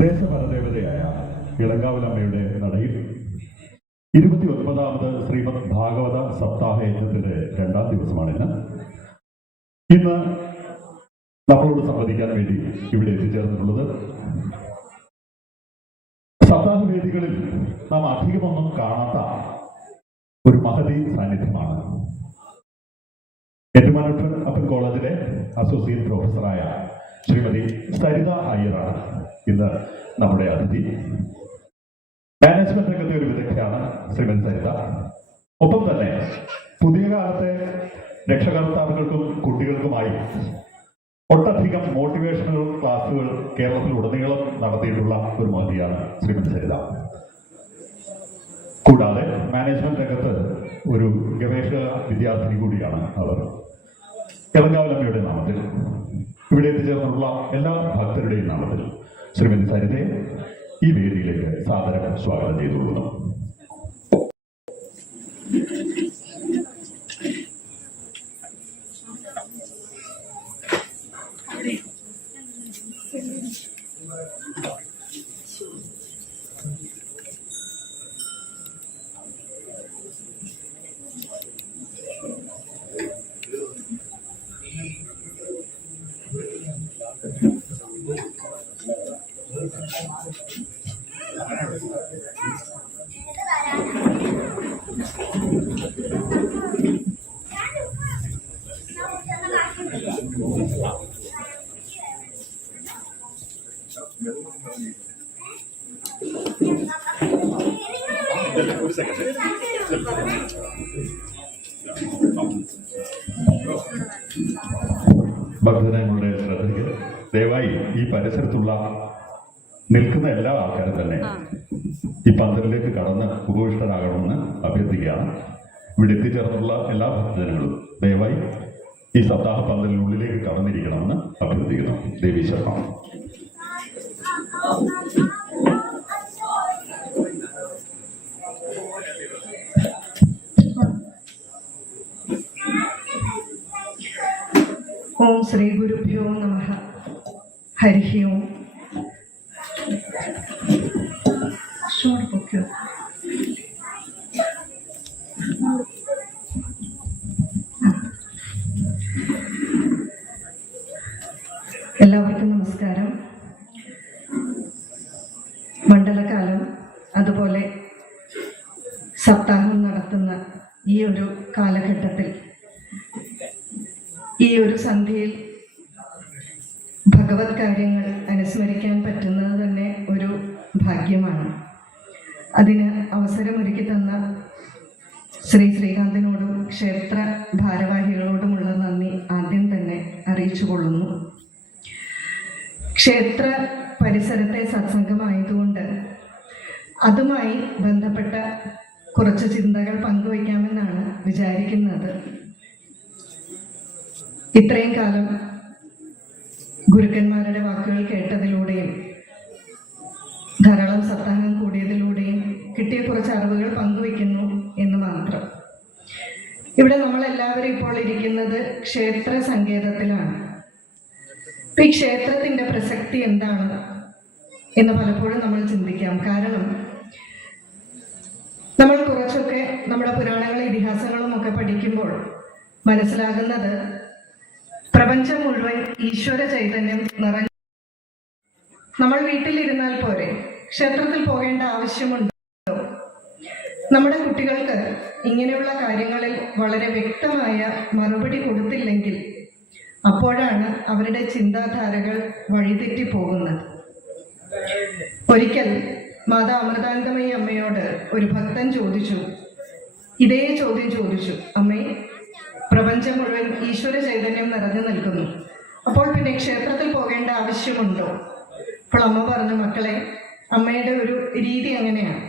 ദേശപരദേവതയായ ഇളങ്കാവിലമ്മയുടെ നടയിൽ 29ാമത് ശ്രീമദ് ഭാഗവത സപ്താഹ യജ്ഞത്തിന്റെ 2ാം ദിവസമാണിന്ന്. ഇന്ന് നമ്മളോട് സംവദിക്കാൻ വേണ്ടി ഇവിടെ എത്തിച്ചേർന്നിട്ടുള്ളത് സപ്താഹവേദികളിൽ നാം അധികമൊന്നും കാണാത്ത ഒരു മഹതി സാന്നിധ്യമാണ്. ഏറ്റുമാനൂർ അപ്പൻ കോളേജിലെ അസോസിയേറ്റ് പ്രൊഫസറായ ശ്രീമതി സരിത അയ്യറാണ് ഇന്ന് നമ്മുടെ അതിഥി. മാനേജ്മെന്റ് രംഗത്തെ ഒരു വിദഗ്ധയാണ് ശ്രീമതി സരിത. ഒപ്പം തന്നെ പുതിയ കാലത്തെ രക്ഷകർത്താക്കൾക്കും കുട്ടികൾക്കുമായി ഒട്ടധികം മോട്ടിവേഷണൽ ക്ലാസുകൾ കേരളത്തിലുടനീളം നടത്തിയിട്ടുള്ള ഒരു മഹതിയാണ് ശ്രീമതി സരിത. കൂടാതെ മാനേജ്മെന്റ് രംഗത്ത് ഒരു ഗവേഷക വിദ്യാർത്ഥിനി കൂടിയാണ് അവർ. ഇളങ്കാവിലമ്മയുടെ നാമത്തിൽ ഇവിടെ എത്തിച്ചേർന്നുള്ള എല്ലാ ഭക്തരുടെയും നാമത്തിൽ ശ്രീമതി സരിതയെ ഈ വേദിയിലേക്ക് സാദരം സ്വാഗതം ചെയ്തുകൊള്ളുന്നു. ഭക്തജനങ്ങളുടെ ശ്രദ്ധയ്ക്ക് ദയവായി ഈ പരിസരത്തുള്ള നിൽക്കുന്ന എല്ലാ ആൾക്കാരും തന്നെ ഈ പന്തലിലേക്ക് കടന്ന് ഉപവിഷ്ടരാകണമെന്ന് അഭ്യർത്ഥിക്കുകയാണ്. ഇവിടെ എത്തിച്ചേർന്നുള്ള എല്ലാ ഭക്തജനങ്ങളും ദയവായി ഈ സപ്താഹ പന്തലിനുള്ളിലേക്ക് കടന്നിരിക്കണമെന്ന് അഭ്യർത്ഥിക്കുന്നു. ദേവി ശരണം. ഓം ശ്രീ ഗുരുഭ്യോ നമഃ. ഹരി ഓം. എല്ലാവർക്കും നമസ്കാരം. മണ്ഡലകാലം അതുപോലെ സപ്താഹം നടത്തുന്ന ഈ ഒരു കാലഘട്ടത്തിൽ ഈ ഒരു സന്ധ്യയിൽ ഭഗവത് കാര്യങ്ങൾ അനുസ്മരിക്കാൻ പറ്റുന്നത് തന്നെ ഒരു ഭാഗ്യമാണ്. അതിന് അവസരമൊരുക്കി തന്ന ശ്രീ ശ്രീകാന്തിനോടും ക്ഷേത്ര ഭാരവാഹികളോടുമുള്ള നന്ദി ആദ്യം തന്നെ അറിയിച്ചുകൊള്ളുന്നു. ക്ഷേത്ര പരിസരത്തെ സത്സംഗമായതുകൊണ്ട് അതുമായി ബന്ധപ്പെട്ട കുറച്ച് ചിന്തകൾ പങ്കുവയ്ക്കാമെന്നാണ് വിചാരിക്കുന്നത്. ഇത്രയും കാലം ഗുരുക്കന്മാരുടെ വാക്കുകൾ കേട്ടതിലൂടെയും ധാരാളം സപ്താഹം കൂടിയതിലൂടെയും കിട്ടിയ കുറച്ച് അറിവുകൾ പങ്കുവയ്ക്കുന്നു എന്ന് മാത്രം. ഇവിടെ നമ്മളെല്ലാവരും ഇപ്പോൾ ഇരിക്കുന്നത് ക്ഷേത്ര സങ്കേതത്തിലാണ്. ഈ ക്ഷേത്രത്തിന്റെ പ്രസക്തി എന്താണ് എന്ന് പലപ്പോഴും നമ്മൾ ചിന്തിക്കാം. കാരണം നമ്മൾ കുറച്ചൊക്കെ നമ്മുടെ പുരാണങ്ങളും ഇതിഹാസങ്ങളും ഒക്കെ പഠിക്കുമ്പോൾ മനസ്സിലാകുന്നത് പ്രപഞ്ചം മുഴുവൻ ഈശ്വര ചൈതന്യം നിറഞ്ഞ. നമ്മൾ വീട്ടിലിരുന്നാൽ പോരെ, ക്ഷേത്രത്തിൽ പോകേണ്ട ആവശ്യമുണ്ടോ? നമ്മുടെ കുട്ടികൾക്ക് ഇങ്ങനെയുള്ള കാര്യങ്ങളിൽ വളരെ വ്യക്തമായ മറുപടി കൊടുത്തില്ലെങ്കിൽ അപ്പോഴാണ് അവരുടെ ചിന്താധാരകൾ വഴിതെറ്റി പോകുന്നത്. ഒരിക്കൽ മാതാ അമൃതാനന്ദമയി അമ്മയോട് ഒരു ഭക്തൻ ചോദിച്ചു, ഇതേ ചോദ്യം ചോദിച്ചു, അമ്മേ, പ്രപഞ്ചം മുഴുവൻ ഈശ്വര ചൈതന്യം നിറഞ്ഞു നിൽക്കുന്നു, അപ്പോൾ പിന്നെ ക്ഷേത്രത്തിൽ പോകേണ്ട ആവശ്യമുണ്ടോ? അപ്പോൾ അമ്മ പറഞ്ഞു, മക്കളെ, അമ്മയുടെ ഒരു രീതി അങ്ങനെയാണ്.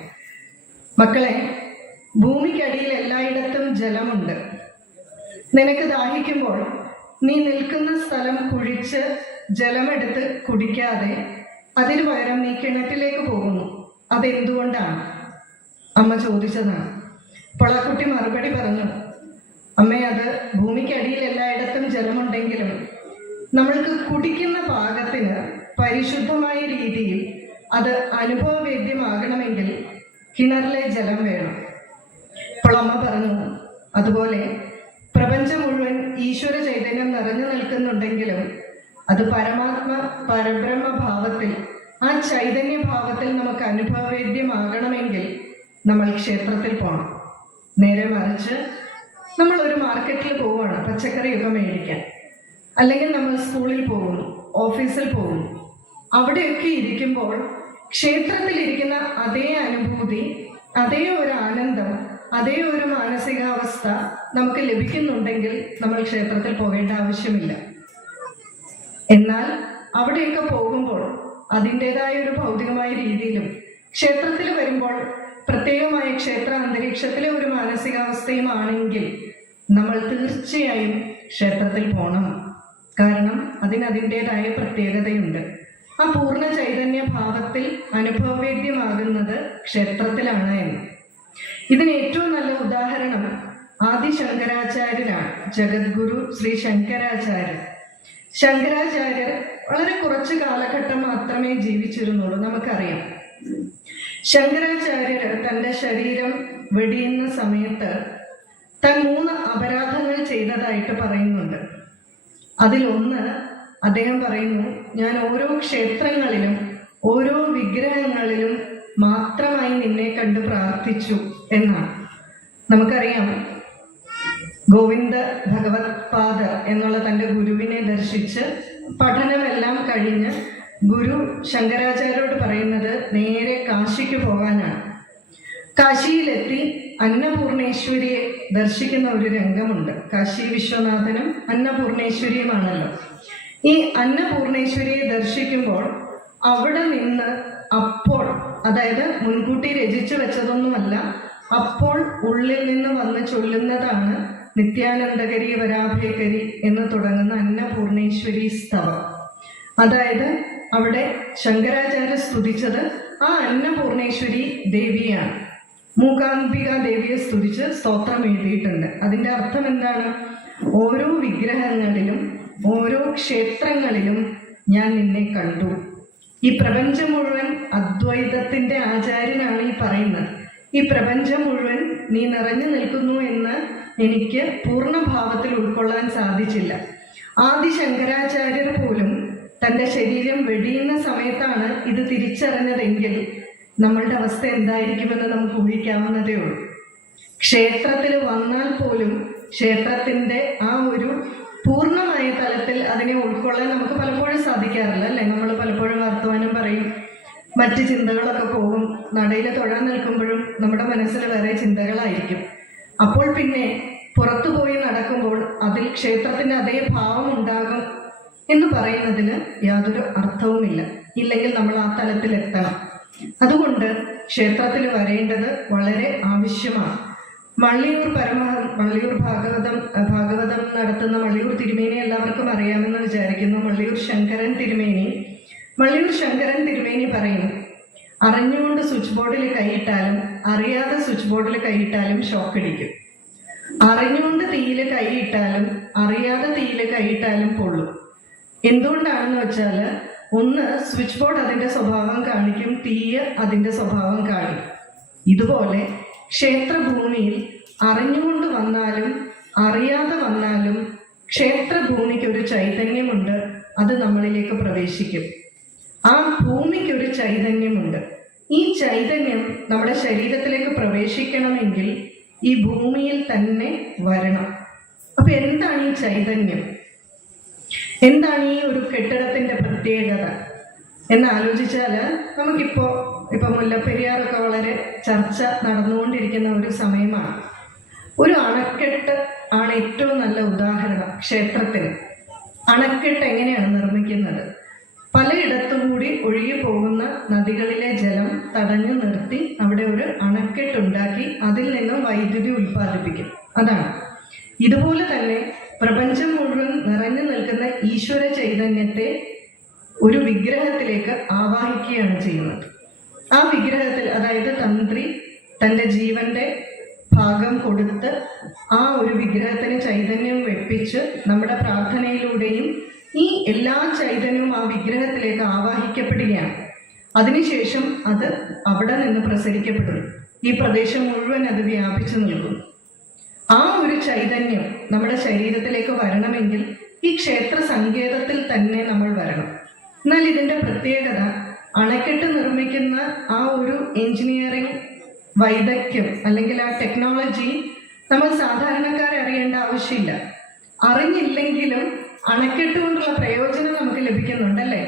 മക്കളെ, ഭൂമിക്കടിയിൽ എല്ലായിടത്തും ജലമുണ്ട്. നിനക്ക് ദാഹിക്കുമ്പോൾ നീ നിൽക്കുന്ന സ്ഥലം കുഴിച്ച് ജലമെടുത്ത് കുടിക്കാതെ അതിനു പകരം നീ കിണറ്റിലേക്ക് പോകുന്നു. അതെന്തുകൊണ്ടാണ്? അമ്മ ചോദിച്ചതാണ്. അപ്പോൾ ആ കുട്ടി മറുപടി പറഞ്ഞു, അമ്മേ, അത് ഭൂമിക്കടിയിൽ എല്ലായിടത്തും ജലമുണ്ടെങ്കിലും നമ്മൾക്ക് കുടിക്കുന്ന പാകത്തിന് പരിശുദ്ധമായ രീതിയിൽ അത് അനുഭവവേദ്യമാകണമെങ്കിൽ കിണറിലെ ജലം വേണം. അപ്പോൾ അമ്മ പറഞ്ഞു, അതുപോലെ പ്രപഞ്ചം മുഴുവൻ ഈശ്വര ചൈതന്യം നിറഞ്ഞു നിൽക്കുന്നുണ്ടെങ്കിലും അത് പരബ്രഹ്മ ഭാവത്തിൽ, ആ ചൈതന്യ ഭാവത്തിൽ നമുക്ക് അനുഭവവേദ്യമാകണമെങ്കിൽ നമ്മൾ ക്ഷേത്രത്തിൽ പോകണം. നേരെ മറിച്ച് നമ്മൾ ഒരു മാർക്കറ്റിൽ പോവുകയാണ് പച്ചക്കറിയൊക്കെ മേടിക്കാൻ, അല്ലെങ്കിൽ നമ്മൾ സ്കൂളിൽ പോകുന്നു, ഓഫീസിൽ പോകുന്നു, അവിടെയൊക്കെ ഇരിക്കുമ്പോൾ ക്ഷേത്രത്തിലിരിക്കുന്ന അതേ അനുഭൂതി, അതേ ഒരു ആനന്ദം, അതേ ഒരു മാനസികാവസ്ഥ നമുക്ക് ലഭിക്കുന്നുണ്ടെങ്കിൽ നമ്മൾ ക്ഷേത്രത്തിൽ പോകേണ്ട ആവശ്യമില്ല. എന്നാൽ അവിടെയൊക്കെ പോകുമ്പോൾ അതിൻ്റെതായ ഒരു ഭൗതികമായ രീതിയിലും ക്ഷേത്രത്തിൽ വരുമ്പോൾ പ്രത്യേകമായ ക്ഷേത്ര അന്തരീക്ഷത്തിലെ ഒരു മാനസികാവസ്ഥയും ആണെങ്കിൽ നമ്മൾ തീർച്ചയായും ക്ഷേത്രത്തിൽ പോകണം. കാരണം അതിൻ്റെതായ പ്രത്യേകതയുണ്ട്. ആ പൂർണ്ണ ചൈതന്യ ഭാവത്തിൽ അനുഭവവേദ്യമാകുന്നത് ക്ഷേത്രത്തിലാണ് എന്ന്. ഇതിന് ഏറ്റവും നല്ല ഉദാഹരണം ആദി ശങ്കരാചാര്യരാണ്. ജഗദ്ഗുരു ശ്രീ ശങ്കരാചാര്യർ. ശങ്കരാചാര്യർ വളരെ കുറച്ച് കാലഘട്ടം മാത്രമേ ജീവിച്ചിരുന്നുള്ളൂ. നമുക്കറിയാം, ശങ്കരാചാര്യർ തൻ്റെ ശരീരം വെടിയുന്ന സമയത്ത് താൻ 3 അപരാധങ്ങൾ ചെയ്തതായിട്ട് പറയുന്നുണ്ട്. അതിലൊന്ന് അദ്ദേഹം പറയുന്നു, ഞാൻ ഓരോ ക്ഷേത്രങ്ങളിലും ഓരോ വിഗ്രഹങ്ങളിലും മാത്രമായി നിന്നെ കണ്ട് പ്രാർത്ഥിച്ചു എന്നാണ്. നമുക്കറിയാം, ഗോവിന്ദ ഭഗവത് പാദർ എന്നുള്ള തൻ്റെ ഗുരുവിനെ ദർശിച്ച് പഠനമെല്ലാം കഴിഞ്ഞ് ഗുരു ശങ്കരാചാര്യോട് പറയുന്നത് നേരെ കാശിക്ക് പോകാനാണ്. കാശിയിലെത്തി അന്നപൂർണേശ്വരിയെ ദർശിക്കുന്ന ഒരു രംഗമുണ്ട്. കാശി വിശ്വനാഥനും അന്നപൂർണേശ്വരിയുമാണല്ലോ. ഈ അന്നപൂർണേശ്വരിയെ ദർശിക്കുമ്പോൾ അവിടെ നിന്ന് അപ്പോൾ, അതായത് മുൻകൂട്ടി രചിച്ചു വെച്ചതൊന്നുമല്ല, അപ്പോൾ ഉള്ളിൽ നിന്ന് വന്ന് ചൊല്ലുന്നതാണ് നിത്യാനന്ദകരി വരാഭയകരി എന്ന് തുടങ്ങുന്ന അന്നപൂർണേശ്വരി സ്തവം. അതായത് അവിടെ ശങ്കരാചാര്യ സ്തുതിച്ചത് ആ അന്നപൂർണേശ്വരി ദേവിയാണ്. മൂകാംബിക ദേവിയെ സ്തുതിച്ച് സ്തോത്രം എഴുതിയിട്ടുണ്ട്. അതിൻ്റെ അർത്ഥം എന്താണ്? ഓരോ വിഗ്രഹങ്ങളിലും ഓരോ ക്ഷേത്രങ്ങളിലും ഞാൻ നിന്നെ കണ്ടു. ഈ പ്രപഞ്ചം മുഴുവൻ അദ്വൈതത്തിന്റെ ആചാര്യനാണ് ഈ പറയുന്നത്. ഈ പ്രപഞ്ചം മുഴുവൻ നീ നിറഞ്ഞു നിൽക്കുന്നു എന്ന് എനിക്ക് പൂർണ്ണഭാവത്തിൽ ഉൾക്കൊള്ളാൻ സാധിച്ചില്ല. ആദി ശങ്കരാചാര്യർ പോലും തൻ്റെ ശരീരം വെടിയുന്ന സമയത്താണ് ഇത് തിരിച്ചറിഞ്ഞതെങ്കിൽ നമ്മളുടെ അവസ്ഥ എന്തായിരിക്കുമെന്ന് നമുക്ക് ഊഹിക്കാവുന്നതേ ഉള്ളൂ. ക്ഷേത്രത്തിൽ വന്നാൽ പോലും ക്ഷേത്രത്തിൻ്റെ ആ ഒരു പൂർണ്ണമായ തലത്തിൽ അതിനെ ഉൾക്കൊള്ളാൻ നമുക്ക് പലപ്പോഴും സാധിക്കാറില്ല, അല്ലേ? നമ്മൾ പലപ്പോഴും വർത്തമാനം പറയും, മറ്റ് ചിന്തകളൊക്കെ പോകും. നടയിൽ തൊഴാൻ നിൽക്കുമ്പോഴും നമ്മുടെ മനസ്സിൽ വേറെ ചിന്തകളായിരിക്കും. അപ്പോൾ പിന്നെ പുറത്തു പോയി നടക്കുമ്പോൾ അതിൽ ക്ഷേത്രത്തിൻ്റെ അതേ ഭാവം ഉണ്ടാകും എന്ന് പറയുന്നതിന് യാതൊരു അർത്ഥവുമില്ല. ഇല്ലെങ്കിൽ നമ്മൾ ആ തലത്തിലെത്തണം. അതുകൊണ്ട് ക്ഷേത്രത്തിൽ വരേണ്ടത് വളരെ ആവശ്യമാണ്. മള്ളിയൂർ ഭാഗവതം നടത്തുന്ന മള്ളിയൂർ തിരുമേനി എല്ലാവർക്കും അറിയാമെന്ന് വിചാരിക്കുന്നു. മള്ളിയൂർ ശങ്കരൻ തിരുമേനി പറയുന്നു, അറിഞ്ഞുകൊണ്ട് സ്വിച്ച് ബോർഡിൽ കൈയിട്ടാലും അറിയാതെ സ്വിച്ച് ബോർഡിൽ കൈയിട്ടാലും ഷോക്ക് അടിക്കും. അറിഞ്ഞുകൊണ്ട് തീയിൽ കൈയിട്ടാലും അറിയാതെ തീയിൽ കൈയിട്ടാലും പൊള്ളും. എന്തുകൊണ്ടാണെന്ന് വെച്ചാൽ, ഒന്ന്, സ്വിച്ച് ബോർഡ് അതിൻ്റെ സ്വഭാവം കാണിക്കും, തീയ് അതിൻ്റെ സ്വഭാവം കാണിക്കും. ഇതുപോലെ ക്ഷേത്രഭൂമിയിൽ അറിഞ്ഞുകൊണ്ട് വന്നാലും അറിയാതെ വന്നാലും ക്ഷേത്രഭൂമിക്ക് ഒരു ചൈതന്യമുണ്ട്. അത് നമ്മളിലേക്ക് പ്രവേശിക്കും. ആ ഭൂമിക്കൊരു ചൈതന്യമുണ്ട്. ഈ ചൈതന്യം നമ്മുടെ ശരീരത്തിലേക്ക് പ്രവേശിക്കണമെങ്കിൽ ഈ ഭൂമിയിൽ തന്നെ വരണം. അപ്പൊ എന്താണ് ഈ ചൈതന്യം? എന്താണ് ഈ ഒരു കെട്ടിടത്തിന്റെ പ്രത്യേകത എന്ന് ആലോചിച്ചാൽ നമുക്കിപ്പോ മുല്ലപ്പെരിയാറൊക്കെ വളരെ ചർച്ച നടന്നുകൊണ്ടിരിക്കുന്ന ഒരു സമയമാണ്. ഒരു അണക്കെട്ട് ആണ് ഏറ്റവും നല്ല ഉദാഹരണം ക്ഷേത്രത്തിന്. അണക്കെട്ട് എങ്ങനെയാണ് നിർമ്മിക്കുന്നത്? പലയിടത്തുകൂടി ഒഴുകി പോകുന്ന നദികളിലെ ജലം തടഞ്ഞു നിർത്തി അവിടെ ഒരു അണക്കെട്ടുണ്ടാക്കി അതിൽ നിന്നും വൈദ്യുതി ഉൽപ്പാദിപ്പിക്കും. അതാണ്. ഇതുപോലെ തന്നെ പ്രപഞ്ചം മുഴുവൻ നിറഞ്ഞു നിൽക്കുന്ന ഈശ്വര ചൈതന്യത്തെ ഒരു വിഗ്രഹത്തിലേക്ക് ആവാഹിക്കുകയാണ് ചെയ്യുന്നത്. ആ വിഗ്രഹത്തിൽ, അതായത് തന്ത്രി തൻ്റെ ജീവന്റെ ഭാഗം കൊടുത്ത് ആ ഒരു വിഗ്രഹത്തിന് ചൈതന്യം വെപ്പിച്ച് നമ്മുടെ പ്രാർത്ഥനയിലൂടെയും ഈ എല്ലാ ചൈതന്യവും ആ വിഗ്രഹത്തിലേക്ക് ആവാഹിക്കപ്പെടുകയാണ്. അതിനുശേഷം അത് അവിടെ നിന്ന് പ്രസരിക്കപ്പെടുന്നു. ഈ പ്രദേശം മുഴുവൻ അത് വ്യാപിച്ചു നിൽക്കുന്നു. ആ ഒരു ചൈതന്യം നമ്മുടെ ശരീരത്തിലേക്ക് വരണമെങ്കിൽ ഈ ക്ഷേത്ര സങ്കേതത്തിൽ തന്നെ നമ്മൾ വരണം. എന്നാൽ ഇതിന്റെ പ്രത്യേകത, അണക്കെട്ട് നിർമ്മിക്കുന്ന ആ ഒരു എഞ്ചിനീയറിംഗ് വൈദഗ്ധ്യം അല്ലെങ്കിൽ ആ ടെക്നോളജി നമ്മൾ സാധാരണക്കാർ അറിയേണ്ട ആവശ്യമില്ല. അറിഞ്ഞില്ലെങ്കിലും അണക്കെട്ട് കൊണ്ടുള്ള പ്രയോജനം നമുക്ക് ലഭിക്കുന്നുണ്ടല്ലേ?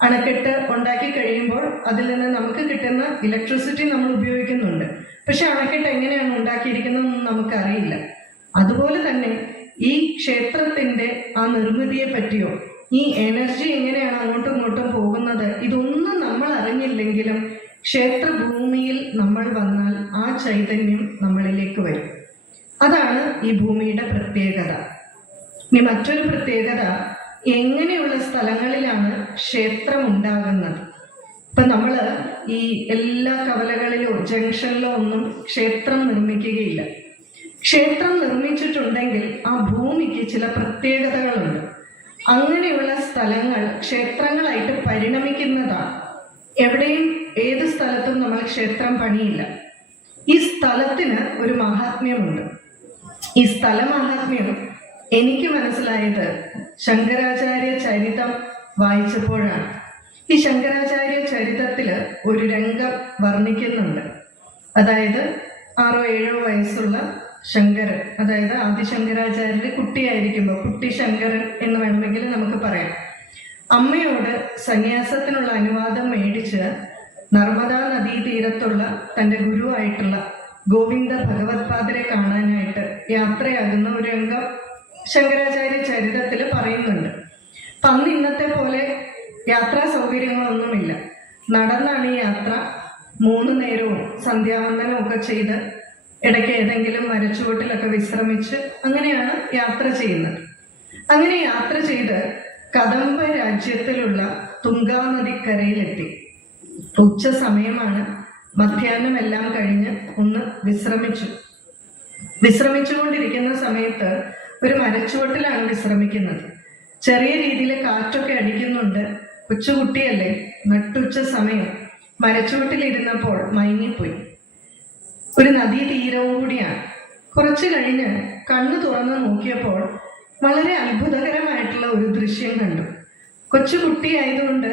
അണക്കെട്ട് ഉണ്ടാക്കി കഴിയുമ്പോൾ അതിൽ നിന്ന് നമുക്ക് കിട്ടുന്ന ഇലക്ട്രിസിറ്റി നമ്മൾ ഉപയോഗിക്കുന്നുണ്ട്. പക്ഷെ അണക്കെട്ട് എങ്ങനെയാണ് ഉണ്ടാക്കിയിരിക്കുന്നതെന്ന് നമുക്കറിയില്ല. അതുപോലെ തന്നെ ഈ ക്ഷേത്രത്തിന്റെ ആ നിർമ്മിതിയെ പറ്റിയോ ഈ എനർജി എങ്ങനെയാണ് അങ്ങോട്ടും ഇങ്ങോട്ടും പോകുന്നത്, ഇതൊന്നും നമ്മൾ അറിഞ്ഞില്ലെങ്കിലും ക്ഷേത്രഭൂമിയിൽ നമ്മൾ വന്നാൽ ആ ചൈതന്യം നമ്മളിലേക്ക് വരും. അതാണ് ഈ ഭൂമിയുടെ പ്രത്യേകത. ഇനി മറ്റൊരു പ്രത്യേകത, എങ്ങനെയുള്ള സ്ഥലങ്ങളിലാണ് ക്ഷേത്രം ഉണ്ടാകുന്നത്? ഇപ്പൊ നമ്മള് ഈ എല്ലാ കവലകളിലോ ജംഗ്ഷനിലോ ഒന്നും ക്ഷേത്രം നിർമ്മിക്കുകയില്ല. ക്ഷേത്രം നിർമ്മിച്ചിട്ടുണ്ടെങ്കിൽ ആ ഭൂമിക്ക് ചില പ്രത്യേകതകളുണ്ട്. അങ്ങനെയുള്ള സ്ഥലങ്ങൾ ക്ഷേത്രങ്ങളായിട്ട് പരിണമിക്കുന്നതാണ്. എവിടെയും ഏത് സ്ഥലത്തും നമ്മൾ ക്ഷേത്രം പണിയില്ല. ഈ സ്ഥലത്തിന് ഒരു മഹാത്മ്യമുണ്ട്. ഈ സ്ഥല മഹാത്മ്യം എനിക്ക് മനസ്സിലായത് ശങ്കരാചാര്യ ചരിതം വായിച്ചപ്പോഴാണ്. ഈ ശങ്കരാചാര്യ ചരിതത്തില് ഒരു രംഗം വർണ്ണിക്കുന്നുണ്ട്. അതായത് 6-7 വയസ്സുള്ള ശങ്കരൻ, അതായത് ആദിശങ്കരാചാര്യര് കുട്ടിയായിരിക്കുമ്പോൾ, കുട്ടി ശങ്കരൻ എന്ന് വേണമെങ്കിൽ നമുക്ക് പറയാം, അമ്മയോട് സന്യാസത്തിനുള്ള അനുവാദം മേടിച്ച് നർമ്മദാ നദീതീരത്തുള്ള തൻ്റെ ഗുരുവായിട്ടുള്ള ഗോവിന്ദ ഭഗവത്പാദരെ കാണാനായിട്ട് യാത്രയാകുന്ന ഒരു രംഗം ശങ്കരാചാര്യ ചരിതത്തിൽ പറയുന്നുണ്ട്. അപ്പം അന്ന് ഇന്നത്തെ പോലെ യാത്രാ സൗകര്യങ്ങളൊന്നുമില്ല. നടന്നാണ് ഈ യാത്ര. 3 നേരവും സന്ധ്യാവന്ദനം ഒക്കെ ചെയ്ത് ഇടയ്ക്ക് ഏതെങ്കിലും മരച്ചുവട്ടിലൊക്കെ വിശ്രമിച്ച് അങ്ങനെയാണ് യാത്ര ചെയ്യുന്നത്. അങ്ങനെ യാത്ര ചെയ്ത് കദംബ രാജ്യത്തിലുള്ള തുംഗാ നദിക്കരയിലെത്തി. ഉച്ച സമയമാണ്. മധ്യാഹ്നം എല്ലാം കഴിഞ്ഞ് ഒന്ന് വിശ്രമിച്ചുകൊണ്ടിരിക്കുന്ന സമയത്ത് ഒരു മരച്ചുവട്ടിലാണ് വിശ്രമിക്കുന്നത്. ചെറിയ രീതിയിൽ കാറ്റൊക്കെ അടിക്കുന്നുണ്ട്. കൊച്ചുകുട്ടിയല്ലേ, നട്ടുച്ച സമയം മരച്ചുവട്ടിലിരുന്നപ്പോൾ മയങ്ങിപ്പോയി. ഒരു നദീതീരവും കൂടിയാണ്. കുറച്ചു കഴിഞ്ഞ് കണ്ണു തുറന്ന് നോക്കിയപ്പോൾ വളരെ അത്ഭുതകരമായിട്ടുള്ള ഒരു ദൃശ്യം കണ്ടു. കൊച്ചുകുട്ടിയായതുകൊണ്ട്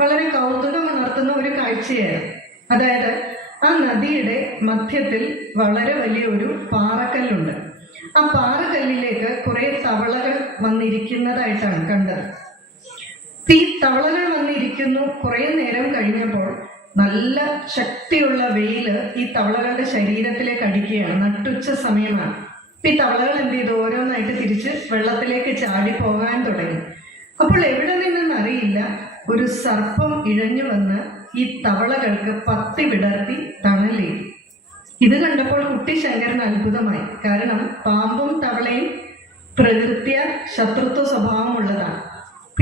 വളരെ കൗതുകം ഉണർത്തുന്ന ഒരു കാഴ്ചയായിരുന്നു. അതായത് ആ നദിയുടെ മധ്യത്തിൽ വളരെ വലിയ ഒരു പാറക്കല്ലുണ്ട്. ആ പാറക്കല്ലിലേക്ക് കുറെ തവളകൾ വന്നിരിക്കുന്നതായിട്ടാണ് കണ്ടത്. ഈ തവളകൾ വന്നിരിക്കുന്നു. കുറെ നേരം കഴിഞ്ഞപ്പോൾ നല്ല ശക്തിയുള്ള വെയില് ഈ തവളകളുടെ ശരീരത്തിലേക്ക് അടിക്കുകയാണ്. നട്ടുച്ച സമയമാണ്. ഈ തവളകൾ എന്ത് ചെയ്തു? ഓരോന്നായിട്ട് തിരിച്ച് വെള്ളത്തിലേക്ക് ചാടി പോകാൻ തുടങ്ങി. അപ്പോൾ എവിടെ നിന്നെന്നറിയില്ല, ഒരു സർപ്പം ഇഴഞ്ഞു വന്ന് ഈ തവളകൾക്ക് പത്തി വിടർത്തി തണലേറ്റി. ഇത് കണ്ടപ്പോൾ കുട്ടി ശങ്കരൻ അത്ഭുതമായി. കാരണം പാമ്പും തവളയും പ്രകൃത്യ ശത്രുത്വ സ്വഭാവമുള്ളതാണ്.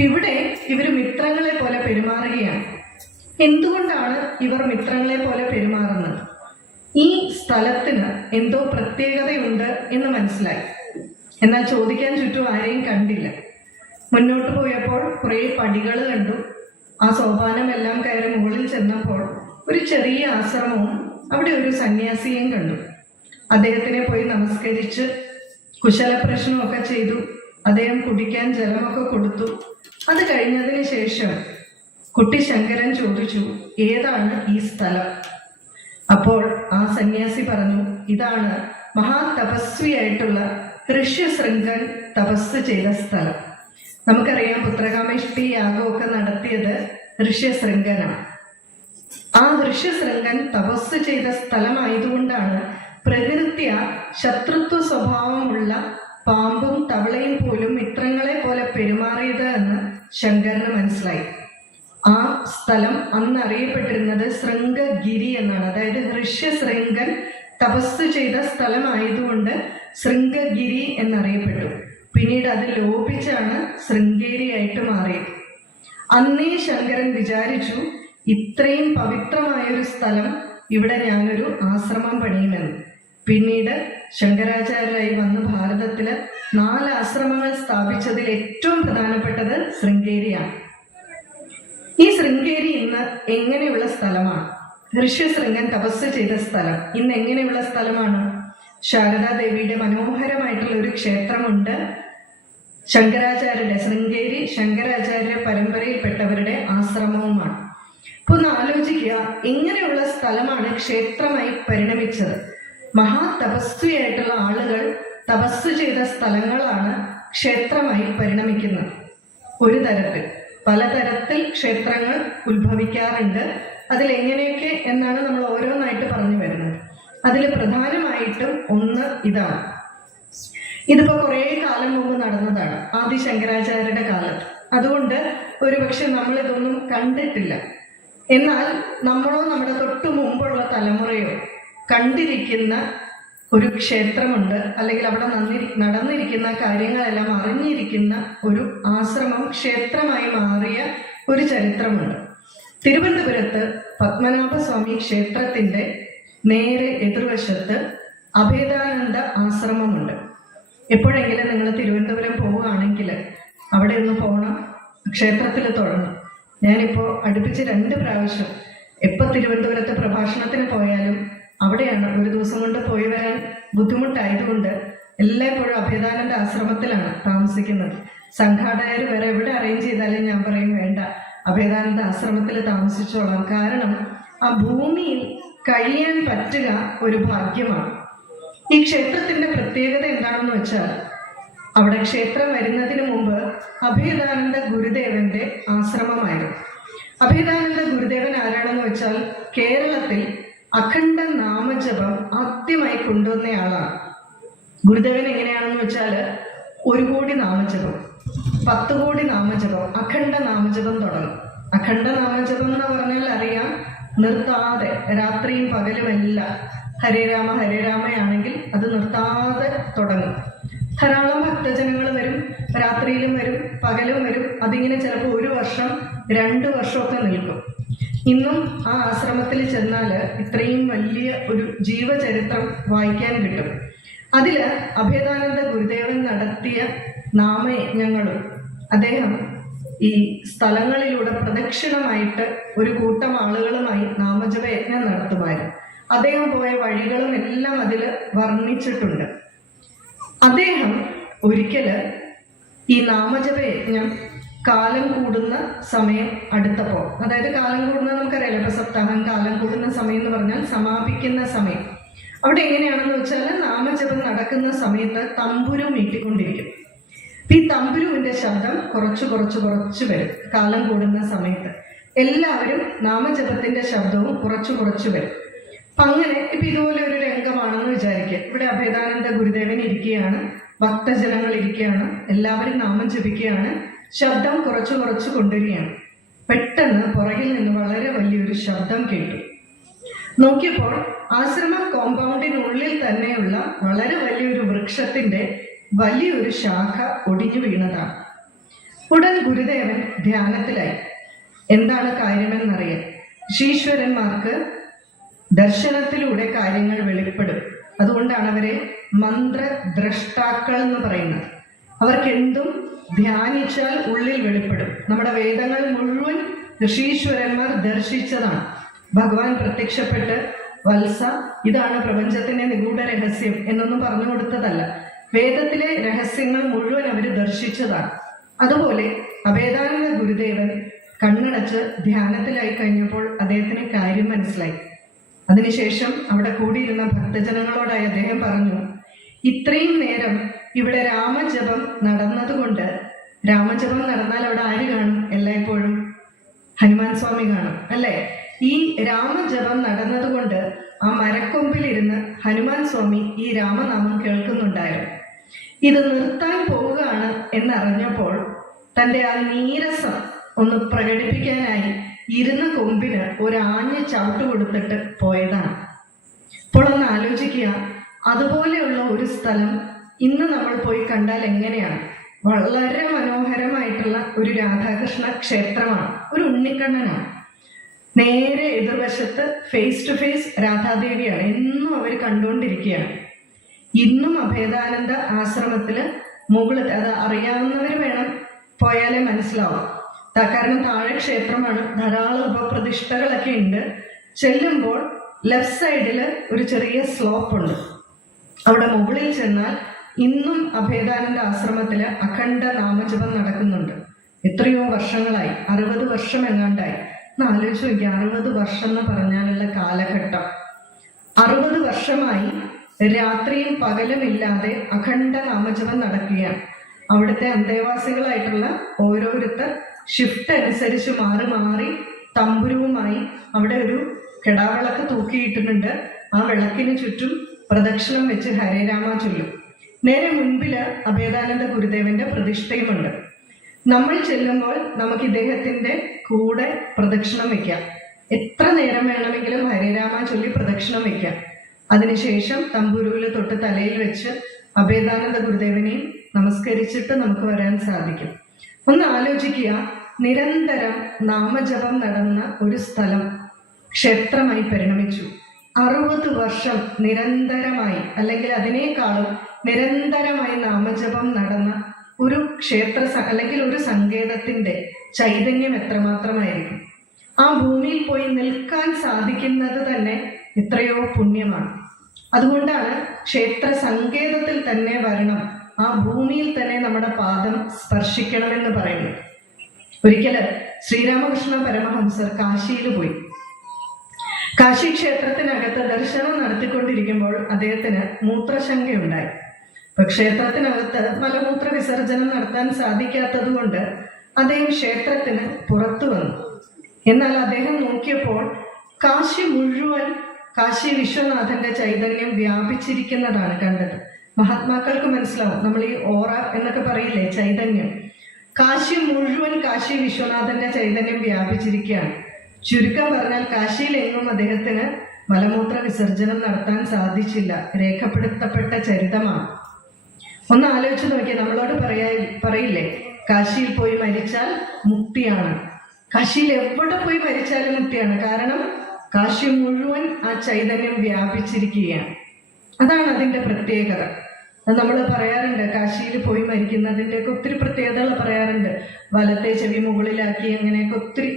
ഇവിടെ ഇവർ മിത്രങ്ങളെ പോലെ പെരുമാറുകയാണ്. എന്തുകൊണ്ടാണ് ഇവർ മിത്രങ്ങളെ പോലെ പെരുമാറുന്നത്? ഈ സ്ഥലത്തിന് എന്തോ പ്രത്യേകതയുണ്ട് എന്ന് മനസ്സിലായി. എന്നാൽ ചോദിക്കാൻ ചുറ്റും ആരെയും കണ്ടില്ല. മുന്നോട്ട് പോയപ്പോൾ കുറെ പടികൾ കണ്ടു. ആ സോപാനമെല്ലാം കയറി മുകളിൽ ചെന്നപ്പോൾ ഒരു ചെറിയ ആശ്രമവും അവിടെ ഒരു സന്യാസിയെയും കണ്ടു. അദ്ദേഹത്തിനെ പോയി നമസ്കരിച്ച് കുശലപ്രശ്നമൊക്കെ ചെയ്തു. അദ്ദേഹം കുടിക്കാൻ ജലമൊക്കെ കൊടുത്തു. അത് കഴിഞ്ഞതിന് ശേഷം കുട്ടി ശങ്കരൻ ചോദിച്ചു, ഏതാണ് ഈ സ്ഥലം? അപ്പോൾ ആ സന്യാസി പറഞ്ഞു, ഇതാണ് മഹാതപസ്വിയായിട്ടുള്ള ഋഷ്യശൃംഗൻ തപസ് ചെയ്ത സ്ഥലം. നമുക്കറിയാം, പുത്രകാമേഷ്ടി യാഗമൊക്കെ നടത്തിയത് ഋഷ്യശൃംഗനാണ്. ആ ഋഷ്യശൃംഗൻ തപസ് ചെയ്ത സ്ഥലമായതുകൊണ്ടാണ് പ്രകൃത്യ ശത്രുത്വ സ്വഭാവമുള്ള പാമ്പും തവളയും പോലും മിത്രങ്ങളെ പോലെ പെരുമാറിയത് എന്ന് ശങ്കരന് മനസ്സിലായി. ആ സ്ഥലം അന്ന് അറിയപ്പെട്ടിരുന്നത് ശൃംഗഗിരി എന്നാണ്. അതായത് ഋഷ്യശൃംഗൻ തപസ് ചെയ്ത സ്ഥലമായതുകൊണ്ട് ശൃംഗഗിരി എന്നറിയപ്പെട്ടു. പിന്നീട് അത് ലോപിച്ചാണ് ശൃംഗേരിയായിട്ട് മാറിയത്. അന്നേ ശങ്കരൻ വിചാരിച്ചു, ഇത്രയും പവിത്രമായൊരു സ്ഥലം, ഇവിടെ ഞാനൊരു ആശ്രമം പണിയുമെന്ന്. പിന്നീട് ശങ്കരാചാര്യരായി വന്ന് ഭാരതത്തില് 4 ആശ്രമങ്ങൾ സ്ഥാപിച്ചതിൽ ഏറ്റവും പ്രധാനപ്പെട്ടത് ശൃംഗേരിയാണ്. ഈ ശൃംഗേരി ഇന്ന് എങ്ങനെയുള്ള സ്ഥലമാണ്? ഋഷ്യശൃംഗൻ തപസ് ചെയ്ത സ്ഥലം ഇന്ന് എങ്ങനെയുള്ള സ്ഥലമാണ്? ശാരദാദേവിയുടെ മനോഹരമായിട്ടുള്ള ഒരു ക്ഷേത്രമുണ്ട്. ശങ്കരാചാര്യരുടെ ശൃംഗേരി ശങ്കരാചാര്യ പരമ്പരയിൽപ്പെട്ടവരുടെ ആശ്രമവുമാണ്. അപ്പൊ ഒന്ന് ആലോചിക്കുക, എങ്ങനെയുള്ള സ്ഥലമാണ് ക്ഷേത്രമായി പരിണമിച്ചത്? മഹാതപസ്വിയായിട്ടുള്ള ആളുകൾ തപസ് ചെയ്ത സ്ഥലങ്ങളാണ് ക്ഷേത്രമായി പരിണമിക്കുന്നത്. ഒരു തരത്തിൽ പലതരത്തിൽ ക്ഷേത്രങ്ങൾ ഉത്ഭവിക്കാറുണ്ട്. അതിലെങ്ങനെയൊക്കെ എന്നാണ് നമ്മൾ ഓരോന്നായിട്ട് പറഞ്ഞു വരുന്നത്. അതിൽ പ്രധാനമായിട്ടും ഒന്ന് ഇതാണ്. ഇതിപ്പോ കുറെ കാലം മുമ്പ് നടന്നതാണ്, ആദി ശങ്കരാചാര്യരുടെ കാലത്ത്. അതുകൊണ്ട് ഒരുപക്ഷെ നമ്മൾ ഇതൊന്നും കണ്ടിട്ടില്ല. എന്നാൽ നമ്മളോ നമ്മുടെ തൊട്ടു മുമ്പുള്ള തലമുറയോ കണ്ടിരിക്കുന്ന ഒരു ക്ഷേത്രമുണ്ട്, അല്ലെങ്കിൽ അവിടെ നടന്നിരിക്കുന്ന കാര്യങ്ങളെല്ലാം അറിഞ്ഞിരിക്കുന്ന ഒരു ആശ്രമം ക്ഷേത്രമായി മാറിയ ഒരു ചരിത്രമുണ്ട്. തിരുവനന്തപുരത്ത് പത്മനാഭസ്വാമി ക്ഷേത്രത്തിന്റെ നേരെ എതിർവശത്ത് അഭേദാനന്ദ ആശ്രമമുണ്ട്. എപ്പോഴെങ്കിലും നിങ്ങൾ തിരുവനന്തപുരം പോവുകയാണെങ്കിൽ അവിടെ ഒന്ന് പോകണം, ക്ഷേത്രത്തിൽ തൊഴണം. ഞാനിപ്പോൾ അടുപ്പിച്ച് 2 പ്രാവശ്യം എപ്പോൾ തിരുവനന്തപുരത്ത് പ്രഭാഷണത്തിന് പോയാലും അവിടെയാണ്. ഒരു ദിവസം കൊണ്ട് പോയി വരാൻ ബുദ്ധിമുട്ടായതുകൊണ്ട് എല്ലായ്പ്പോഴും അഭേദാനന്ദ ആശ്രമത്തിലാണ് താമസിക്കുന്നത്. സംഘാടകർ വേറെ എവിടെ അറേഞ്ച് ചെയ്താലും ഞാൻ പറയും വേണ്ട, അഭേദാനന്ദ ആശ്രമത്തിൽ താമസിച്ചോളാം. കാരണം ആ ഭൂമിയിൽ കഴിയാൻ പറ്റുക ഒരു ഭാഗ്യമാണ്. ഈ ക്ഷേത്രത്തിന്റെ പ്രത്യേകത എന്താണെന്ന് വെച്ചാൽ, അവിടെ ക്ഷേത്രം വരുന്നതിന് മുമ്പ് അഭേദാനന്ദ ഗുരുദേവന്റെ ആശ്രമമായിരുന്നു. അഭേദാനന്ദ ഗുരുദേവൻ ആരാണെന്ന് വെച്ചാൽ, കേരളത്തിൽ അഖണ്ഡ നാമജപം ആദ്യമായി കൊണ്ടുവന്നയാളാണ്. ഗുരുദേവൻ എങ്ങനെയാണെന്ന് വെച്ചാൽ 1 കോടി നാമജപം, 10 കോടി നാമജപം, അഖണ്ഡ നാമജപം തുടങ്ങും. അഖണ്ഡ നാമജപം എന്ന് പറഞ്ഞാൽ അറിയാം, നിർത്താതെ രാത്രിയും പകലുമെല്ലാം ഹരേ രാമ ഹരേ രാമയാണെങ്കിൽ അത് നിർത്താതെ തുടങ്ങും. ധാരാളം ഭക്തജനങ്ങൾ വരും, രാത്രിയിലും വരും പകലും വരും. അതിങ്ങനെ ചിലപ്പോൾ 1 വർഷം 2 വർഷമൊക്കെ നിൽക്കും. ഇന്നും ആ ആശ്രമത്തിൽ ചെന്നാൽ ഇത്രയും വലിയ ഒരു ജീവചരിത്രം വായിക്കാൻ കിട്ടും. അതില് അഭേദാനന്ദ ഗുരുദേവൻ നടത്തിയ നാമയജ്ഞങ്ങളും അദ്ദേഹം ഈ സ്ഥലങ്ങളിലൂടെ പ്രദക്ഷിണമായിട്ട് ഒരു കൂട്ടം ആളുകളുമായി നാമജപ യജ്ഞം നടത്തുമായിരുന്നു. അദ്ദേഹം പോയ വഴികളും എല്ലാം അതിൽ വർണ്ണിച്ചിട്ടുണ്ട്. അദ്ദേഹം ഒരിക്കല് ഈ നാമജപ യജ്ഞം കാലം കൂടുന്ന സമയം അടുത്തപ്പോൾ, അതായത് കാലം കൂടുന്ന നമുക്കറിയാലോ, ഇപ്പൊ സപ്താഹം കാലം കൂടുന്ന സമയം എന്ന് പറഞ്ഞാൽ സമാപിക്കുന്ന സമയം. അവിടെ എങ്ങനെയാണെന്ന് വെച്ചാൽ, നാമജപം നടക്കുന്ന സമയത്ത് തമ്പുരു മീട്ടിക്കൊണ്ടിരിക്കും. ഈ തമ്പുരുവിന്റെ ശബ്ദം കുറച്ച് കുറച്ച് കുറച്ച് വരും. കാലം കൂടുന്ന സമയത്ത് എല്ലാവരും നാമജപത്തിന്റെ ശബ്ദവും കുറച്ച് കുറച്ച് വരും. അപ്പൊ അങ്ങനെ ഇപ്പൊ ഇതുപോലെ ഒരു രംഗമാണെന്ന് വിചാരിക്കുക. ഇവിടെ അഭേദാനന്ദ ഗുരുദേവൻ ഇരിക്കുകയാണ്, ഭക്തജനങ്ങൾ ഇരിക്കുകയാണ്, എല്ലാവരും നാമം ജപിക്കുകയാണ്, ശബ്ദം കുറച്ച് കുറച്ച് കൊണ്ടുവരികയാണ്. പെട്ടെന്ന് പുറകിൽ നിന്ന് വളരെ വലിയൊരു ശബ്ദം കേട്ടു. നോക്കിയപ്പോൾ ആശ്രമ കോമ്പൗണ്ടിനുള്ളിൽ തന്നെയുള്ള വളരെ വലിയൊരു വൃക്ഷത്തിന്റെ വലിയൊരു ശാഖ ഒടിഞ്ഞു വീണതാണ്. ഉടൻ ഗുരുദേവൻ ധ്യാനത്തിലായി. എന്താണ് കാര്യമെന്നറിയാൻ. ഋഷീശ്വരന്മാർക്ക് ദർശനത്തിലൂടെ കാര്യങ്ങൾ വെളിപ്പെടും. അതുകൊണ്ടാണ് അവരെ മന്ത്രദ്രഷ്ടാക്കൾ എന്ന് പറയുന്നത്. അവർക്കെന്തും ധ്യാനിച്ചാൽ ഉള്ളിൽ വെളിപ്പെടും. നമ്മുടെ വേദങ്ങൾ മുഴുവൻ ഋഷീശ്വരന്മാർ ദർശിച്ചതാണ്. ഭഗവാൻ പ്രത്യക്ഷപ്പെട്ട് വത്സ, ഇതാണ് പ്രപഞ്ചത്തിന്റെ നിഗൂഢ രഹസ്യം എന്നൊന്നും പറഞ്ഞു കൊടുത്തതല്ല. വേദത്തിലെ രഹസ്യങ്ങൾ മുഴുവൻ അവർ ദർശിച്ചതാണ്. അതുപോലെ അഭേദാനന്ദ ഗുരുദേവൻ കണ്ണടച്ച് ധ്യാനത്തിലായി കഴിഞ്ഞപ്പോൾ അദ്ദേഹത്തിന് കാര്യം മനസ്സിലായി. അതിനുശേഷം അവിടെ കൂടിയിരുന്ന ഭക്തജനങ്ങളോടായി അദ്ദേഹം പറഞ്ഞു, ഇത്രയും നേരം ഇവിടെ രാമജപം നടന്നതുകൊണ്ട്, രാമജപം നടന്നാൽ അവിടെ ആര് കാണും? എല്ലായ്പ്പോഴും ഹനുമാൻ സ്വാമി കാണും, അല്ലേ? ഈ രാമജപം നടന്നതുകൊണ്ട് ആ മരക്കൊമ്പിലിരുന്ന് ഹനുമാൻ സ്വാമി ഈ രാമനാമം കേൾക്കുന്നുണ്ടായിരുന്നു. ഇത് നിർത്താൻ പോവുകയാണ് എന്നറിഞ്ഞപ്പോൾ തൻ്റെ ആ നീരസം ഒന്ന് പ്രകടിപ്പിക്കാനായി ഇരുന്ന കൊമ്പിന് ഒരാഞ്ഞ ചവിട്ട് കൊടുത്തിട്ട് പോയതാണ്. അപ്പോൾ ഒന്ന് ആലോചിക്കുക, അതുപോലെയുള്ള ഒരു സ്ഥലം ഇന്ന് നമ്മൾ പോയി കണ്ടാൽ എങ്ങനെയാണ്? വളരെ മനോഹരമായിട്ടുള്ള ഒരു രാധാകൃഷ്ണ ക്ഷേത്രമാണ്, ഒരു ഉണ്ണിക്കണ്ണനാണ്. നേരെ എതിർവശത്ത് ഫേസ് ടു ഫേസ് രാധാദേവിയാണ്. എന്നും അവർ കണ്ടുകൊണ്ടിരിക്കുകയാണ്. ഇന്നും അഭേദാനന്ദ ആശ്രമത്തില് മുകളിൽ, അത് അറിയാവുന്നവർ വേണം, പോയാലേ മനസ്സിലാവും. കാരണം താഴെ ക്ഷേത്രമാണ്, ധാരാളം ഉപപ്രതിഷ്ഠകളൊക്കെ ഉണ്ട്. ചെല്ലുമ്പോൾ ലെഫ്റ്റ് സൈഡിൽ ഒരു ചെറിയ സ്ലോപ്പ് ഉണ്ട്. അവിടെ മുകളിൽ ചെന്നാൽ ഇന്നും അഭേദാനന്ദ ആശ്രമത്തിൽ അഖണ്ഡ നാമജപം നടക്കുന്നുണ്ട്. എത്രയോ വർഷങ്ങളായി, 60 വർഷം എങ്ങാണ്ടായി. ഒന്ന് ആലോചിച്ച് നോക്കി, 60 വർഷം എന്ന് പറഞ്ഞാലുള്ള കാലഘട്ടം. 60 വർഷമായി രാത്രിയും പകലുമില്ലാതെ അഖണ്ഡ നാമജപം നടക്കുകയാണ്. അവിടുത്തെ അന്തേവാസികളായിട്ടുള്ള ഓരോരുത്തർ ഷിഫ്റ്റ് അനുസരിച്ച് മാറി മാറി തമ്പുരുവുമായി അവിടെ ഒരു കെടാവിളക്ക് തൂക്കിയിട്ടിട്ടുണ്ട്. ആ വിളക്കിന് ചുറ്റും പ്രദക്ഷിണം വെച്ച് ഹരേ രാമ ചൊല്ലും. നേരെ മുൻപില് അഭേദാനന്ദ ഗുരുദേവന്റെ പ്രതിഷ്ഠയുമുണ്ട്. നമ്മൾ ചെല്ലുമ്പോൾ നമുക്ക് ഇദ്ദേഹത്തിന്റെ കൂടെ പ്രദക്ഷിണം വെക്കാം. എത്ര നേരം വേണമെങ്കിലും ഹരേ രാമ ചൊല്ലി പ്രദക്ഷിണം വെക്കാം. അതിനുശേഷം തമ്പുരുവിൽ തൊട്ട് തലയിൽ വെച്ച് അഭേദാനന്ദ ഗുരുദേവനെയും നമസ്കരിച്ചിട്ട് നമുക്ക് വരാൻ സാധിക്കും. ഒന്ന് ആലോചിക്കുക, നിരന്തരം നാമജപം നടന്ന ഒരു സ്ഥലം ക്ഷേത്രമായി പരിണമിച്ചു. 60 വർഷം നിരന്തരമായി, അല്ലെങ്കിൽ അതിനേക്കാളും നിരന്തരമായി നാമജപം നടന്ന ഒരു ക്ഷേത്ര അല്ലെങ്കിൽ ഒരു സങ്കേതത്തിന്റെ ചൈതന്യം എത്രമാത്രമായിരിക്കും. ആ ഭൂമിയിൽ പോയി നിൽക്കാൻ സാധിക്കുന്നത് തന്നെ എത്രയോ പുണ്യമാണ്. അതുകൊണ്ടാണ് ക്ഷേത്ര സങ്കേതത്തിൽ തന്നെ വരണം, ആ ഭൂമിയിൽ തന്നെ നമ്മുടെ പാദം സ്പർശിക്കണമെന്ന് പറയുന്നത്. ഒരിക്കല് ശ്രീരാമകൃഷ്ണ പരമഹംസർ കാശിയിൽ പോയി. കാശി ക്ഷേത്രത്തിനകത്ത് ദർശനം നടത്തിക്കൊണ്ടിരിക്കുമ്പോൾ അദ്ദേഹത്തിന് മൂത്രശങ്കയുണ്ടായി. ഇപ്പൊ ക്ഷേത്രത്തിനകത്ത് മലമൂത്ര വിസർജനം നടത്താൻ സാധിക്കാത്തത് കൊണ്ട് അദ്ദേഹം ക്ഷേത്രത്തിന് പുറത്തു വന്നു. എന്നാൽ അദ്ദേഹം നോക്കിയപ്പോൾ കാശി മുഴുവൻ കാശി വിശ്വനാഥന്റെ ചൈതന്യം വ്യാപിച്ചിരിക്കുന്നതാണ് കണ്ടത്. മഹാത്മാക്കൾക്ക് മനസ്സിലാവും, നമ്മൾ ഈ ഓറ എന്നൊക്കെ പറയില്ലേ, ചൈതന്യം. കാശി മുഴുവൻ കാശി വിശ്വനാഥന്റെ ചൈതന്യം വ്യാപിച്ചിരിക്കുകയാണ്. ചുരുക്കം പറഞ്ഞാൽ കാശിയിലെങ്ങും അദ്ദേഹത്തിന് മലമൂത്ര വിസർജനം നടത്താൻ സാധിച്ചില്ല. രേഖപ്പെടുത്തപ്പെട്ട ചരിതമാണ്. ഒന്ന് ആലോചിച്ച് നോക്കിയാൽ നമ്മളോട് പറയില്ലേ, കാശിയിൽ പോയി മരിച്ചാൽ മുക്തിയാണ്. കാശിയിൽ എവിടെ പോയി മരിച്ചാലും മുക്തിയാണ്. കാരണം കാശി മുഴുവൻ ആ ചൈതന്യം വ്യാപിച്ചിരിക്കുകയാണ്. അതാണ് അതിന്റെ പ്രത്യേകത. നമ്മൾ പറയാറുണ്ട്, കാശിയിൽ പോയി മരിക്കുന്നതിൻ്റെയൊക്കെ ഒത്തിരി പ്രത്യേകതകൾ പറയാറുണ്ട്. വലത്തെ ചെവി മുകളിലാക്കി അങ്ങനെയൊക്കെ ഒത്തിരി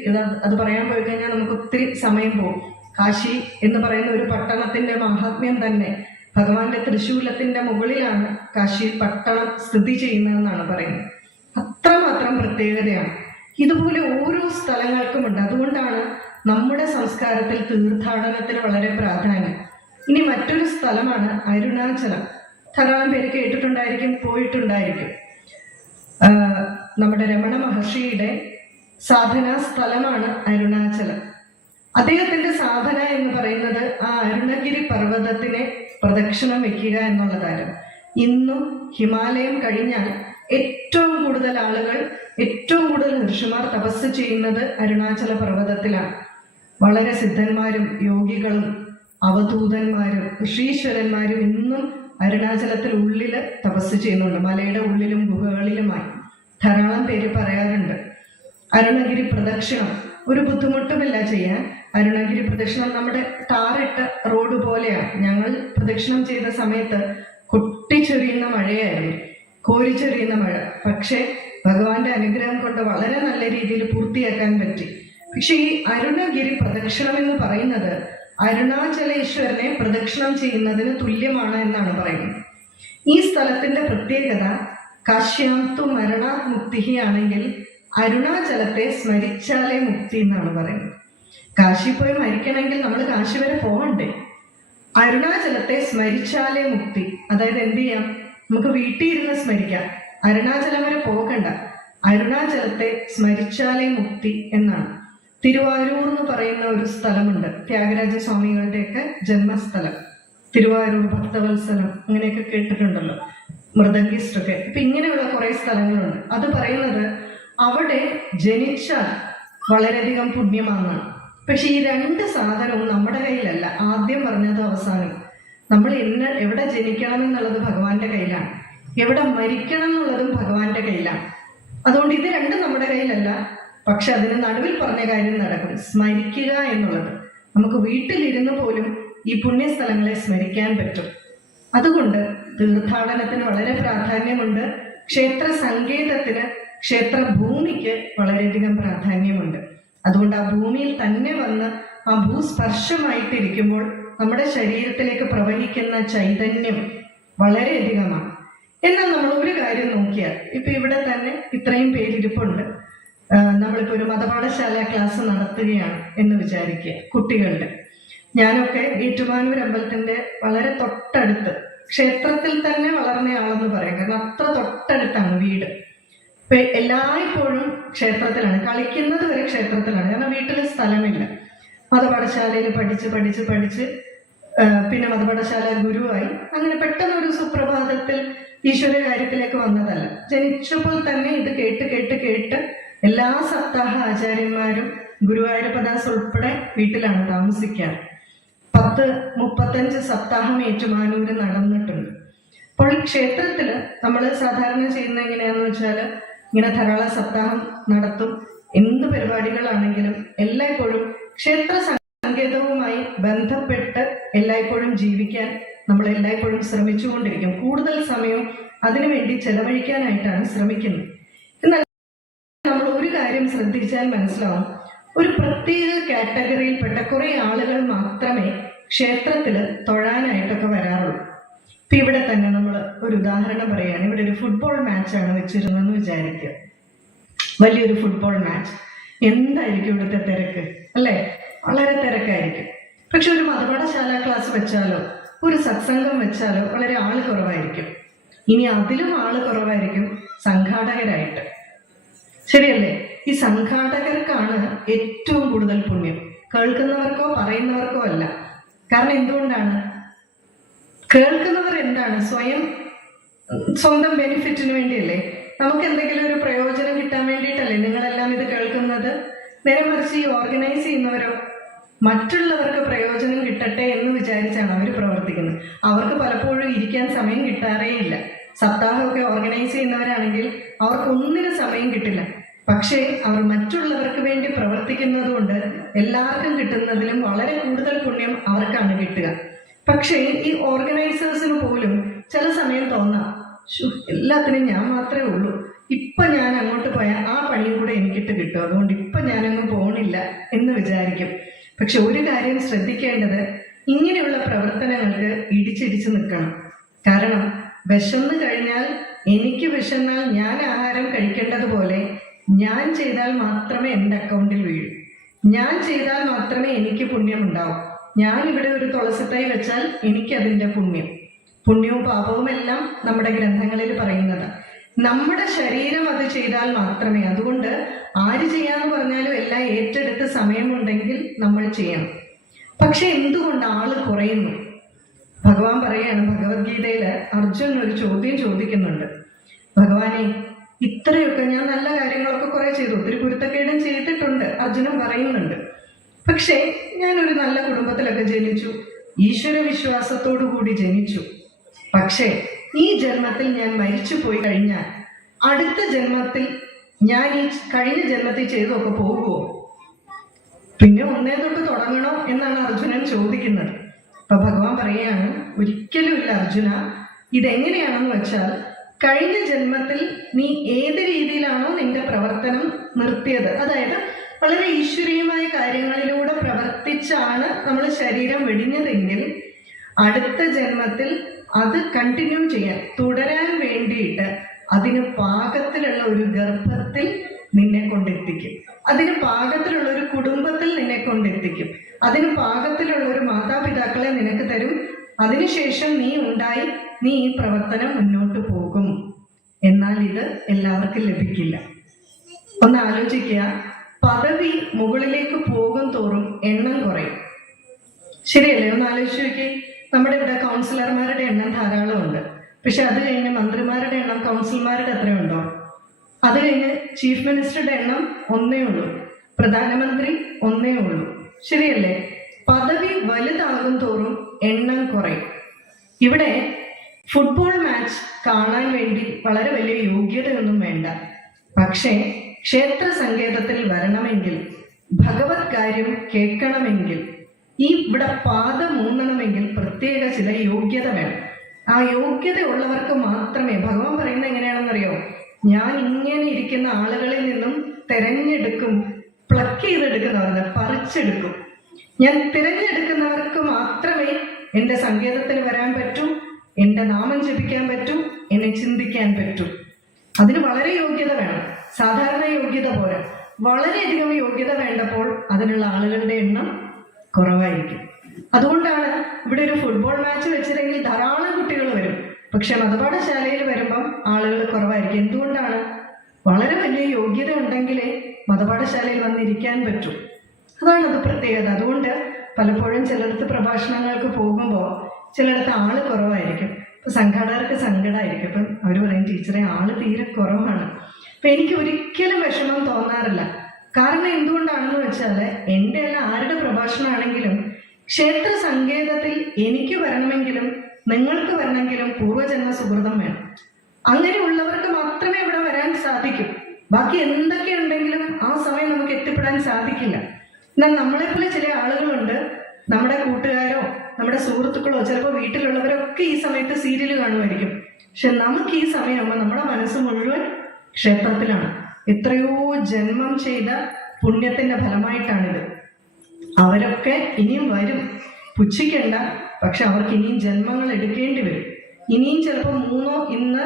അത് പറയാൻ പോയി കഴിഞ്ഞാൽ നമുക്ക് ഒത്തിരി സമയം പോകും. കാശി എന്ന് പറയുന്ന ഒരു പട്ടണത്തിന്റെ മഹാത്മ്യം തന്നെ ഭഗവാന്റെ തൃശൂലത്തിന്റെ മുകളിലാണ് കാശി പട്ടണം സ്ഥിതി ചെയ്യുന്നതെന്നാണ് പറയുന്നത്. അത്രമാത്രം പ്രത്യേകതയാണ്. ഇതുപോലെ ഓരോ സ്ഥലങ്ങൾക്കുമുണ്ട്. അതുകൊണ്ടാണ് നമ്മുടെ സംസ്കാരത്തിൽ തീർത്ഥാടനത്തിന് വളരെ പ്രാധാന്യം. ഇനി മറ്റൊരു സ്ഥലമാണ് അരുണാചലം. ധാരാളം പേര് കേട്ടിട്ടുണ്ടായിരിക്കും, പോയിട്ടുണ്ടായിരിക്കും. നമ്മുടെ രമണ മഹർഷിയുടെ സാധനാ സ്ഥലമാണ് അരുണാചലം. അദ്ദേഹത്തിന്റെ സാധന എന്ന് പറയുന്നത് ആ അരുണഗിരി പർവ്വതത്തിനെ പ്രദക്ഷിണം വെക്കുക എന്നുള്ളതായിരുന്നു. ഇന്നും ഹിമാലയം കഴിഞ്ഞാൽ ഏറ്റവും കൂടുതൽ ആളുകൾ, ഏറ്റവും കൂടുതൽ ഋഷിമാർ തപസ് ചെയ്യുന്നത് അരുണാചല പർവ്വതത്തിലാണ്. വളരെ സിദ്ധന്മാരും യോഗികളും അവധൂതന്മാരും ഋഷീശ്വരന്മാരും ഇന്നും അരുണാചലത്തിൽ ഉള്ളില് തപസ് ചെയ്യുന്നുണ്ട്. മലയുടെ ഉള്ളിലും ഗുഹകളിലുമായി ധാരാളം പേര് പറയാറുണ്ട്. അരുണഗിരി പ്രദക്ഷിണം ഒരു ബുദ്ധിമുട്ടുമില്ല ചെയ്യാൻ. അരുണഗിരി പ്രദക്ഷിണം നമ്മുടെ ടാറിട്ട റോഡ് പോലെയാണ്. ഞങ്ങൾ പ്രദക്ഷിണം ചെയ്ത സമയത്ത് കൊട്ടിച്ചൊരിയുന്ന മഴയായിരുന്നു, കോരിച്ചൊരിയുന്ന മഴ. പക്ഷേ ഭഗവാന്റെ അനുഗ്രഹം കൊണ്ട് വളരെ നല്ല രീതിയിൽ പൂർത്തിയാക്കാൻ പറ്റി. പക്ഷെ ഈ അരുണഗിരി പ്രദക്ഷിണം എന്ന് പറയുന്നത് അരുണാചലേശ്വരനെ പ്രദക്ഷിണം ചെയ്യുന്നതിന് തുല്യമാണ് എന്നാണ് പറയുന്നത്. ഈ സ്ഥലത്തിന്റെ പ്രത്യേകത കാശ്യാന്തു മരണാത് മുക്തി ആണെങ്കിൽ അരുണാചലത്തെ സ്മരിച്ചാലേ മുക്തി എന്നാണ് പറയുന്നത്. കാശി പോയി മരിക്കണമെങ്കിൽ നമ്മൾ കാശി വരെ പോകണ്ടേ? അരുണാചലത്തെ സ്മരിച്ചാലേ മുക്തി. അതായത് എന്ത് ചെയ്യാം, നമുക്ക് വീട്ടിൽ ഇരുന്ന് സ്മരിക്കാം, അരുണാചലം വരെ പോകണ്ട. അരുണാചലത്തെ സ്മരിച്ചാലേ മുക്തി എന്നാണ്. തിരുവാരൂർ എന്ന് പറയുന്ന ഒരു സ്ഥലമുണ്ട്, ത്യാഗരാജ സ്വാമികളുടെയൊക്കെ ജന്മസ്ഥലം. തിരുവാരൂർ, ഭക്തവത്സലം, അങ്ങനെയൊക്കെ കേട്ടിട്ടുണ്ടല്ലോ, മൃദംഗിസ്റ്റൊക്കെ. ഇപ്പൊ ഇങ്ങനെയുള്ള കുറെ സ്ഥലങ്ങളുണ്ട്. അത് പറയുന്നത് അവിടെ ജനിച്ചാൽ വളരെയധികം പുണ്യമാണ്. പക്ഷെ ഈ രണ്ട് സാധനവും നമ്മുടെ കയ്യിലല്ല. ആദ്യം പറഞ്ഞത് അവസാനം. നമ്മൾ എവിടെ ജനിക്കണം എന്നുള്ളത് ഭഗവാന്റെ കയ്യിലാണ്, എവിടെ മരിക്കണം എന്നുള്ളതും ഭഗവാന്റെ കയ്യിലാണ്. അതുകൊണ്ട് ഇത് രണ്ടും നമ്മുടെ കയ്യിലല്ല. പക്ഷെ അതിന് നടുവിൽ പറഞ്ഞ കാര്യം നടക്കും, സ്മരിക്കുക എന്നുള്ളത്. നമുക്ക് വീട്ടിലിരുന്ന് പോലും ഈ പുണ്യസ്ഥലങ്ങളെ സ്മരിക്കാൻ പറ്റും. അതുകൊണ്ട് തീർത്ഥാടനത്തിന് വളരെ പ്രാധാന്യമുണ്ട്. ക്ഷേത്ര സങ്കേതത്തിന് ക്ഷേത്ര ഭൂമിക്ക് വളരെയധികം പ്രാധാന്യമുണ്ട്. അതുകൊണ്ട് ആ ഭൂമിയിൽ തന്നെ വന്ന് ആ ഭൂസ്പർശമായിട്ടിരിക്കുമ്പോൾ നമ്മുടെ ശരീരത്തിലേക്ക് പ്രവഹിക്കുന്ന ചൈതന്യം വളരെയധികമാണ്. എന്നാൽ നമ്മൾ ഒരു കാര്യം നോക്കിയാൽ, ഇപ്പൊ ഇവിടെ തന്നെ ഇത്രയും പേരിരിപ്പുണ്ട്, നമ്മളിപ്പോ ഒരു മതപാഠശാല ക്ലാസ് നടത്തുകയാണ് എന്ന് വിചാരിക്കുക കുട്ടികളുടെ. ഞാനൊക്കെ ഏറ്റുമാനൂർ അമ്പലത്തിന്റെ വളരെ തൊട്ടടുത്ത്, ക്ഷേത്രത്തിൽ തന്നെ വളർന്നയാളെന്ന് പറയാം, കാരണം അത്ര തൊട്ടടുത്താണ് വീട്. ഇപ്പൊ എല്ലായ്പ്പോഴും ക്ഷേത്രത്തിലാണ്, കളിക്കുന്നത് വരെ ക്ഷേത്രത്തിലാണ്, കാരണം വീട്ടിൽ സ്ഥലമില്ല. മതപാഠശാലയിൽ പഠിച്ച് പിന്നെ മതപാഠശാല ഗുരുവായി. അങ്ങനെ പെട്ടെന്ന് ഒരു സുപ്രഭാതത്തിൽ ഈശ്വര കാര്യത്തിലേക്ക് വന്നതല്ല. ജനിച്ചപ്പോൾ തന്നെ ഇത് കേട്ട് എല്ലാ സപ്താഹ ആചാര്യന്മാരും ഗുരുവായൂരപ്പദാസ് ഉൾപ്പെടെ വീട്ടിലാണ് താമസിക്കാറ്. 10-35 സപ്താഹം ഏറ്റുമാനൂര് നടന്നിട്ടുണ്ട്. അപ്പോൾ ക്ഷേത്രത്തില് നമ്മൾ സാധാരണ ചെയ്യുന്ന എങ്ങനെയാന്ന് വെച്ചാൽ, ഇങ്ങനെ ധാരാളം സപ്താഹം നടത്തും. എന്ത് പരിപാടികളാണെങ്കിലും എല്ലായ്പ്പോഴും ക്ഷേത്ര സങ്കേതവുമായി ബന്ധപ്പെട്ട് എല്ലായ്പ്പോഴും ജീവിക്കാൻ നമ്മൾ എല്ലായ്പ്പോഴും ശ്രമിച്ചുകൊണ്ടിരിക്കും. കൂടുതൽ സമയം അതിനുവേണ്ടി ചെലവഴിക്കാനായിട്ടാണ് ശ്രമിക്കുന്നത്. എന്നാൽ നമ്മൾ ഒരു കാര്യം ശ്രദ്ധിച്ചാൽ മനസ്സിലാവും, ഒരു പ്രത്യേക കാറ്റഗറിയിൽപ്പെട്ട കുറെ ആളുകൾ മാത്രമേ ക്ഷേത്രത്തിൽ തൊഴാനായിട്ടൊക്കെ വരാറുള്ളൂ. ഇപ്പൊ ഇവിടെ തന്നെ നമ്മൾ ഒരു ഉദാഹരണം പറയുകയാണ്. ഇവിടെ ഒരു ഫുട്ബോൾ മാച്ചാണ് വെച്ചിരുന്നതെന്ന് വിചാരിക്കുക, വലിയൊരു ഫുട്ബോൾ മാച്ച്. എന്തായിരിക്കും ഇവിടുത്തെ തിരക്ക് അല്ലേ? വളരെ തിരക്കായിരിക്കും. പക്ഷെ ഒരു മതപാഠശാല ക്ലാസ് വെച്ചാലോ ഒരു സത്സംഗം വെച്ചാലോ വളരെ ആള് കുറവായിരിക്കും. ഇനി അതിലും ആള് കുറവായിരിക്കും സംഘാടകരായിട്ട്. ശരിയല്ലേ? ഈ സംഘാടകർക്കാണ് ഏറ്റവും കൂടുതൽ പുണ്യം, കേൾക്കുന്നവർക്കോ പറയുന്നവർക്കോ അല്ല. കാരണം എന്തുകൊണ്ടാണ്? കേൾക്കുന്നവർ എന്താണ്? സ്വന്തം ബെനിഫിറ്റിന് വേണ്ടിയല്ലേ? നമുക്ക് എന്തെങ്കിലും ഒരു പ്രയോജനം കിട്ടാൻ വേണ്ടിയിട്ടല്ലേ നിങ്ങളെല്ലാം ഇത് കേൾക്കുന്നത്? നേരെ മറിച്ച് ഈ ഓർഗനൈസ് ചെയ്യുന്നവരോ മറ്റുള്ളവർക്ക് പ്രയോജനം കിട്ടട്ടെ എന്ന് വിചാരിച്ചാണ് അവർ പ്രവർത്തിക്കുന്നത്. അവർക്ക് പലപ്പോഴും ഇരിക്കാൻ സമയം കിട്ടാറേ ഇല്ല. സപ്താഹമൊക്കെ ഓർഗനൈസ് ചെയ്യുന്നവരാണെങ്കിൽ അവർക്ക് ഒന്നിനും സമയം കിട്ടില്ല. പക്ഷേ അവർ മറ്റുള്ളവർക്ക് വേണ്ടി പ്രവർത്തിക്കുന്നത് കൊണ്ട് എല്ലാവർക്കും കിട്ടുന്നതിലും വളരെ കൂടുതൽ പുണ്യം അവർക്കാണ് കിട്ടുക. പക്ഷേ ഈ ഓർഗനൈസേഴ്സിന് പോലും ചില സമയം തോന്നാം, എല്ലാത്തിനും ഞാൻ മാത്രമേ ഉള്ളൂ, ഇപ്പൊ ഞാൻ അങ്ങോട്ട് പോയാൽ ആ പണിയും കൂടെ എനിക്കിട്ട് കിട്ടും, അതുകൊണ്ട് ഇപ്പൊ ഞാനങ്ങ് പോണില്ല എന്ന് വിചാരിക്കും. പക്ഷെ ഒരു കാര്യം ശ്രദ്ധിക്കേണ്ടത്, ഇങ്ങനെയുള്ള പ്രവർത്തനങ്ങൾക്ക് ഇടിച്ചിടിച്ച് നിൽക്കണം. കാരണം വിശന്ന് കഴിഞ്ഞാൽ, എനിക്ക് വിശന്നാൽ ഞാൻ ആഹാരം കഴിക്കേണ്ടതുപോലെ ഞാൻ ചെയ്താൽ മാത്രമേ എൻ്റെ അക്കൗണ്ടിൽ വീഴൂ. ഞാൻ ചെയ്താൽ മാത്രമേ എനിക്ക് പുണ്യം ഉണ്ടാവും. ഞാൻ ഇവിടെ ഒരു തുളസിത്തൈ വെച്ചാൽ എനിക്കതിൻ്റെ പുണ്യവും പാപവും എല്ലാം നമ്മുടെ ഗ്രന്ഥങ്ങളിൽ പറയുന്നത്. നമ്മുടെ ശരീരം അത് ചെയ്താൽ മാത്രമേ. അതുകൊണ്ട് ആര് ചെയ്യാന്ന് പറഞ്ഞാലും എല്ലാം ഏറ്റെടുത്ത് സമയമുണ്ടെങ്കിൽ നമ്മൾ ചെയ്യണം. പക്ഷെ എന്തുകൊണ്ട് ആള് കുറയുന്നു? ഭഗവാൻ പറയാണ്, ഭഗവത്ഗീതയില് അർജുൻ ഒരു ചോദ്യം ചോദിക്കുന്നുണ്ട്. ഭഗവാനെ, ഇത്രയൊക്കെ ഞാൻ നല്ല കാര്യങ്ങളൊക്കെ കുറെ ചെയ്തു, ഒത്തിരി കുരുത്തക്കേടും ചെയ്തിട്ടുണ്ട്, അർജുനൻ പറയുന്നുണ്ട്. പക്ഷേ ഞാനൊരു നല്ല കുടുംബത്തിലൊക്കെ ജനിച്ചു, ഈശ്വര വിശ്വാസത്തോടു കൂടി ജനിച്ചു. പക്ഷേ ഈ ജന്മത്തിൽ ഞാൻ മരിച്ചു പോയി കഴിഞ്ഞാൽ അടുത്ത ജന്മത്തിൽ ഞാൻ ഈ കഴിഞ്ഞ ജന്മത്തിൽ ചെയ്തൊക്കെ പോകുമോ? പിന്നെ ഒന്നേ തൊട്ട് തുടങ്ങണോ എന്നാണ് അർജുനൻ ചോദിക്കുന്നത്. അപ്പൊ ഭഗവാൻ പറയുകയാണ്, ഒരിക്കലും ഇല്ല അർജുന. ഇതെങ്ങനെയാണെന്ന് വെച്ചാൽ, കഴിഞ്ഞ ജന്മത്തിൽ നീ ഏത് രീതിയിലാണോ നിന്റെ പ്രവർത്തനം നിർത്തിയത്, അതായത് വളരെ ഈശ്വരീയമായ കാര്യങ്ങളിലൂടെ പ്രവർത്തിച്ചാണ് നമ്മൾ ശരീരം വെടിഞ്ഞതെങ്കിൽ അടുത്ത ജന്മത്തിൽ അത് കണ്ടിന്യൂ ചെയ്യാൻ, തുടരാൻ വേണ്ടിയിട്ട് അതിന് പാകത്തിലുള്ള ഒരു ഗർഭത്തിൽ നിന്നെ കൊണ്ടെത്തിക്കും, അതിന് പാകത്തിലുള്ള ഒരു കുടുംബത്തിൽ നിന്നെ കൊണ്ടെത്തിക്കും, അതിന് പാകത്തിലുള്ള ഒരു മാതാപിതാക്കളെ നിനക്ക് തരും. അതിനുശേഷം നീ ഉണ്ടായി നീ ഈ പ്രവർത്തനം മുന്നോട്ട് പോകും. എന്നാൽ ഇത് എല്ലാവർക്കും ലഭിക്കില്ല. ഒന്ന് ആലോചിക്കുക, പദവി മുകളിലേക്ക് പോകും തോറും എണ്ണം കുറയും. ശരിയല്ലേ? ഒന്ന് ആലോചിച്ച് നോക്കി. നമ്മുടെ ഇവിടെ കൗൺസിലർമാരുടെ എണ്ണം ധാരാളം ഉണ്ട്. പക്ഷെ അത് കഴിഞ്ഞ് മന്ത്രിമാരുടെ എണ്ണം കൗൺസിലർമാരുടെ എത്രയുണ്ടോ? അത് കഴിഞ്ഞ് ചീഫ് മിനിസ്റ്ററുടെ എണ്ണം ഒന്നേ ഉള്ളൂ, പ്രധാനമന്ത്രി ഒന്നേ ഉള്ളൂ. ശരിയല്ലേ? പദവി വലുതാകും തോറും എണ്ണം കുറയും. ഇവിടെ ഫുട്ബോൾ മാച്ച് കാണാൻ വേണ്ടി വളരെ വലിയ യോഗ്യതയൊന്നും വേണ്ട. പക്ഷേ ക്ഷേത്ര സങ്കേതത്തിൽ വരണമെങ്കിൽ, ഭഗവത് കാര്യം കേൾക്കണമെങ്കിൽ, ഈ ഇവിടെ പാദം ഊന്നണമെങ്കിൽ പ്രത്യേക ചില യോഗ്യത വേണം. ആ യോഗ്യത ഉള്ളവർക്ക് മാത്രമേ, ഭഗവാൻ പറയുന്നത് എങ്ങനെയാണെന്നറിയോ, ഞാൻ ഇങ്ങനെ ഇരിക്കുന്ന ആളുകളിൽ നിന്നും തിരഞ്ഞെടുക്കും, പ്ലക്ക് ചെയ്തെടുക്കുന്നവർ പറിച്ചെടുക്കും. ഞാൻ തിരഞ്ഞെടുക്കുന്നവർക്ക് മാത്രമേ എൻ്റെ സങ്കേതത്തിൽ വരാൻ പറ്റൂ, എൻ്റെ നാമം ജപിക്കാൻ പറ്റൂ, എന്നെ ചിന്തിക്കാൻ പറ്റൂ. അതിന് വളരെ യോഗ്യത വേണം. സാധാരണ യോഗ്യത പോരാ, വളരെയധികം യോഗ്യത വേണ്ടപ്പോൾ അതിനുള്ള ആളുകളുടെ എണ്ണം കുറവായിരിക്കും. അതുകൊണ്ടാണ് ഇവിടെ ഒരു ഫുട്ബോൾ മാച്ച് വെച്ചില്ലെങ്കിൽ ധാരാളം കുട്ടികൾ വരും, പക്ഷെ മതപാഠശാലയിൽ വരുമ്പം ആളുകൾ കുറവായിരിക്കും. എന്തുകൊണ്ടാണ്? വളരെ വലിയ യോഗ്യത ഉണ്ടെങ്കിലേ മതപാഠശാലയിൽ വന്നിരിക്കാൻ പറ്റൂ. അതാണ് അത് പ്രത്യേകത. അതുകൊണ്ട് പലപ്പോഴും ചിലടത്ത് പ്രഭാഷണങ്ങൾക്ക് പോകുമ്പോൾ ചിലടത്ത് ആള് കുറവായിരിക്കും. ഇപ്പൊ സംഘാടകർക്ക് സങ്കടമായിരിക്കും. അപ്പം അവർ പറയും, ടീച്ചറെ ആള് തീരെ കുറവാണ്. അപ്പൊ എനിക്ക് ഒരിക്കലും വിഷമം തോന്നാറില്ല. കാരണം എന്തുകൊണ്ടാണെന്ന് വെച്ചാൽ എൻ്റെ അല്ല ആരുടെ പ്രഭാഷണമാണെങ്കിലും ക്ഷേത്ര സങ്കേതത്തിൽ എനിക്ക് വരണമെങ്കിലും നിങ്ങൾക്ക് വരണമെങ്കിലും പൂർവ്വജന്മ സുഹൃതം വേണം. അങ്ങനെയുള്ളവർക്ക് മാത്രമേ ഇവിടെ വരാൻ സാധിക്കൂ. ബാക്കി എന്തൊക്കെ ഉണ്ടെങ്കിലും ആ സമയം നമുക്ക് എത്തിപ്പെടാൻ സാധിക്കില്ല. എന്നാൽ നമ്മളെപ്പോലെ ചില ആളുകളുണ്ട്, നമ്മുടെ കൂട്ടുകാരോ നമ്മുടെ സുഹൃത്തുക്കളോ ചിലപ്പോൾ വീട്ടിലുള്ളവരൊക്കെ ഈ സമയത്ത് സീരിയൽ കാണുമായിരിക്കും. പക്ഷെ നമുക്ക് ഈ സമയമാകുമ്പോൾ നമ്മുടെ മനസ്സ് മുഴുവൻ ക്ഷേത്രത്തിലാണ്. എത്രയോ ജന്മം ചെയ്ത പുണ്യത്തിന്റെ ഫലമായിട്ടാണിത്. അവരൊക്കെ ഇനിയും വരും, പുച്ഛിക്കേണ്ട. പക്ഷെ അവർക്ക് ഇനിയും ജന്മങ്ങൾ എടുക്കേണ്ടി വരും. ഇനിയും ചിലപ്പോൾ ഇന്ന്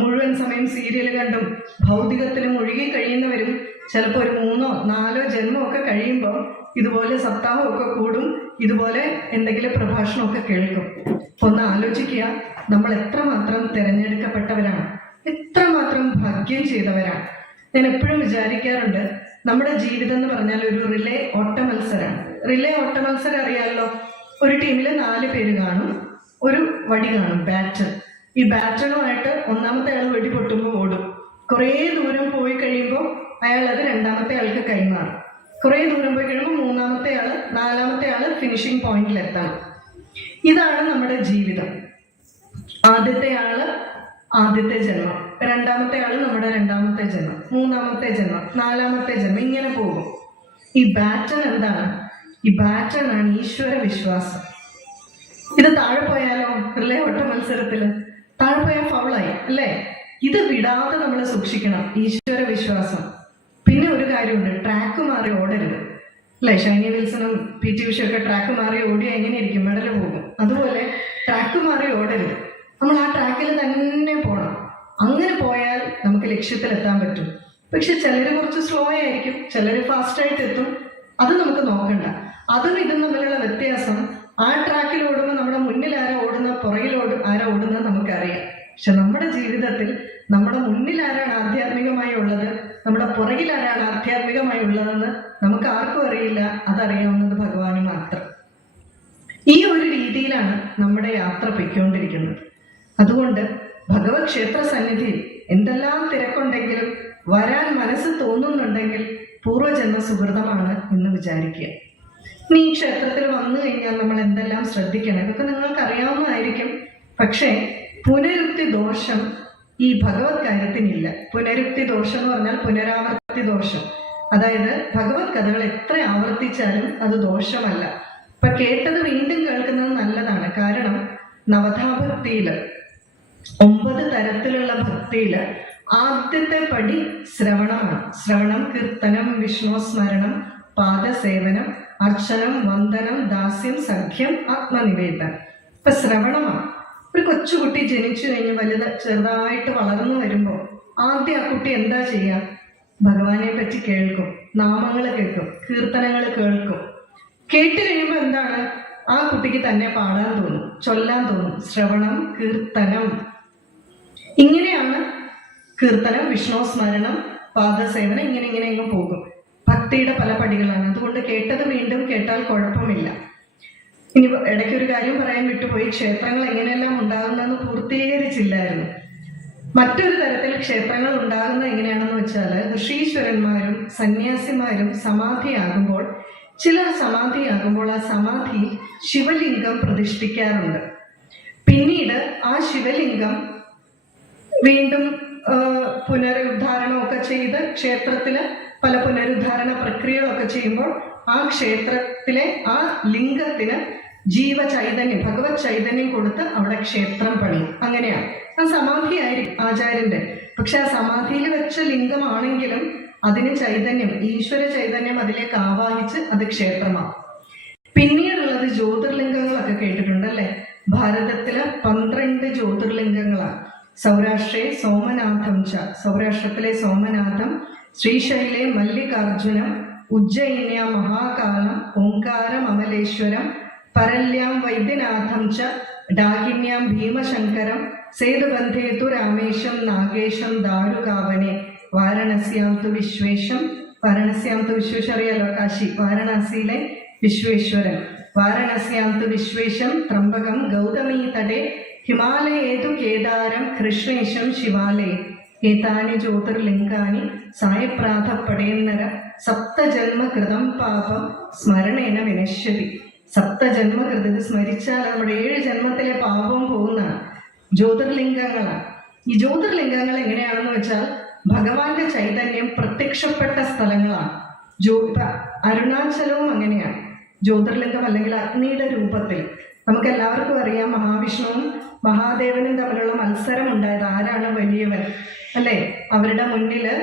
മുഴുവൻ സമയം സീരിയൽ കണ്ടും ഭൗതികത്തിലും ഒഴുകി കഴിയുന്നവരും ചിലപ്പോൾ ഒരു 3-4 ജന്മമൊക്കെ കഴിയുമ്പോൾ ഇതുപോലെ സപ്താഹമൊക്കെ കൂടും, ഇതുപോലെ എന്തെങ്കിലും പ്രഭാഷണമൊക്കെ കേൾക്കും. ഒന്ന് ആലോചിക്കുക, നമ്മൾ എത്രമാത്രം തിരഞ്ഞെടുക്കപ്പെട്ടവരാണ്, എത്രമാത്രം ഭാഗ്യം ചെയ്തവരാണ്. ഞാൻ എപ്പോഴും വിചാരിക്കാറുണ്ട്, നമ്മുടെ ജീവിതം എന്ന് പറഞ്ഞാൽ ഒരു റിലേ ഓട്ട മത്സരമാണ്. റിലേ ഓട്ട മത്സരം അറിയാമല്ലോ. ഒരു ടീമിൽ 4 പേര് കാണും, ഒരു വടി കാണും, ബാറ്റൺ. ഈ ബാറ്റണുമായിട്ട് ഒന്നാമത്തെ ആൾ വെടി പൊട്ടുമ്പോൾ ഓടും. കുറേ ദൂരം പോയി കഴിയുമ്പോൾ അയാൾ അത് രണ്ടാമത്തെ ആൾക്ക് കൈമാറും. കുറേ ദൂരം പോയി കഴിയുമ്പോൾ മൂന്നാമത്തെ ആള്, 4-മത്തെ ആള് ഫിനിഷിംഗ് പോയിന്റിൽ എത്തണം. ഇതാണ് നമ്മുടെ ജീവിതം. ആദ്യത്തെ ആള് ആദ്യത്തെ ജന്മം, രണ്ടാമത്തെ ആള് നമ്മുടെ രണ്ടാമത്തെ ജന്മം, മൂന്നാമത്തെ ജന്മം, 4-മത്തെ ജന്മം, ഇങ്ങനെ പോകും. ഈ ബാറ്റൺ എന്താണ്? ഈ ബാറ്റൺ ആണ് ഈശ്വര വിശ്വാസം. ഇത് താഴെ പോയാലോ? റിലേ ഓട്ട മത്സരത്തില് താഴെ പോയാൽ ഫൗളായി അല്ലേ? ഇത് വിടാതെ നമ്മൾ സൂക്ഷിക്കണം, ഈശ്വര വിശ്വാസം. പിന്നെ ഒരു കാര്യമുണ്ട്, ട്രാക്ക് മാറി ഓടരുത് അല്ലേ? ഷൈനി വിൽസണും PT ഉഷയൊക്കെ ട്രാക്ക് മാറി ഓടിയാൽ എങ്ങനെയായിരിക്കും? മെഡൽ പോകും. അതുപോലെ ട്രാക്ക് മാറി ഓടരുത്, നമ്മൾ ആ ട്രാക്കിൽ തന്നെ പോകണം. അങ്ങനെ പോയാൽ നമുക്ക് ലക്ഷ്യത്തിലെത്താൻ പറ്റും. പക്ഷെ ചിലർ കുറച്ച് സ്ലോ ആയിരിക്കും, ചിലർ ഫാസ്റ്റായിട്ട് എത്തും. അത് നമുക്ക് നോക്കണ്ട. അതും ഇതും തമ്മിലുള്ള വ്യത്യാസം, ആ ട്രാക്കിൽ ഓടുമ്പോൾ നമ്മുടെ മുന്നിൽ ആരാ ഓടുന്നത്, പുറകിൽ ആരാ ഓടുന്നത് നമുക്കറിയാം. പക്ഷെ നമ്മുടെ ജീവിതത്തിൽ നമ്മുടെ മുന്നിൽ ആരാണ് ആധ്യാത്മികമായി ഉള്ളത്, നമ്മുടെ പുറകിൽ ആരാണ് ആധ്യാത്മികമായി ഉള്ളതെന്ന് നമുക്ക് ആർക്കും അറിയില്ല. അതറിയാവുന്നത് ഭഗവാന് മാത്രം. ഈ ഒരു രീതിയിലാണ് നമ്മുടെ യാത്ര പൊയ്ക്കൊണ്ടിരിക്കുന്നത്. അതുകൊണ്ട് ഭഗവത് ക്ഷേത്ര സന്നിധിയിൽ എന്തെല്ലാം തിരക്കുണ്ടെങ്കിലും വരാൻ മനസ്സ് തോന്നുന്നുണ്ടെങ്കിൽ പൂർവ്വജന്മ സുഹൃതമാണ് എന്ന് വിചാരിക്കുക. ഇനി ഈ ക്ഷേത്രത്തിൽ വന്നു കഴിഞ്ഞാൽ നമ്മൾ എന്തെല്ലാം ശ്രദ്ധിക്കണം, ഇതൊക്കെ നിങ്ങൾക്ക് അറിയാവുന്നതായിരിക്കും. പക്ഷേ പുനരുക്തി ദോഷം ഈ ഭഗവത് കാര്യത്തിനില്ല. പുനരുക്തി ദോഷം എന്ന് പറഞ്ഞാൽ പുനരാവർത്തി ദോഷം. അതായത് ഭഗവത് കഥകൾ എത്ര ആവർത്തിച്ചാലും അത് ദോഷമല്ല. ഇപ്പൊ കേട്ടത് വീണ്ടും കേൾക്കുന്നത് നല്ലതാണ്. കാരണം നവധാഭക്തിയില് 9 തരത്തിലുള്ള ഭക്തിയില് ആദ്യത്തെ പടി ശ്രവണമാണ്. ശ്രവണം, കീർത്തനം, വിഷ്ണു സ്മരണം, പാദസേവനം, അർച്ചനം, വന്ദനം, ദാസ്യം, സഖ്യം, ആത്മനിവേദനം. ഇപ്പൊ ശ്രവണമാണ്. ഒരു കൊച്ചുകുട്ടി ജനിച്ചു കഴിഞ്ഞ് ചെറുതായിട്ട് വളർന്നു വരുമ്പോൾ ആദ്യം ആ കുട്ടി എന്താ ചെയ്യുക? ഭഗവാനെ പറ്റി കേൾക്കും, നാമങ്ങൾ കേൾക്കും, കീർത്തനങ്ങൾ കേൾക്കും. കേട്ട് കഴിയുമ്പോൾ എന്താണ്? ആ കുട്ടിക്ക് തന്നെ പാടാൻ തോന്നും, ചൊല്ലാൻ തോന്നും. ശ്രവണം, കീർത്തനം, ഇങ്ങനെയാണ് കീർത്തനം, വിഷ്ണു സ്മരണം, പാദസേവനം, ഇങ്ങനെ അങ്ങ് പോകും. ഭക്തിയുടെ പല പടികളാണ്. അതുകൊണ്ട് കേട്ടത് വീണ്ടും കേട്ടാൽ കുഴപ്പമില്ല. ഇനി ഇടയ്ക്കൊരു കാര്യം പറയാൻ വിട്ടുപോയി, ക്ഷേത്രങ്ങൾ എങ്ങനെയെല്ലാം ഉണ്ടാകുന്നതെന്ന് പൂർത്തീകരിച്ചില്ലായിരുന്നു. മറ്റൊരു തരത്തിൽ ക്ഷേത്രങ്ങൾ ഉണ്ടാകുന്നത് എങ്ങനെയാണെന്ന് വെച്ചാൽ, ഋഷീശ്വരന്മാരും സന്യാസിമാരും സമാധിയാകുമ്പോൾ, ചിലർ സമാധിയാകുമ്പോൾ ആ സമാധി ശിവലിംഗം പ്രതിഷ്ഠിക്കാറുണ്ട്. പിന്നീട് ആ ശിവലിംഗം വീണ്ടും പുനരുദ്ധാരണമൊക്കെ ചെയ്ത് ക്ഷേത്രത്തില് പല പുനരുദ്ധാരണ പ്രക്രിയകളൊക്കെ ചെയ്യുമ്പോൾ ആ ക്ഷേത്രത്തിലെ ആ ലിംഗത്തിന് ജീവചൈതന്യം, ഭഗവത് ചൈതന്യം കൊടുത്ത് അവിടെ ക്ഷേത്രം പണിയും. അങ്ങനെയാണ് ആ സമാധിയായിരിക്കും ആചാര്യന്റെ. പക്ഷെ ആ സമാധിയിൽ വെച്ച ലിംഗമാണെങ്കിലും അതിന് ചൈതന്യം, ഈശ്വര ചൈതന്യം അതിലേക്ക് ആവാഹിച്ച് അത് ക്ഷേത്രമാവും. പിന്നീടുള്ളത് ജ്യോതിർലിംഗങ്ങളൊക്കെ കേട്ടിട്ടുണ്ട് അല്ലെ? ഭാരതത്തില് 12 ജ്യോതിർലിംഗങ്ങളാണ്. സൗരാഷ്ട്രേ സോമനാഥം ച, സൗരാഷ്ട്രത്തിലെ സോമനാഥം, ശ്രീശൈലെ മല്ലികാർജുനം, ഉജ്ജയിന്യ മഹാകാലം, ഓംകാരം അമലേശ്വരം, പരല്യാം വൈദ്യനാഥം ച, ഡാകിന്യാം ഭീമശങ്കരം, സേതുബന്ധേതു രാമേശം, നാഗേശം ദാരുകാവനെ, വാരണസ്യാം തു വിശ്വേശം. വാരണസ്യാം തു വിശ്വേശ്വര അറിയാലോ, കാശി, വാരണാസിയിലെ വിശ്വേശ്വരൻ. വാരണസ്യാം തു വിശ്വേശം ത്രംബകം ഗൗതമീ തടേ, ഹിമാലയേതു കേദാരം കൃഷ്ണേശം ശിവാലേ, ഏതാനി ജ്യോതിർലിംഗാനി സായപ്രാതപ്പടേന്നര, സപ്തജന്മകൃതം പാപം സ്മരണേന വിനശ്യതി. സപ്തജന്മകൃത, ഇത് സ്മരിച്ചാൽ നമ്മുടെ 7 ജന്മത്തിലെ പാപം പോകുന്നതാണ്. ജ്യോതിർലിംഗങ്ങളാണ്. ഈ ജ്യോതിർലിംഗങ്ങൾ എങ്ങനെയാണെന്ന് വെച്ചാൽ ഭഗവാന്റെ ചൈതന്യം പ്രത്യക്ഷപ്പെട്ട സ്ഥലങ്ങളാണ്. അരുണാചലവും അങ്ങനെയാണ്. ജ്യോതിർലിംഗം അല്ലെങ്കിൽ അഗ്നിയുടെ രൂപത്തിൽ. നമുക്ക് എല്ലാവർക്കും അറിയാം, മഹാവിഷ്ണുവും മഹാദേവനും തമ്മിലുള്ള മത്സരം ഉണ്ടായത്, ആരാണ് വലിയവൻ അല്ലെ? അവരുടെ മുന്നില്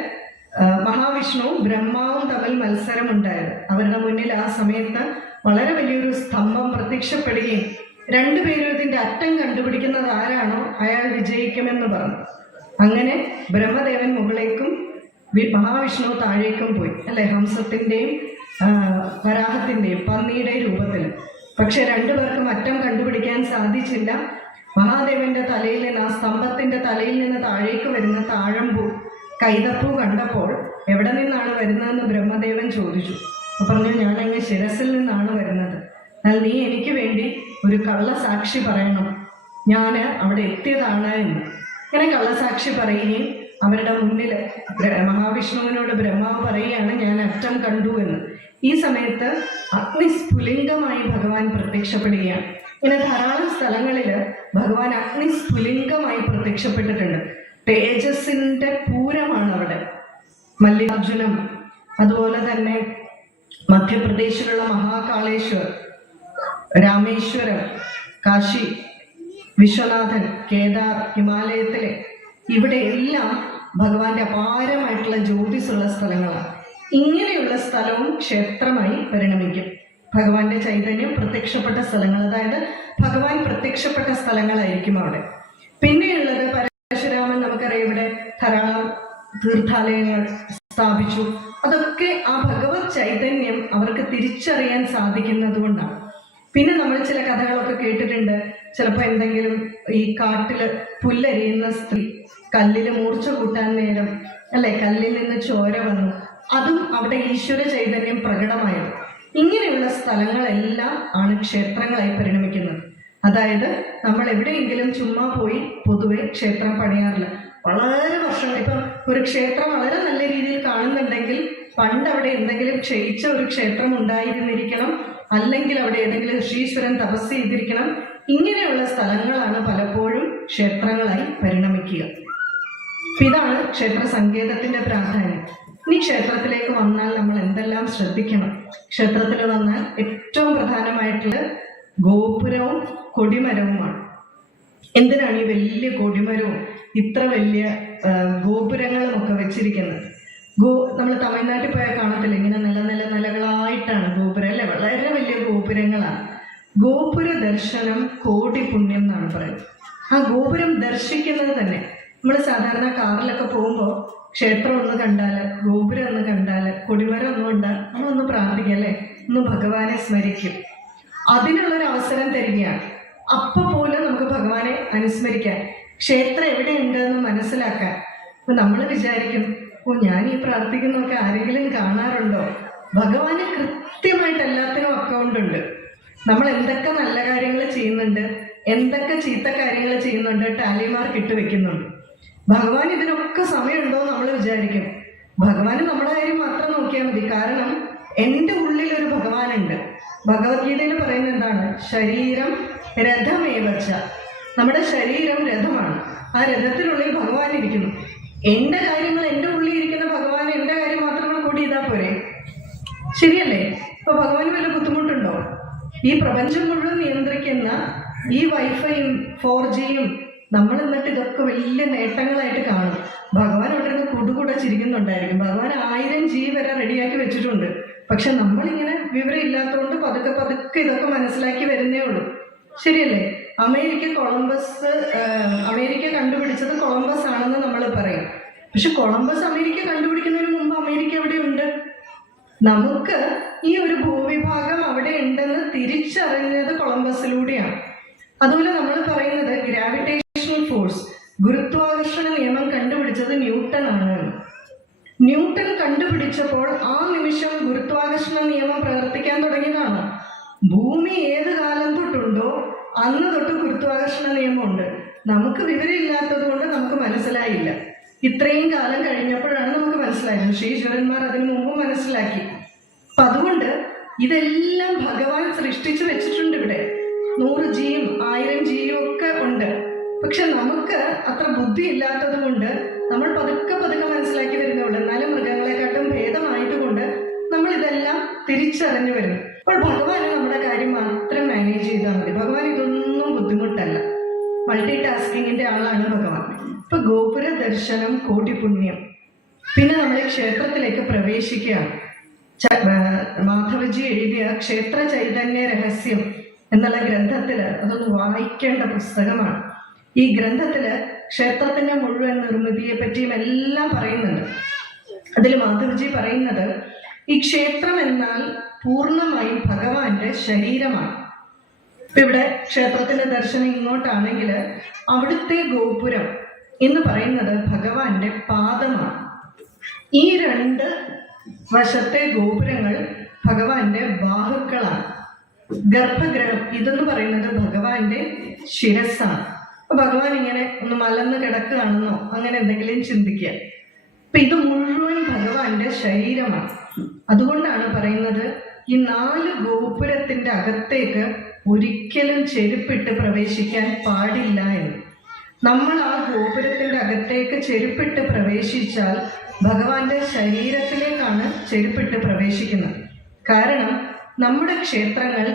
മഹാവിഷ്ണുവും ബ്രഹ്മാവും തമ്മിൽ മത്സരം ഉണ്ടായത്. അവരുടെ മുന്നിൽ ആ സമയത്ത് വളരെ വലിയൊരു സ്തംഭം പ്രത്യക്ഷപ്പെടുകയും രണ്ടുപേരും ഇതിന്റെ അറ്റം കണ്ടുപിടിക്കുന്നത് ആരാണോ അയാൾ വിജയിക്കുമെന്ന് പറഞ്ഞു. അങ്ങനെ ബ്രഹ്മദേവൻ മുകളിലേക്കും മഹാവിഷ്ണു താഴേക്കും പോയി അല്ലെ? ഹംസത്തിന്റെയും വരാഹത്തിന്റെയും പന്നിയുടെയും രൂപത്തിൽ. പക്ഷെ രണ്ടുപേർക്കും അറ്റം കണ്ടുപിടിക്കാൻ സാധിച്ചില്ല. മഹാദേവന്റെ തലയിൽ നിന്ന്, ആ സ്തംഭത്തിന്റെ തലയിൽ നിന്ന് താഴേക്ക് വരുന്ന താഴമ്പൂ, കൈതപ്പൂ കണ്ടപ്പോൾ എവിടെ നിന്നാണ് വരുന്നതെന്ന് ബ്രഹ്മദേവൻ ചോദിച്ചു. അപ്പൊ പറഞ്ഞു, ഞാനങ്ങ് ശിരസിൽ നിന്നാണ് വരുന്നത്. എന്നാൽ നീ എനിക്ക് വേണ്ടി ഒരു കള്ളസാക്ഷി പറയണം, ഞാന് അവിടെ എത്തിയതാണ് എന്ന്. ഇങ്ങനെ കള്ളസാക്ഷി പറയുകയും അവരുടെ മുന്നിൽ മഹാവിഷ്ണുവിനോട് ബ്രഹ്മാവ് പറയുകയാണ്, ഞാൻ അറ്റം കണ്ടു എന്ന്. ഈ സമയത്ത് അഗ്നിസ്ഫുലിംഗമായി ഭഗവാൻ പ്രത്യക്ഷപ്പെടുകയാണ്. ഇങ്ങനെ ധാരാളം സ്ഥലങ്ങളിൽ ഭഗവാൻ അഗ്നിസ്ഫുലിംഗമായി പ്രത്യക്ഷപ്പെട്ടിട്ടുണ്ട്. തേജസ്സിന്റെ പൂരമാണ് അവിടെ. മല്ലികാർജുനം, അതുപോലെ തന്നെ മധ്യപ്രദേശിലുള്ള മഹാകാളേശ്വർ, രാമേശ്വരം, കാശി വിശ്വനാഥൻ, കേദാർ, ഹിമാലയത്തിലെ ഇവിടെയെല്ലാം ഭഗവാന്റെ അപാരമായിട്ടുള്ള ജ്യോതിസുള്ള സ്ഥലങ്ങളാണ്. ഇങ്ങനെയുള്ള സ്ഥലവും ക്ഷേത്രമായി പരിണമിക്കും. ഭഗവാന്റെ ചൈതന്യം പ്രത്യക്ഷപ്പെട്ട സ്ഥലങ്ങൾ, അതായത് ഭഗവാൻ പ്രത്യക്ഷപ്പെട്ട സ്ഥലങ്ങളായിരിക്കും അവിടെ. പിന്നെയുള്ളത് പരശുരാമൻ, നമുക്കറിയാം ഇവിടെ ധാരാളം തീർത്ഥാലയങ്ങൾ സ്ഥാപിച്ചു. അതൊക്കെ ആ ഭഗവത് ചൈതന്യം അവർക്ക് തിരിച്ചറിയാൻ സാധിക്കുന്നത് കൊണ്ടാണ്. പിന്നെ നമ്മൾ ചില കഥകളൊക്കെ കേട്ടിട്ടുണ്ട്. ചിലപ്പോൾ എന്തെങ്കിലും ഈ കാട്ടില് പുല്ലരിയുന്ന സ്ത്രീ കല്ലില് മൂർച്ച കൂട്ടാൻ നേരം അല്ലെ, കല്ലിൽ നിന്ന് ചോര വന്നു, അതും അവിടെ ഈശ്വര ചൈതന്യം പ്രകടമായത്. ഇങ്ങനെയുള്ള സ്ഥലങ്ങളെല്ലാം ആണ് ക്ഷേത്രങ്ങളായി പരിണമിക്കുന്നത്. അതായത് നമ്മൾ എവിടെയെങ്കിലും ചുമ്മാ പോയി പൊതുവെ ക്ഷേത്രം പണിയാറില്ല. വളരെ വർഷങ്ങൾ, ഇപ്പം ഒരു ക്ഷേത്രം വളരെ നല്ല രീതിയിൽ കാണുന്നുണ്ടെങ്കിൽ പണ്ട് അവിടെ എന്തെങ്കിലും ക്ഷയിച്ച ഒരു ക്ഷേത്രം ഉണ്ടായിരുന്നിരിക്കണം, അല്ലെങ്കിൽ അവിടെ ഏതെങ്കിലും ഋഷീശ്വരൻ തപസ് ചെയ്തിരിക്കണം. ഇങ്ങനെയുള്ള സ്ഥലങ്ങളാണ് പലപ്പോഴും ക്ഷേത്രങ്ങളായി പരിണമിക്കുക. ഇതാണ് ക്ഷേത്ര സങ്കേതത്തിന്റെ പ്രാധാന്യം. ഇനി ക്ഷേത്രത്തിലേക്ക് വന്നാൽ നമ്മൾ എന്തെല്ലാം ശ്രദ്ധിക്കണം? ക്ഷേത്രത്തിൽ വന്നാൽ ഏറ്റവും പ്രധാനമായിട്ടുള്ള ഗോപുരവും കൊടിമരവുമാണ്. എന്തിനാണ് ഈ വലിയ കൊടിമരവും ഇത്ര വലിയ ഗോപുരങ്ങളും ഒക്കെ വെച്ചിരിക്കുന്നത്? നമ്മൾ തമിഴ്നാട്ടിൽ പോയാൽ കാണത്തില്ല, ഇങ്ങനെ നിലകളായിട്ടാണ് ഗോപുരം അല്ലെ? വളരെ വലിയ ഗോപുരങ്ങളാണ്. ഗോപുര ദർശനം കോടി പുണ്യം എന്നാണ് പറയുന്നത്. ആ ഗോപുരം ദർശിക്കുന്നത് തന്നെ, നമ്മൾ സാധാരണ കാറിലൊക്കെ പോകുമ്പോൾ ക്ഷേത്രം ഒന്ന് കണ്ടാല്, ഗോപുരം ഒന്ന് കണ്ടാല്, കൊടിമരം ഒന്നും കണ്ടാൽ നമ്മളൊന്ന് പ്രാർത്ഥിക്കും അല്ലെ, ഒന്ന് ഭഗവാനെ സ്മരിക്കും. അതിനുള്ളൊരു അവസരം തരികയാണ്. അപ്പൊ പോലും നമുക്ക് ഭഗവാനെ അനുസ്മരിക്കാൻ, ക്ഷേത്രം എവിടെയുണ്ട് എന്ന് മനസ്സിലാക്കാൻ. അപ്പൊ നമ്മൾ വിചാരിക്കും, ഓ ഞാൻ ഈ പ്രാർത്ഥിക്കുന്നതൊക്കെ ആരെങ്കിലും കാണാറുണ്ടോ? ഭഗവാന് കൃത്യമായിട്ട് എല്ലാത്തിനും അക്കൗണ്ട് ഉണ്ട്. നമ്മൾ എന്തൊക്കെ നല്ല കാര്യങ്ങൾ ചെയ്യുന്നുണ്ട്, എന്തൊക്കെ ചീത്ത കാര്യങ്ങൾ ചെയ്യുന്നുണ്ട്, ടാലി മാർക്ക് ഇട്ട് വെക്കുന്നുണ്ട്. ഭഗവാൻ ഇതിനൊക്കെ സമയമുണ്ടോ നമ്മൾ വിചാരിക്കും. ഭഗവാന് നമ്മുടെ കാര്യം മാത്രം നോക്കിയാൽ മതി. കാരണം എൻ്റെ ഉള്ളിലൊരു ഭഗവാനുണ്ട്. ഭഗവത്ഗീതയിൽ പറയുന്നത് എന്താണ്? ശരീരം രഥമേവച്ച. നമ്മുടെ ശരീരം രഥമാണ്. ആ രഥത്തിനുള്ളിൽ ഭഗവാൻ ഇരിക്കുന്നു. എൻ്റെ കാര്യങ്ങൾ എൻ്റെ ഉള്ളിൽ ഇരിക്കുന്ന ഭഗവാൻ എൻ്റെ കാര്യം മാത്രം കൂടി ചെയ്താൽ പോരെ? ശരിയല്ലേ? ഇപ്പൊ ഭഗവാന് വല്ല ബുദ്ധിമുട്ടുണ്ടോ? ഈ പ്രപഞ്ചം മുഴുവൻ നിയന്ത്രിക്കുന്ന ഈ വൈഫൈയും 4Gയും നമ്മൾ എന്നിട്ട് ഇതൊക്കെ വലിയ നേട്ടങ്ങളായിട്ട് കാണും. ഭഗവാൻ അവിടെ നിന്ന് കുടുകൂടെ ചിരിക്കുന്നുണ്ടായിരിക്കും. ഭഗവാൻ 1000 G വരെ റെഡിയാക്കി വെച്ചിട്ടുണ്ട്. പക്ഷെ നമ്മളിങ്ങനെ വിവരം ഇല്ലാത്തതുകൊണ്ട് പതുക്കെ പതുക്കെ ഇതൊക്കെ മനസ്സിലാക്കി വരുന്നേ ഉള്ളൂ. ശരിയല്ലേ? അമേരിക്ക കണ്ടുപിടിച്ചത് കൊളംബസ് ആണെന്ന് നമ്മൾ പറയും. പക്ഷെ കൊളംബസ് അമേരിക്ക കണ്ടുപിടിക്കുന്നതിന് മുമ്പ് അമേരിക്ക എവിടെയുണ്ട്? നമുക്ക് ഈ ഒരു ഭൂവിഭാഗം അവിടെ ഉണ്ടെന്ന് തിരിച്ചറിഞ്ഞത് കൊളംബസിലൂടെയാണ്. അതുപോലെ നമ്മൾ പറയുന്നത് ഗ്രാവിറ്റേഷണൽ ഫോഴ്സ്, ഗുരുത്വാകർഷണ നിയമം കണ്ടുപിടിച്ചത് ന്യൂട്ടൺ ആണ്. ന്യൂട്ടൺ കണ്ടുപിടിച്ചപ്പോൾ ആ നിമിഷം ഗുരുത്വാകർഷണ നിയമം പ്രവർത്തിക്കാൻ തുടങ്ങിയതാണ്. ഭൂമി ഏത് കാലം തൊട്ടുണ്ടോ അന്ന് തൊട്ട് ഗുരുത്വാകർഷണ നിയമമുണ്ട്. നമുക്ക് വിവരമില്ലാത്തത് കൊണ്ട് നമുക്ക് മനസ്സിലായില്ല. ഇത്രയും കാലം കഴിഞ്ഞപ്പോഴാണ് നമുക്ക് മനസ്സിലായത്. ശ്രീശ്വരന്മാർ അതിനു മുമ്പ് മനസ്സിലാക്കി. അപ്പൊ അതുകൊണ്ട് ഇതെല്ലാം ഭഗവാൻ സൃഷ്ടിച്ചു വെച്ചിട്ടുണ്ട്. ഇവിടെ 100 Gയും 1000 Gയും ഒക്കെ ഉണ്ട്. പക്ഷെ നമുക്ക് അത്ര ബുദ്ധി ഇല്ലാത്തത് കൊണ്ട് നമ്മൾ പതുക്കെ പതുക്കെ മനസ്സിലാക്കി വരുന്നുള്ളൂ. എന്നാലും മൃഗങ്ങളെക്കാട്ടും ഭേദമായിട്ട് കൊണ്ട് നമ്മൾ ഇതെല്ലാം തിരിച്ചറിഞ്ഞു വരും. അപ്പോൾ ഭഗവാന് നമ്മുടെ കാര്യം മാത്രം മാനേജ് ചെയ്താൽ മതി. ഭഗവാൻ ഇതൊന്നും ബുദ്ധിമുട്ടല്ല. മൾട്ടി ടാസ്കിങ്ങിന്റെ ആളാണ് ഭഗവാൻ. ഇപ്പൊ ഗോപുര ദർശനം കോടി പുണ്യം. പിന്നെ നമ്മൾ ക്ഷേത്രത്തിലേക്ക് പ്രവേശിക്കുകയാണ്. മാധവജി എഴുതിയ ക്ഷേത്ര ചൈതന്യ രഹസ്യം എന്നുള്ള ഗ്രന്ഥത്തില് അതൊന്ന് വായിക്കേണ്ട പുസ്തകമാണ്. ഈ ഗ്രന്ഥത്തില് ക്ഷേത്രത്തിന്റെ മുഴുവൻ നിർമ്മിതിയെ പറ്റിയും എല്ലാം പറയുന്നുണ്ട്. അതിൽ മാധവജി പറയുന്നത് ഈ ക്ഷേത്രം എന്നാൽ പൂർണ്ണമായും ഭഗവാന്റെ ശരീരമാണ്. ഇപ്പൊ ഇവിടെ ക്ഷേത്രത്തിന്റെ ദർശനം ഇങ്ങോട്ടാണെങ്കിൽ അവിടുത്തെ ഗോപുരം എന്ന് പറയുന്നത് ഭഗവാന്റെ പാദമാണ്. ഈ 2 വശത്തെ ഗോപുരങ്ങൾ ഭഗവാന്റെ ബാഹുക്കളാണ്. ഗർഭഗൃഹം ഇതെന്ന് പറയുന്നത് ഭഗവാന്റെ ശിരസ്സാണ്. അപ്പൊ ഭഗവാൻ ഇങ്ങനെ ഒന്ന് മലന്ന് കിടക്കുകയാണെന്നോ അങ്ങനെ എന്തെങ്കിലും ചിന്തിക്കുക. അപ്പൊ ഇത് മുഴുവൻ ഭഗവാന്റെ ശരീരമാണ്. അതുകൊണ്ടാണ് പറയുന്നത് ഈ 4 ഗോപുരത്തിന്റെ അകത്തേക്ക് ഒരിക്കലും ചെരുപ്പിട്ട് പ്രവേശിക്കാൻ പാടില്ല എന്ന്. നമ്മൾ ആ ഗോപുരത്തിന്റെ അകത്തേക്ക് ചെരുപ്പിട്ട് പ്രവേശിച്ചാൽ ഭഗവാന്റെ ശരീരത്തിലേക്കാണ് ചെരുപ്പിട്ട് പ്രവേശിക്കുന്നത്. കാരണം നമ്മുടെ ക്ഷേത്രങ്ങൾ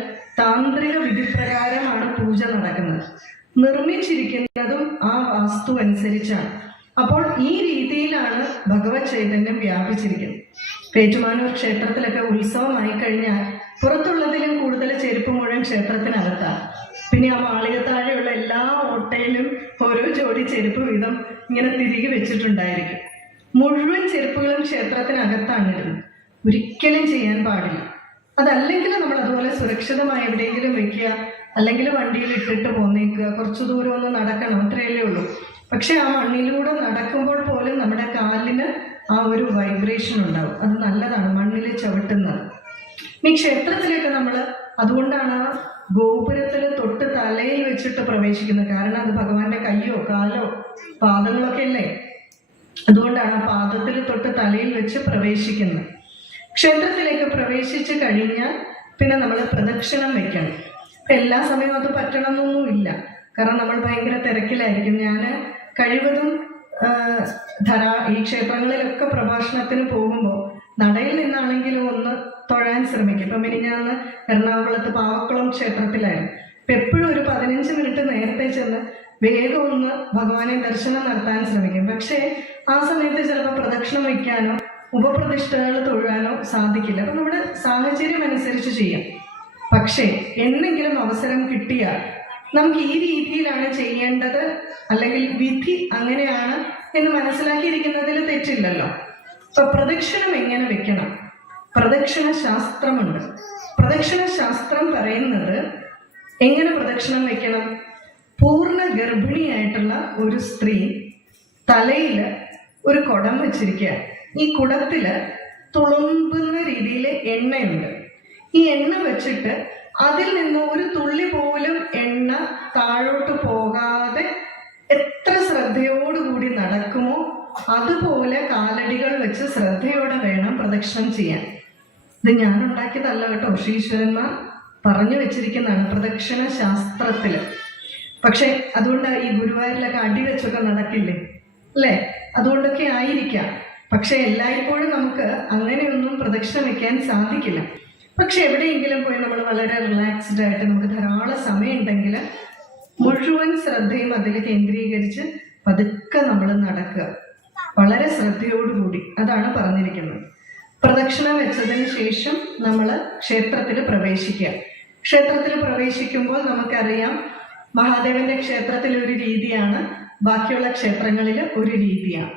താന്ത്രിക വിധിപ്രകാരമാണ് പൂജ നടക്കുന്നത്. നിർമ്മിച്ചിരിക്കുന്നതും ആ വാസ്തു അനുസരിച്ചാണ്. അപ്പോൾ ഈ രീതിയിലാണ് ഭഗവത് ചൈതന്യം വ്യാപിച്ചിരിക്കുന്നത്. ഏറ്റുമാനൂർ ക്ഷേത്രത്തിലൊക്കെ ഉത്സവമായി കഴിഞ്ഞാൽ പുറത്തുള്ളതിലും കൂടുതൽ ചെരുപ്പ് മുഴുവൻ ക്ഷേത്രത്തിനകത്താണ്. പിന്നെ ആ മാളിക താഴെയുള്ള എല്ലാ ഓട്ടയിലും ഓരോ ജോഡി ചെരുപ്പ് വീതം ഇങ്ങനെ തിരികെ വെച്ചിട്ടുണ്ടായിരിക്കും. മുഴുവൻ ചെരുപ്പുകളും ക്ഷേത്രത്തിനകത്താണ് ഇടുന്നത്. ഒരിക്കലും ചെയ്യാൻ പാടില്ല. അതല്ലെങ്കിൽ നമ്മൾ അതുപോലെ സുരക്ഷിതമായി എവിടെയെങ്കിലും വെക്കുക, അല്ലെങ്കിൽ വണ്ടിയിൽ ഇട്ടിട്ട് പോന്നേക്കുക. കുറച്ചു ദൂരം ഒന്ന് നടക്കണം, അത്രയല്ലേ ഉള്ളൂ. പക്ഷെ ആ മണ്ണിലൂടെ നടക്കുമ്പോൾ പോലും നമ്മുടെ കാലിന് ആ ഒരു വൈബ്രേഷൻ ഉണ്ടാവും. അത് നല്ലതാണ്, മണ്ണിൽ ചവിട്ടുന്നത്. ഈ ക്ഷേത്രത്തിലേക്ക് നമ്മൾ അതുകൊണ്ടാണ് ആ ഗോപുരത്തിൽ തൊട്ട് തലയിൽ വെച്ചിട്ട് പ്രവേശിക്കുന്നത്. കാരണം അത് ഭഗവാന്റെ കയ്യോ കാലോ പാദങ്ങളൊക്കെ അല്ലേ. അതുകൊണ്ടാണ് ആ പാദത്തിൽ തൊട്ട് തലയിൽ വെച്ച് പ്രവേശിക്കുന്നത്. ക്ഷേത്രത്തിലേക്ക് പ്രവേശിച്ച് കഴിഞ്ഞാൽ പിന്നെ നമ്മൾ പ്രദക്ഷിണം വെക്കണം. എല്ലാ സമയവും അത് പറ്റണമെന്നൊന്നുമില്ല. കാരണം നമ്മൾ ഭയങ്കര തിരക്കിലായിരിക്കും. ഞാൻ കഴിവതും ഈ ക്ഷേത്രങ്ങളിലൊക്കെ പ്രഭാഷണത്തിന് പോകുമ്പോൾ നടയിൽ നിന്നാണെങ്കിലും ഒന്ന് തൊഴാൻ ശ്രമിക്കും. ഇപ്പം മിനിഞ്ഞാന്ന് എറണാകുളത്ത് പാവക്കുളം ക്ഷേത്രത്തിലായിരുന്നു. ഇപ്പം എപ്പോഴും ഒരു 15 മിനിറ്റ് നേരത്തെ ചെന്ന് വേഗം ഒന്ന് ഭഗവാനെ ദർശനം നടത്താൻ ശ്രമിക്കും. പക്ഷേ ആ സമയത്ത് ചിലപ്പോൾ പ്രദക്ഷിണം വയ്ക്കാനോ ഉപപ്രതിഷ്ഠകൾ തൊഴാനോ സാധിക്കില്ല. അപ്പം നമ്മുടെ സാഹചര്യം അനുസരിച്ച് ചെയ്യാം. പക്ഷേ എന്നെങ്കിലും അവസരം കിട്ടിയാൽ നമുക്ക് ഈ രീതിയിലാണ് ചെയ്യേണ്ടത്, അല്ലെങ്കിൽ വിധി അങ്ങനെയാണ് എന്ന് മനസ്സിലാക്കിയിരിക്കുന്നതിൽ തെറ്റില്ലല്ലോ. അപ്പൊ പ്രദക്ഷിണം എങ്ങനെ വെക്കണം? പ്രദക്ഷിണ ശാസ്ത്രമുണ്ട്. പ്രദക്ഷിണ ശാസ്ത്രം പറയുന്നത് എങ്ങനെ പ്രദക്ഷിണം വെക്കണം. പൂർണ്ണ ഗർഭിണിയായിട്ടുള്ള ഒരു സ്ത്രീ തലയിൽ ഒരു കുടം വെച്ചിരിക്കുക. ഈ കുടത്തില് തുളുമ്പുന്ന രീതിയിൽ എണ്ണയുണ്ട്. ഈ എണ്ണ വെച്ചിട്ട് അതിൽ നിന്ന് ഒരു തുള്ളി പോലും എണ്ണ താഴോട്ട് പോകാതെ എത്ര ശ്രദ്ധയോടുകൂടി നടക്കുമോ അതുപോലെ കാലടികൾ വെച്ച് ശ്രദ്ധയോടെ വേണം പ്രദക്ഷിണം ചെയ്യാൻ. ഇത് ഞാൻ ഉണ്ടാക്കിയതല്ല കേട്ടോ, ശ്രീശ്വരന്മാർ പറഞ്ഞു വെച്ചിരിക്കുന്നതാണ് പ്രദക്ഷിണ ശാസ്ത്രത്തില്. പക്ഷെ അതുകൊണ്ട് ഈ ഗുരുവായൂരിലൊക്കെ അടിവെച്ചൊക്കെ നടക്കില്ലേ അല്ലേ, അതുകൊണ്ടൊക്കെ ആയിരിക്കാം. പക്ഷെ എല്ലായ്പ്പോഴും നമുക്ക് അങ്ങനെയൊന്നും പ്രദക്ഷിണം വെക്കാൻ സാധിക്കില്ല. പക്ഷെ എവിടെയെങ്കിലും പോയി നമ്മൾ വളരെ റിലാക്സ്ഡ് ആയിട്ട് നമുക്ക് ധാരാളം സമയം ഉണ്ടെങ്കിൽ മുഴുവൻ ശ്രദ്ധയും അതിൽ കേന്ദ്രീകരിച്ച് പതുക്കെ നമ്മൾ നടക്കുക, വളരെ ശ്രദ്ധയോടുകൂടി. അതാണ് പറഞ്ഞിരിക്കുന്നത്. പ്രദക്ഷിണം വെച്ചതിന് ശേഷം നമ്മൾ ക്ഷേത്രത്തിൽ പ്രവേശിക്കുക. ക്ഷേത്രത്തിൽ പ്രവേശിക്കുമ്പോൾ നമുക്കറിയാം, മഹാദേവന്റെ ക്ഷേത്രത്തിൽ ഒരു രീതിയാണ്, ബാക്കിയുള്ള ക്ഷേത്രങ്ങളിൽ ഒരു രീതിയാണ്.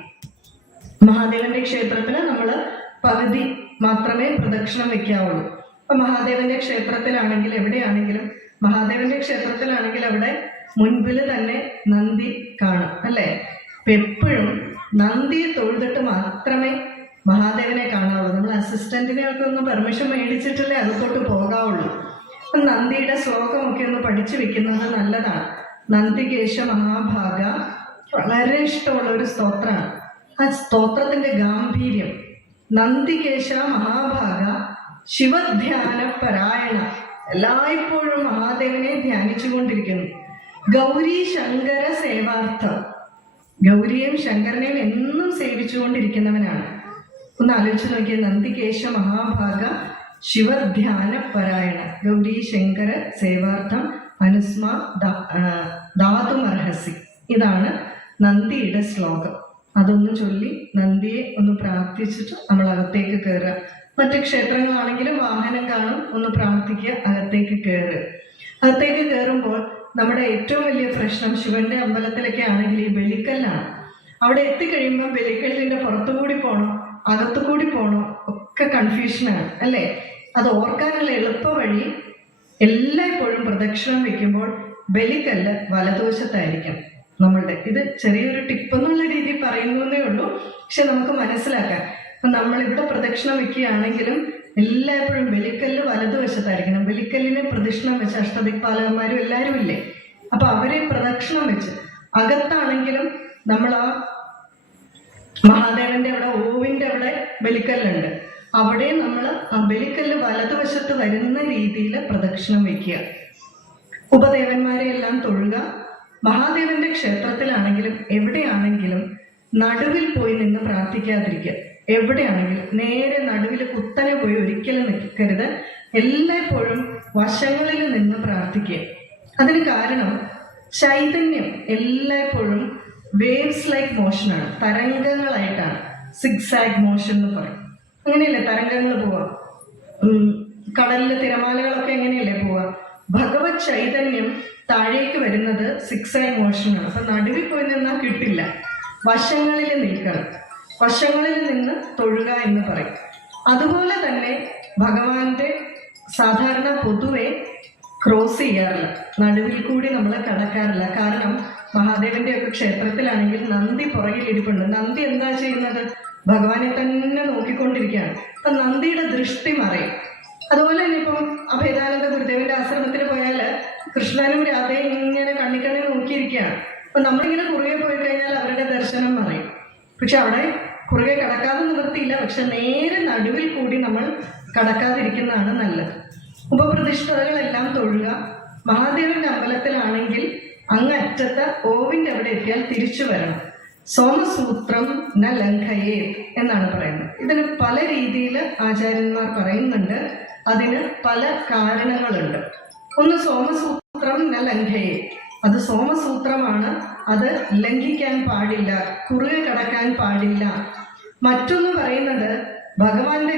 മഹാദേവന്റെ ക്ഷേത്രത്തിൽ നമ്മൾ പകുതി മാത്രമേ പ്രദക്ഷിണം വെക്കാവുള്ളൂ. അപ്പൊ മഹാദേവന്റെ ക്ഷേത്രത്തിലാണെങ്കിൽ, എവിടെയാണെങ്കിലും മഹാദേവന്റെ ക്ഷേത്രത്തിലാണെങ്കിൽ അവിടെ മുൻപിൽ തന്നെ നന്ദി കാണും, അല്ലേ? അപ്പൊ എപ്പോഴും നന്ദിയെ തൊഴുതിട്ട് മാത്രമേ മഹാദേവനെ കാണാവുള്ളൂ. നമ്മൾ അസിസ്റ്റന്റിനെയൊക്കെ ഒന്ന് പെർമിഷൻ മേടിച്ചിട്ടല്ലേ അകത്തോട്ട് പോകാവുള്ളൂ. നന്ദിയുടെ ശ്ലോകമൊക്കെ ഒന്ന് പഠിച്ചു വെക്കുന്നത് നല്ലതാണ്. നന്ദികേശ മഹാഭാഗ വളരെ ഇഷ്ടമുള്ള ഒരു സ്തോത്രമാണ്. ആ സ്തോത്രത്തിന്റെ ഗാംഭീര്യം, നന്ദികേശ മഹാഭാഗ ശിവധ്യാന പരായണ, എല്ലായ്പ്പോഴും മഹാദേവനെ ധ്യാനിച്ചുകൊണ്ടിരിക്കുന്നു. ഗൗരി ശങ്കര സേവാർത്ഥം, ഗൗരിയും ശങ്കരനെയും എന്നും സേവിച്ചുകൊണ്ടിരിക്കുന്നവനാണ്. ഒന്ന് ആലോചിച്ച് നോക്കിയ, നന്ദികേശ മഹാഭാഗ ശിവധ്യാന പരായണ, ഗൗരി ശങ്കര സേവാർത്ഥം അനുസ്മ ധാതുമർഹസി. ഇതാണ് നന്ദിയുടെ ശ്ലോകം. അതൊന്ന് ചൊല്ലി നന്ദിയെ ഒന്ന് പ്രാർത്ഥിച്ചിട്ട് നമ്മൾ അകത്തേക്ക് കയറുക. മറ്റ് ക്ഷേത്രങ്ങളാണെങ്കിലും വാഹനം കാണും, ഒന്ന് പ്രാർത്ഥിക്കുക, അകത്തേക്ക് കയറുക. അകത്തേക്ക് കയറുമ്പോൾ നമ്മുടെ ഏറ്റവും വലിയ പ്രശ്നം, ശിവന്റെ അമ്പലത്തിലൊക്കെ ആണെങ്കിൽ ഈ ബലിക്കല്ലാണ്. അവിടെ എത്തിക്കഴിയുമ്പോൾ ബലിക്കല്ലിന്റെ പുറത്തുകൂടി പോകണോ അകത്തുകൂടി പോകണോ ഒക്കെ കൺഫ്യൂഷനാണ്, അല്ലേ? അത് ഓർക്കാനുള്ള എളുപ്പ വഴി, എല്ലായ്പ്പോഴും പ്രദക്ഷിണം വെക്കുമ്പോൾ ബലിക്കല്ല് വലതുവശത്തായിരിക്കണം നമ്മളുടെ. ഇത് ചെറിയൊരു ടിപ്പ് എന്നുള്ള രീതിയിൽ പറയുന്നതേ ഉള്ളൂ, പക്ഷെ നമുക്ക് മനസ്സിലാക്കാം. അപ്പം നമ്മളിവിടെ പ്രദക്ഷിണം വെക്കുകയാണെങ്കിലും എല്ലായ്പ്പോഴും ബലിക്കല്ല് വലതുവശത്തായിരിക്കണം. ബലിക്കല്ലിനെ പ്രദക്ഷിണം വെച്ച് അഷ്ടദിക്പാലകന്മാരും എല്ലാവരും ഇല്ലേ, അപ്പൊ അവരെ പ്രദക്ഷിണം വെച്ച് അകത്താണെങ്കിലും നമ്മൾ ആ മഹാദേവന്റെ അവിടെ, ഓവിന്റെ അവിടെ ബലിക്കല്ലുണ്ട്, അവിടെ നമ്മൾ ആ ബലിക്കല്ല് വലതുവശത്ത് വരുന്ന രീതിയിൽ പ്രദക്ഷിണം വെക്കുക. ഉപദേവന്മാരെ എല്ലാം തൊഴുക. മഹാദേവന്റെ ക്ഷേത്രത്തിലാണെങ്കിലും എവിടെയാണെങ്കിലും നടുവിൽ പോയി നിന്ന് പ്രാർത്ഥിക്കാതിരിക്കുക. എവിടെയാണെങ്കിലും നേരെ നടുവിൽ കുത്തനെ പോയി ഒരിക്കലും നിൽക്കരുത്. എല്ലായ്പ്പോഴും വശങ്ങളിൽ നിന്ന് പ്രാർത്ഥിക്കുക. അതിന് കാരണം ചൈതന്യം എല്ലായ്പ്പോഴും വേവ്സ് ലൈക്ക് മോഷനാണ്, തരംഗങ്ങളായിട്ടാണ്. സിഗ്സാഗ് മോഷൻ എന്ന് പറയും. അങ്ങനെയല്ലേ തരംഗങ്ങൾ പോവാ, കടലിലെ തിരമാലകളൊക്കെ എങ്ങനെയല്ലേ പോവാ. ഭഗവത് ചൈതന്യം താഴേക്ക് വരുന്നത് സിഗ്സാഗ് മോഷനാണ്. അപ്പൊ നടുവിൽ പോയി നിന്നാൽ കിട്ടില്ല, വശങ്ങളിൽ നിൽക്കണം. വശങ്ങളിൽ നിന്ന് തൊഴുക എന്ന് പറയും. അതുപോലെ തന്നെ ഭഗവാന്റെ സാധാരണ പൊതുവെ ക്രോസ് ചെയ്യാറില്ല, നടുവിൽ കൂടി നമ്മൾ കടക്കാറില്ല. കാരണം മഹാദേവന്റെ ഒക്കെ ക്ഷേത്രത്തിലാണെങ്കിൽ നന്ദി പുറകിലിരിപ്പുണ്ട്. നന്ദി എന്താ ചെയ്യുന്നത്? ഭഗവാനെ തന്നെ നോക്കിക്കൊണ്ടിരിക്കുകയാണ്. അപ്പൊ നന്ദിയുടെ ദൃഷ്ടി മറയും. അതുപോലെ തന്നെ ഇപ്പം അഭേദാനന്ദ ഗുരുദേവന്റെ ആശ്രമത്തിൽ പോയാൽ കൃഷ്ണനും രാധയും ഇങ്ങനെ കണ്ണിക്കണ്ണി നോക്കിയിരിക്കുകയാണ്. അപ്പൊ നമ്മളിങ്ങനെ കുറുകെ പോയി കഴിഞ്ഞാൽ അവരുടെ ദർശനം മറയും. പക്ഷെ അവിടെ കുറുകെ കടക്കാതെ നിവൃത്തിയില്ല, പക്ഷെ നേരെ നടുവിൽ കൂടി നമ്മൾ കടക്കാതിരിക്കുന്നതാണ് നല്ലത്. ഉപപ്രതിഷ്ഠതകളെല്ലാം തൊഴുക. മഹാദേവന്റെ അമ്പലത്തിലാണെങ്കിൽ അങ്ങറ്റത്തെ ഓവിന്റെ അവിടെ എത്തിയാൽ തിരിച്ചു വരണം. സോമസൂത്രം ന ലംഘയേ എന്നാണ് പറയുന്നത്. ഇതിന് പല രീതിയിൽ ആചാര്യന്മാർ പറയുന്നുണ്ട്. അതിന് പല കാരണങ്ങളുണ്ട്. ഒന്ന്, സോമസൂത്രം ന ലംഘയേ, അത് സോമസൂത്രമാണ്, അത് ലംഘിക്കാൻ പാടില്ല, കുറുകെ കടക്കാൻ പാടില്ല. മറ്റൊന്ന് പറയുന്നത്, ഭഗവാന്റെ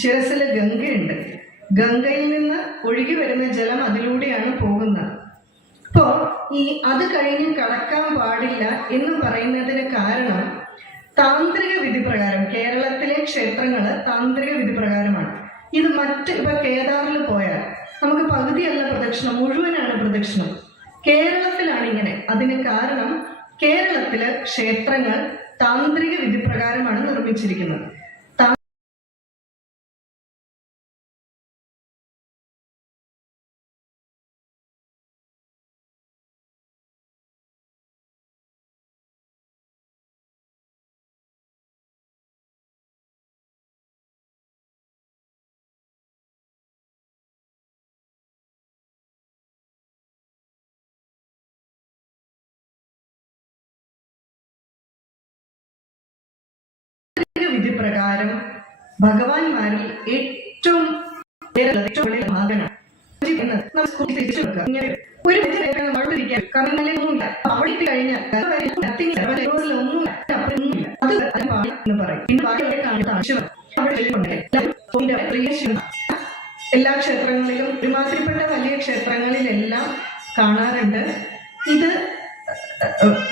ശിരസിൽ ഗംഗയുണ്ട്, ഗംഗയിൽ നിന്ന് ഒഴുകി വരുന്ന ജലം അതിലൂടെയാണ് പോകുന്നത്. അപ്പോ ഈ അത് കഴിഞ്ഞ് കടക്കാൻ പാടില്ല എന്ന് പറയുന്നതിന് കാരണം താന്ത്രിക വിധി പ്രകാരം, കേരളത്തിലെ ക്ഷേത്രങ്ങള് താന്ത്രിക വിധി പ്രകാരമാണ്. ഇത് ഇപ്പൊ കേദാറിൽ പോയാൽ നമുക്ക് പകുതിയല്ല പ്രദക്ഷിണം, മുഴുവനാണ് പ്രദക്ഷിണം. കേരളത്തിലാണ് ഇങ്ങനെ. അതിന് കാരണം കേരളത്തിലെ ക്ഷേത്രങ്ങൾ താന്ത്രിക വിധി പ്രകാരമാണ് നിർമ്മിച്ചിരിക്കുന്നത്. വിധി പ്രകാരം ഭഗവാന്മാരിൽ ഏറ്റവും ഭാഗനാണ്. പറയുന്നത് നമുക്ക് തിരിച്ചു വെക്കുക. ഇങ്ങനെ ഒരു വളർത്തിരിക്കാൻ കാരണം ഒന്നുമില്ല. അവിടെ കഴിഞ്ഞാൽ ഒന്നുമില്ല, അത് എന്ന് പറയും. പിന്നെ എല്ലാ ക്ഷേത്രങ്ങളിലും ഒരുമാതിരിപ്പെട്ട വലിയ ക്ഷേത്രങ്ങളിലെല്ലാം കാണാറുണ്ട്. ഇത്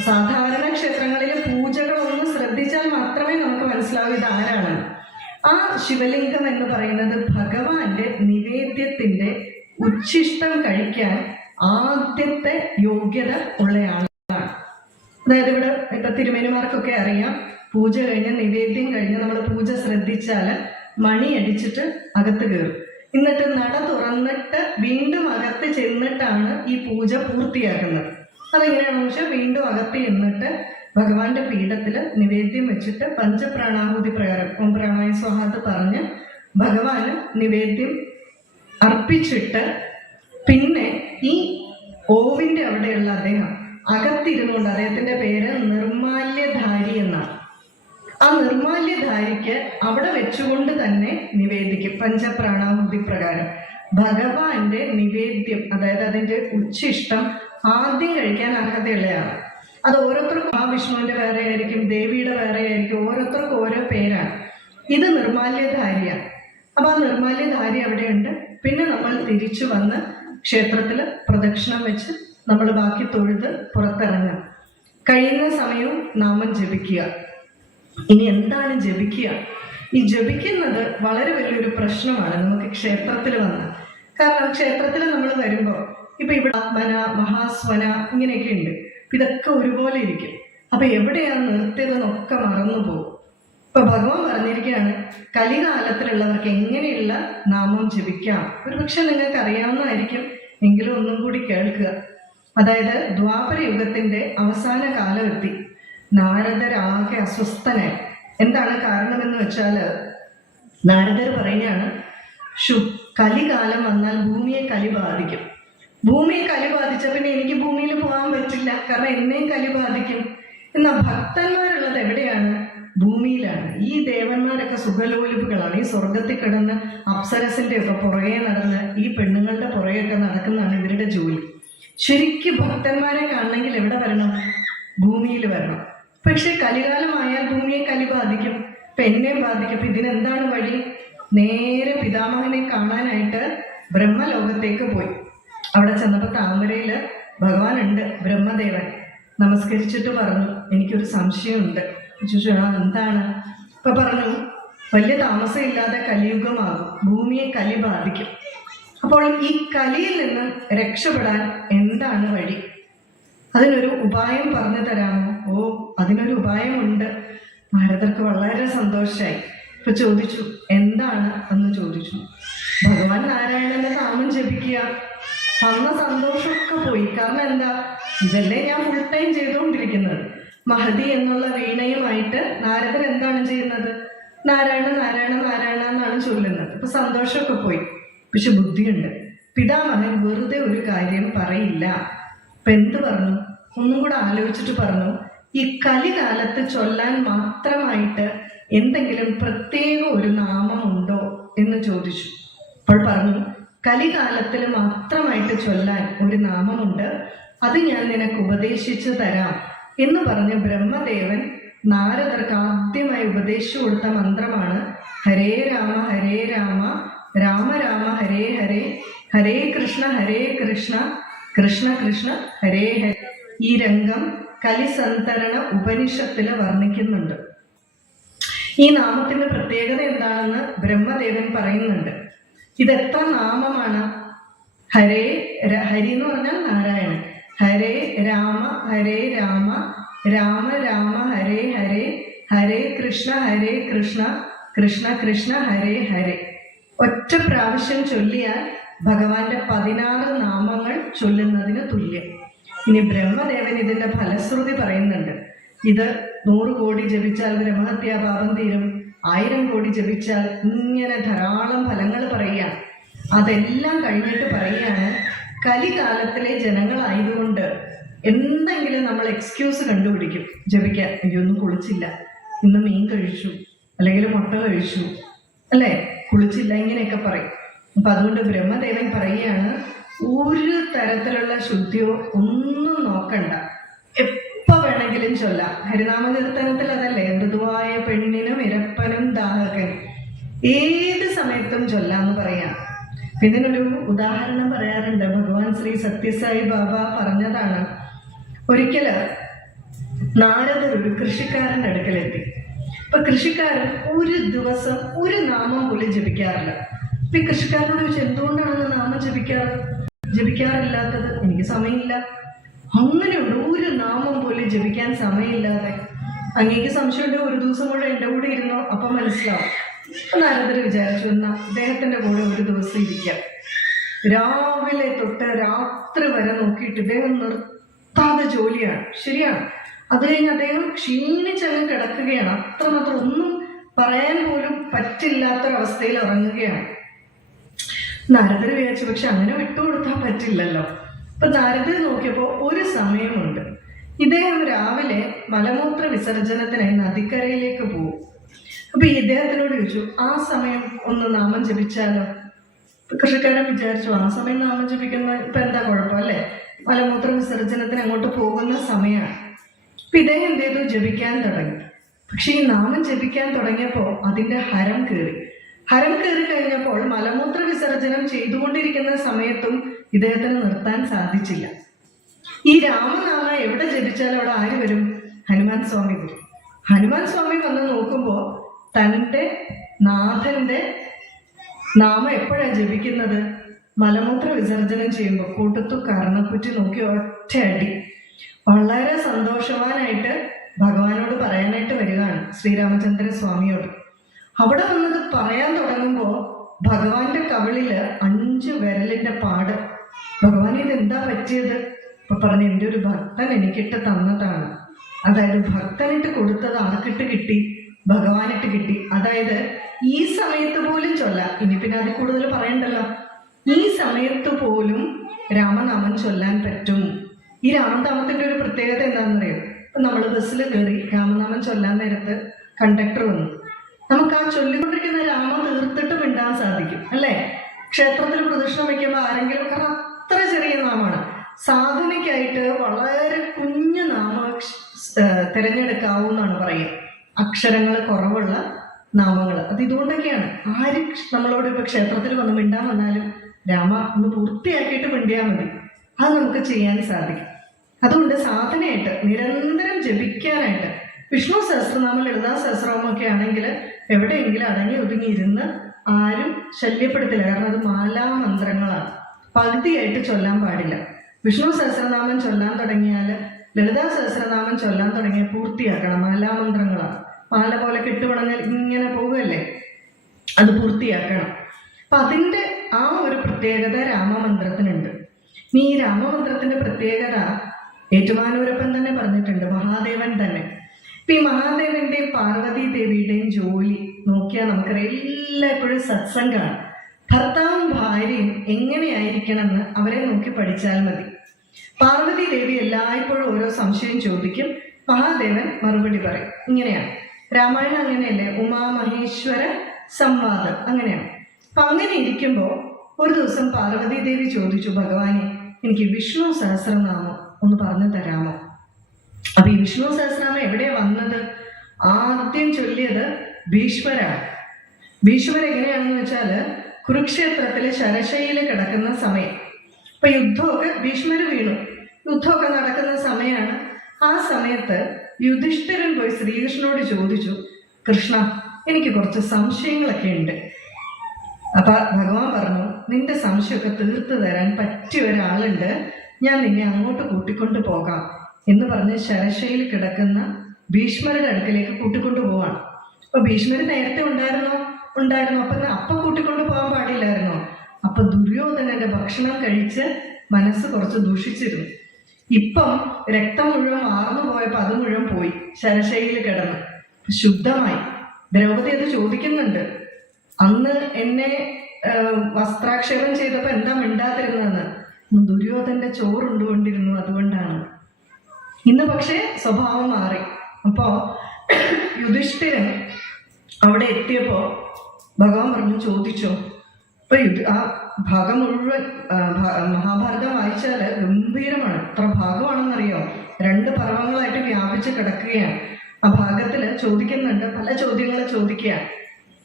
സാധാരണ ക്ഷേത്രങ്ങളിലെ പൂജകളൊന്ന് ശ്രദ്ധിച്ചാൽ മാത്രമേ നമുക്ക് മനസ്സിലാവൂ ഇത് ആരാണ്. ആ ശിവലിംഗം എന്ന് പറയുന്നത് ഭഗവാന്റെ നിവേദ്യത്തിന്റെ ഉച്ഛിഷ്ടം കഴിക്കാൻ ആദ്യത്തെ യോഗ്യത ഉള്ളയാളാണ്. അതായത് ഇവിടെ ഇപ്പൊ തിരുമേനിമാർക്കൊക്കെ അറിയാം, പൂജ കഴിഞ്ഞ് നിവേദ്യം കഴിഞ്ഞ് നമ്മൾ പൂജ ശ്രദ്ധിച്ചാൽ മണി അടിച്ചിട്ട് അകത്ത് കയറും. എന്നിട്ട് നട തുറന്നിട്ട് വീണ്ടും അകത്ത് ചെന്നിട്ടാണ് ഈ പൂജ പൂർത്തിയാക്കുന്നത്. അതെങ്ങനെയാണെന്ന് വെച്ചാൽ വീണ്ടും അകത്ത് ചെന്നിട്ട് ഭഗവാന്റെ പീഠത്തില് നിവേദ്യം വെച്ചിട്ട് പഞ്ചപ്രാണാഹുതി പ്രകാരം ഓം പ്രാണായ സ്വാഹാത്ത് പറഞ്ഞ് ഭഗവാന് നിവേദ്യം അർപ്പിച്ചിട്ട് പിന്നെ ഈ ഓവിന്റെ അവിടെയുള്ള അദ്ദേഹം അകത്തിരുന്നുകൊണ്ട്, അദ്ദേഹത്തിന്റെ പേര് നിർമാല്യധാരി എന്നാണ്. ആ നിർമാല്യധാരിക്ക് അവിടെ വെച്ചുകൊണ്ട് തന്നെ നിവേദിക്കും. പഞ്ചപ്രാണാഹുതി പ്രകാരം ഭഗവാന്റെ നിവേദ്യം, അതായത് അതിന്റെ ഉച്ഛിഷ്ടം ആദ്യം കഴിക്കാൻ അർഹതയുള്ളയാണ്. അത് ഓരോരുത്തർക്കും മഹാവിഷ്ണുവിന്റെ വേറെ ആയിരിക്കും, ദേവിയുടെ വേറെ ആയിരിക്കും, ഓരോരുത്തർക്കും ഓരോ പേരാണ്. ഇത് നിർമാല്യധാരിയാണ്. അപ്പൊ ആ നിർമാല്യധാരി അവിടെയുണ്ട്. പിന്നെ നമ്മൾ തിരിച്ചു വന്ന് ക്ഷേത്രത്തിൽ പ്രദക്ഷിണം വെച്ച് നമ്മൾ ബാക്കി തൊഴുത് പുറത്തിറങ്ങുക. കഴിയുന്ന സമയവും നാമം ജപിക്കുക. ഇനി എന്താണ് ജപിക്കുക? ഈ ജപിക്കുന്നത് വളരെ വലിയൊരു പ്രശ്നമാണ് നമുക്ക് ക്ഷേത്രത്തിൽ വന്ന്. കാരണം ക്ഷേത്രത്തിൽ നമ്മൾ വരുമ്പോൾ ഇപ്പൊ ഇവിടെ ആത്മന, മഹാസ്വന ഇങ്ങനെയൊക്കെ ഉണ്ട്. ഇതൊക്കെ ഒരുപോലെ ഇരിക്കും. അപ്പൊ എവിടെയാണ് നിർത്തിയതെന്നൊക്കെ മറന്നു പോകും. ഇപ്പൊ ഭഗവാൻ പറഞ്ഞിരിക്കുകയാണ്, കലികാലത്തിലുള്ളവർക്ക് എങ്ങനെയുള്ള നാമം ജപിക്കാം. ഒരുപക്ഷെ നിങ്ങൾക്ക് അറിയാവുന്നതായിരിക്കും, എങ്കിലും ഒന്നും കൂടി കേൾക്കുക. അതായത് ദ്വാപര യുഗത്തിന്റെ അവസാന കാലമെത്തി. നാരദരാകെ അസ്വസ്ഥനായി. എന്താണ് കാരണമെന്ന് വെച്ചാല് നാരദർ പറയുകയാണ്, കലികാലം വന്നാൽ ഭൂമിയെ കലി ബാധിക്കും. ഭൂമിയെ കലി ബാധിച്ച പിന്നെ എനിക്ക് ഭൂമിയിൽ പോകാൻ പറ്റില്ല, കാരണം എന്നെയും കലി ബാധിക്കും. എന്നാൽ ഭക്തന്മാരുള്ളത് എവിടെയാണ്? ഭൂമിയിലാണ്. ഈ ദേവന്മാരൊക്കെ സുഖലോലുപുകളാണ്. ഈ സ്വർഗത്തിൽ കിടന്ന് അപ്സരസിന്റെ ഒക്കെ പുറകെ നടന്ന് ഈ പെണ്ണുങ്ങളുടെ പുറകെയൊക്കെ നടക്കുന്നതാണ് ഇവരുടെ ജോലി. ശരിക്കും ഭക്തന്മാരെ കാണണമെങ്കിൽ എവിടെ വരണം? ഭൂമിയിൽ വരണം. പക്ഷെ കലികാലമായാൽ ഭൂമിയെ കലി ബാധിക്കും, ഇപ്പൊ എന്നെ ബാധിക്കും. അപ്പൊ ഇതിനെന്താണ് വഴി? നേരെ പിതാമഹനെ കാണാനായിട്ട് ബ്രഹ്മലോകത്തേക്ക് പോയി. അവിടെ ചെന്നപ്പോ താമരയില് ഭഗവാൻ ഉണ്ട്, ബ്രഹ്മദേവൻ. നമസ്കരിച്ചിട്ട് പറഞ്ഞു, എനിക്കൊരു സംശയമുണ്ട്. ചോദിച്ചു, എന്താണ്? ഇപ്പൊ പറഞ്ഞു, വലിയ താമസമില്ലാതെ കലിയുഗമാകും, ഭൂമിയെ കലി ബാധിക്കും. അപ്പോൾ ഈ കലിയിൽ നിന്ന് രക്ഷപ്പെടാൻ എന്താണ് വഴി? അതിനൊരു ഉപായം പറഞ്ഞു തരാമോ? ഓ, അതിനൊരു ഉപായമുണ്ട്. നാരദർക്ക് വളരെ സന്തോഷമായി. ഇപ്പൊ ചോദിച്ചു, എന്താണ് എന്ന് ചോദിച്ചു. ഭഗവാൻ നാരായണന്റെ നാമം ജപിക്കുക. അന്ന സന്തോഷമൊക്കെ പോയി. കാരണം എന്താ? ഇതല്ലേ ഞാൻ ഫുൾ ടൈം ചെയ്തുകൊണ്ടിരിക്കുന്നത്. മഹതി എന്നുള്ള വീണയുമായിട്ട് നാരദൻ എന്താണ് ചെയ്യുന്നത്? നാരായണ നാരായണ നാരായണ എന്നാണ് ചൊല്ലുന്നത്. അപ്പൊ സന്തോഷമൊക്കെ പോയി. പക്ഷെ ബുദ്ധിയുണ്ട്. പിതാമഹൻ വെറുതെ ഒരു കാര്യം പറയില്ല. അപ്പൊ എന്ത് പറഞ്ഞു? ഒന്നും കൂടെ ആലോചിച്ചിട്ട് പറഞ്ഞു, ഈ കലികാലത്ത് ചൊല്ലാൻ മാത്രമായിട്ട് എന്തെങ്കിലും പ്രത്യേക ഒരു നാമമുണ്ടോ എന്ന് ചോദിച്ചു. അപ്പോൾ പറഞ്ഞു, കലികാലത്തിൽ മാത്രമായിട്ട് ചൊല്ലാൻ ഒരു നാമമുണ്ട്, അത് ഞാൻ നിനക്ക് ഉപദേശിച്ചു തരാം എന്ന് പറഞ്ഞ് ബ്രഹ്മദേവൻ നാരദർക്ക് ആദ്യമായി ഉപദേശിച്ചു കൊടുത്ത മന്ത്രമാണ് ഹരേ രാമ രാമ രാമ ഹരേ ഹരേ, ഹരേ കൃഷ്ണ കൃഷ്ണ കൃഷ്ണ ഹരേ ഹരേ. ഈ രംഗം കലിസന്തരണ ഉപനിഷത്തില് വർണ്ണിക്കുന്നുണ്ട്. ഈ നാമത്തിന്റെ പ്രത്യേകത എന്താണെന്ന് ബ്രഹ്മദേവൻ പറയുന്നുണ്ട്. ഇതെത്ര നാമമാണ്? ഹരി എന്ന് പറഞ്ഞാൽ നാരായണൻ. ഹരേ രാമ രാമ രാമ ഹരേ ഹരേ, ഹരേ കൃഷ്ണ കൃഷ്ണ കൃഷ്ണ ഹരേ ഹരേ. ഒറ്റ പ്രാവശ്യം ചൊല്ലിയാൽ ഭഗവാന്റെ 16 നാമങ്ങൾ ചൊല്ലുന്നതിന് തുല്യം. ഇനി ബ്രഹ്മദേവൻ ഇതിന്റെ ഫലശ്രുതി പറയുന്നുണ്ട്. ഇത് 100 കോടി ജപിച്ചാൽ ബ്രഹ്മഹത്യാപാപം തീരും, 1000 കോടി ജപിച്ചാൽ ഇങ്ങനെ ധാരാളം ഫലങ്ങൾ പറയുകയാണ്. അതെല്ലാം കഴിഞ്ഞിട്ട് പറയുകയാണ്, കലികാലത്തിലെ ജനങ്ങളായതുകൊണ്ട് എന്തെങ്കിലും നമ്മൾ എക്സ്ക്യൂസ് കണ്ടുപിടിക്കും ജപിക്കാൻ. ഒന്നും കുളിച്ചില്ല, ഇന്ന് മീൻ കഴിച്ചു, അല്ലെങ്കിൽ മുട്ട കഴിച്ചു, അല്ലേ, കുളിച്ചില്ല, ഇങ്ങനെയൊക്കെ പറയും. അപ്പൊ അതുകൊണ്ട് ബ്രഹ്മദേവൻ പറയുകയാണ്, ഒരു തരത്തിലുള്ള ശുദ്ധിയോ ഒന്നും നോക്കണ്ട, എപ്പോ വേണമെങ്കിലും ചൊല്ലാം. ഹരിനാമകീർത്തനത്തിൽ അതല്ലേ, മൃദുവായ പെണ്ണിനും ഇരപ്പനും ദാഹകൻ ഏത് സമയത്തും ചൊല്ലാന്ന് പറയാം. ഇതിനൊരു ഉദാഹരണം പറയാറുണ്ട്. ഭഗവാൻ ശ്രീ സത്യസായി ബാബ പറഞ്ഞതാണ്. ഒരിക്കല് നാരദർ ഒരു കൃഷിക്കാരന്റെ അടുക്കലെത്തി. അപ്പൊ കൃഷിക്കാരൻ ഒരു ദിവസം ഒരു നാമം പോലും ജപിക്കാറില്ല. അപ്പൊ ഈ കൃഷിക്കാരനോട് ചോദിച്ചു, എന്തുകൊണ്ടാണ് നാമം ജപിക്കാറില്ലാത്തത്? എനിക്ക് സമയമില്ല. അങ്ങനെയുണ്ട്, ഒരു നാമം പോലും ജപിക്കാൻ സമയമില്ലാതെ? അങ്ങേക്ക് സംശയമുണ്ട്, ഒരു ദിവസം കൂടെ എൻ്റെ കൂടെ ഇരുന്നോ, അപ്പൊ മനസ്സിലാവും. നാരദർ വിചാരിച്ചു, എന്നാ അദ്ദേഹത്തിന്റെ കൂടെ ഒരു ദിവസം ഇരിക്കാം. രാവിലെ തൊട്ട് രാത്രി വരെ നോക്കിയിട്ട് ഇദ്ദേഹം നിർത്താതെ ജോലിയാണ്. ശരിയാണ്. അത് കഴിഞ്ഞ് അദ്ദേഹം ക്ഷീണിച്ചങ്ങ് കിടക്കുകയാണ്. അത്രമാത്രം ഒന്നും പറയാൻ പോലും പറ്റില്ലാത്തൊരവസ്ഥയിൽ ഉറങ്ങുകയാണ്. നാരദർ വിചാരിച്ചു, പക്ഷെ അങ്ങനെ വിട്ടുകൊടുക്കാൻ പറ്റില്ലല്ലോ. അപ്പൊ നാരദർ നോക്കിയപ്പോ ഒരു സമയമുണ്ട്. ഇദ്ദേഹം രാവിലെ മലമൂത്ര വിസർജനത്തിനായി നദിക്കരയിലേക്ക് പോകും. അപ്പൊ ഇദ്ദേഹത്തിനോട് ചോദിച്ചു, ആ സമയം ഒന്ന് നാമം ജപിച്ചാലോ? കൃഷിക്കാരൻ വിചാരിച്ചു, ആ സമയം നാമം ജപിക്കുന്ന ഇപ്പൊ എന്താ കുഴപ്പമല്ലേ, മലമൂത്ര വിസർജനത്തിന് അങ്ങോട്ട് പോകുന്ന സമയമാണ്. അപ്പൊ ഇദ്ദേഹം എന്ത് ചെയ്തു, ജപിക്കാൻ തുടങ്ങി. പക്ഷെ ഈ നാമം ജപിക്കാൻ തുടങ്ങിയപ്പോ അതിന്റെ ഹരം കയറി കഴിഞ്ഞപ്പോൾ മലമൂത്ര വിസർജനം ചെയ്തുകൊണ്ടിരിക്കുന്ന സമയത്തും ഇദ്ദേഹത്തിന് നിർത്താൻ സാധിച്ചില്ല. ഈ രാമനാമ എവിടെ ജപിച്ചാലും അവിടെ ആര് വരും? ഹനുമാൻ സ്വാമി വരും. ഹനുമാൻ സ്വാമി വന്ന് നോക്കുമ്പോ തൻ്റെ നാഥന്റെ നാമം എപ്പോഴാണ് ജപിക്കുന്നത്? മലമൂത്ര വിസർജനം ചെയ്യുമ്പോൾ കൂട്ടത്തു കർണക്കുറ്റി നോക്കി ഒറ്റയടി. വളരെ സന്തോഷവാനായിട്ട് ഭഗവാനോട് പറയാനായിട്ട് വരികയാണ്, ശ്രീരാമചന്ദ്ര സ്വാമിയോട്. അവിടെ വന്നത് പറയാൻ തുടങ്ങുമ്പോൾ ഭഗവാന്റെ കവിളില് 5 വിരലിന്റെ പാട്. ഭഗവാൻ ഇതെന്താ പറ്റിയത്? അപ്പൊ പറഞ്ഞു, എൻ്റെ ഒരു ഭക്തൻ എനിക്കിട്ട് തന്നതാണ്. അതായത് ഭക്തനിട്ട് കൊടുത്തത് ആർക്കിട്ട് കിട്ടി? ഭഗവാനിട്ട് കിട്ടി. അതായത് ഈ സമയത്ത് പോലും ചൊല്ലാം. ഇനി പിന്നെ അതിൽ കൂടുതൽ പറയണ്ടല്ലോ. ഈ സമയത്ത് പോലും രാമനാമം ചൊല്ലാൻ പറ്റും. ഈ രാമനാമത്തിന്റെ ഒരു പ്രത്യേകത എന്താണെന്നറിയോ? ഇപ്പൊ നമ്മൾ ബസ്സിൽ കയറി രാമനാമം ചൊല്ലാൻ നേരത്ത് കണ്ടക്ടർ വന്നു, നമുക്ക് ആ ചൊല്ലിക്കൊണ്ടിരിക്കുന്ന രാമ തീർത്തിട്ട് മിണ്ടാൻ സാധിക്കും അല്ലേ? ക്ഷേത്രത്തിൽ പ്രദക്ഷിണം വയ്ക്കുമ്പോൾ ആരെങ്കിലും, കാരണം അത്ര ചെറിയ നാമമാണ്, സാധനയ്ക്കായിട്ട് വളരെ കുഞ്ഞു നാമം തിരഞ്ഞെടുക്കാവൂന്നാണ് പറയുക. അക്ഷരങ്ങൾ കുറവുള്ള നാമങ്ങൾ. അത് ഇതുകൊണ്ടൊക്കെയാണ് ആര് നമ്മളോട് ഇപ്പൊ ക്ഷേത്രത്തിൽ വന്ന് മിണ്ടാൻ വന്നാലും രാമ ഒന്ന് പൂർത്തിയാക്കിയിട്ട് മിണ്ടിയാൽ മതി, അത് നമുക്ക് ചെയ്യാൻ സാധിക്കും. അതുകൊണ്ട് സാധനയായിട്ട് നിരന്തരം ജപിക്കാനായിട്ട് വിഷ്ണു സഹസ്രനാമം, ലളിതാ സഹസ്രനാമം ഒക്കെ ആണെങ്കിൽ എവിടെയെങ്കിലും അടങ്ങി ഒതുങ്ങി ഇരുന്ന് ആരും ശല്യപ്പെടുത്തില്ല. കാരണം അത് മാലാമന്ത്രങ്ങളാണ്, പകുതിയായിട്ട് ചൊല്ലാൻ പാടില്ല. വിഷ്ണു സഹസ്രനാമം ചൊല്ലാൻ തുടങ്ങിയാൽ, ലളിതാ സഹസ്രനാമം ചൊല്ലാൻ തുടങ്ങിയാൽ പൂർത്തിയാക്കണം. മാലാമന്ത്രങ്ങളാണ്, മാല പോലെ കെട്ടുപണഞ്ഞാൽ ഇങ്ങനെ പോകുമല്ലേ, അത് പൂർത്തിയാക്കണം. അപ്പൊ അതിൻ്റെ ആ ഒരു പ്രത്യേകത രാമമന്ത്രത്തിനുണ്ട്. ഇനി ഈ രാമമന്ത്രത്തിന്റെ പ്രത്യേകത ഏറ്റുമാനൂരപ്പൻ തന്നെ പറഞ്ഞിട്ടുണ്ട്, മഹാദേവൻ തന്നെ. ഇപ്പൊ ഈ മഹാദേവന്റെയും പാർവതി ദേവിയുടെയും ജോലി നോക്കിയാൽ നമുക്കറിയാം, എല്ലായ്പ്പോഴും സത്സംഗമാണ്. ഭർത്താവും ഭാര്യയും എങ്ങനെയായിരിക്കണമെന്ന് അവരെ നോക്കി പഠിച്ചാൽ മതി. പാർവതി ദേവി എല്ലായ്പ്പോഴും ഓരോ സംശയം ചോദിക്കും, മഹാദേവൻ മറുപടി പറയും. ഇങ്ങനെയാണ് രാമായണം, അങ്ങനെയല്ലേ? ഉമാമഹേശ്വര സംവാദം അങ്ങനെയാണ്. അപ്പൊ അങ്ങനെ ഇരിക്കുമ്പോ ഒരു ദിവസം പാർവതി ദേവി ചോദിച്ചു, ഭഗവാനെ, എനിക്ക് വിഷ്ണു സഹസ്രനാമം ഒന്ന് പറഞ്ഞു തരാമോ? അപ്പൊ ഈ വിഷ്ണു സഹസ്രനാമം എവിടെയാ വന്നത്? ആദ്യം ചൊല്ലിയത് ഭീഷ്മരാണ്. ഭീഷ്മർ എങ്ങനെയാണെന്ന് വെച്ചാല് കുരുക്ഷേത്രത്തിലെ ശരശയില് കിടക്കുന്ന സമയം. ഇപ്പൊ യുദ്ധമൊക്കെ, ഭീഷ്മര് വീണു, യുദ്ധമൊക്കെ നടക്കുന്ന സമയമാണ്. ആ സമയത്ത് യുധിഷ്ഠിരൻ പോയി ശ്രീകൃഷ്ണനോട് ചോദിച്ചു, കൃഷ്ണ, എനിക്ക് കുറച്ച് സംശയങ്ങളൊക്കെ ഉണ്ട്. അപ്പൊ ഭഗവാൻ പറഞ്ഞു, നിന്റെ സംശയമൊക്കെ തീർത്തു തരാൻ പറ്റിയ ഒരാളുണ്ട്, ഞാൻ നിന്നെ അങ്ങോട്ട് കൂട്ടിക്കൊണ്ടു പോകാം എന്ന് പറഞ്ഞ് ശരശയിൽ കിടക്കുന്ന ഭീഷ്മരുടെ അടുക്കലേക്ക് കൂട്ടിക്കൊണ്ടു പോവാണ്. അപ്പൊ ഭീഷ്മര് നേരത്തെ ഉണ്ടായിരുന്നു. അപ്പൊ കൂട്ടിക്കൊണ്ടു പോകാൻ പാടില്ലായിരുന്നോ? അപ്പൊ ദുര്യോധനന്റെ ഭക്ഷണം കഴിച്ച് മനസ്സ് കുറച്ച് ദൂഷിച്ചിരുന്നു. ഇപ്പം രക്തം മുഴുവൻ വാർന്നു പോയപ്പോ അത് മുഴുവൻ പോയി, ശരശയിൽ കിടന്ന് ശുദ്ധമായി. ദ്രൗപദി അത് ചോദിക്കുന്നുണ്ട്, അന്ന് എന്നെ വസ്ത്രാക്ഷേപം ചെയ്തപ്പോ എന്താ മിണ്ടാതിരുന്നതെന്ന്. ദുര്യോധന്റെ ചോറുണ്ടുകൊണ്ടിരുന്നു, അതുകൊണ്ടാണ്. ഇന്ന് പക്ഷേ സ്വഭാവം മാറി. അപ്പോ യുധിഷ്ഠിരൻ അവിടെ എത്തിയപ്പോ ഭഗവാൻ പറഞ്ഞു, ചോദിച്ചോ? അപ്പൊ ഭാഗം മുഴുവൻ മഹാഭാരതം വായിച്ചാൽ ഗംഭീരമാണ്. എത്ര ഭാഗമാണെന്നറിയോ? 2 പർവ്വങ്ങളായിട്ട് വ്യാപിച്ച് കിടക്കുകയാണ്. ആ ഭാഗത്തിൽ ചോദിക്കുന്നുണ്ട്, പല ചോദ്യങ്ങൾ ചോദിക്കുകയാണ്.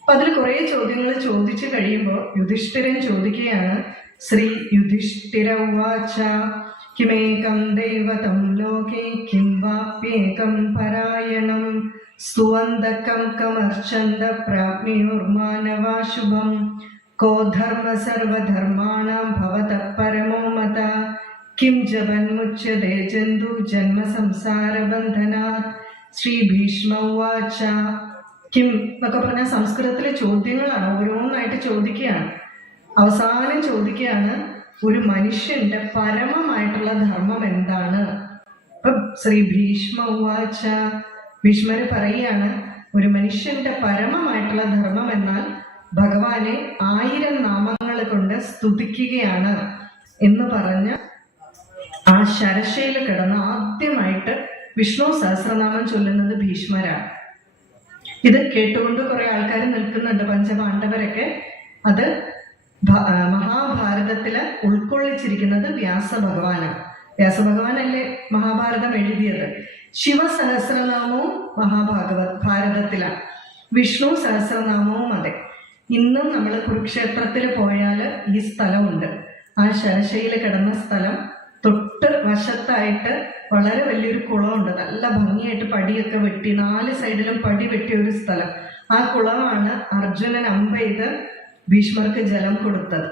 അപ്പൊ അതിൽ കുറെ ചോദ്യങ്ങൾ ചോദിച്ചു കഴിയുമ്പോൾ യുധിഷ്ഠിരൻ ചോദിക്കുകയാണ്, ശ്രീ യുധിഷ്ഠിര ഉവാച കിമേകം ദൈവതം ലോകേ കിം വാപ്യേകം പരായണം സുവന്തകം കമർച്ചന്ത പ്രാപ്നുർമാനവാശുഭം കോ ധർമ്മ സർവധർമാണാം ഭവതഃ പരമോ മത കിം ജവന്മുച്യതേ ജന്തു ജന്മ സംസാര ബന്ധനാത് ശ്രീ ഭീഷ്മ ഉവാച കിം എന്നൊക്കെ പറഞ്ഞാൽ സംസ്കൃതത്തിലെ ചോദ്യങ്ങളാണ്, ഓരോന്നായിട്ട് ചോദിക്കുകയാണ്. അവസാനം ചോദിക്കുകയാണ്, ഒരു മനുഷ്യന്റെ പരമമായിട്ടുള്ള ധർമ്മം എന്താണ്? അപ്പൊ ശ്രീ ഭീഷ്മ ഉവാച, ഭീഷ്മര് പറയുകയാണ്, ഒരു മനുഷ്യന്റെ പരമമായിട്ടുള്ള ധർമ്മം എന്നാൽ ഭഗവാനെ 1000 നാമങ്ങൾ കൊണ്ട് സ്തുതിക്കുകയാണ് എന്ന് പറഞ്ഞ് ആ ശരശയിൽ കിടന്ന് ആദ്യമായിട്ട് വിഷ്ണു സഹസ്രനാമം ചൊല്ലുന്നത് ഭീഷ്മരാണ്. ഇത് കേട്ടുകൊണ്ട് കുറെ ആൾക്കാർ നിൽക്കുന്നുണ്ട്, പഞ്ചപാണ്ഡവരൊക്കെ. അത് മഹാഭാരതത്തില് ഉൾക്കൊള്ളിച്ചിരിക്കുന്നത് വ്യാസഭഗവാനാണ്. വ്യാസഭഗവാനല്ലേ മഹാഭാരതം എഴുതിയത്. ശിവസഹസ്രനാമവും ഭാരതത്തിലാണ്, വിഷ്ണു സഹസ്രനാമവും അതെ. ഇന്നും നമ്മൾ കുരുക്ഷേത്രത്തിൽ പോയാൽ ഈ സ്ഥലമുണ്ട്. ആ ശരശയിൽ കിടന്ന സ്ഥലം തൊട്ട് വശത്തായിട്ട് വളരെ വലിയൊരു കുളമുണ്ട്. നല്ല ഭംഗിയായിട്ട് പടിയൊക്കെ വെട്ടി, 4 സൈഡിലും പടി വെട്ടിയ ഒരു സ്ഥലം. ആ കുളമാണ് അർജുനൻ അമ്പെയ്ത് ഭീഷ്മർക്ക് ജലം കൊടുത്തത്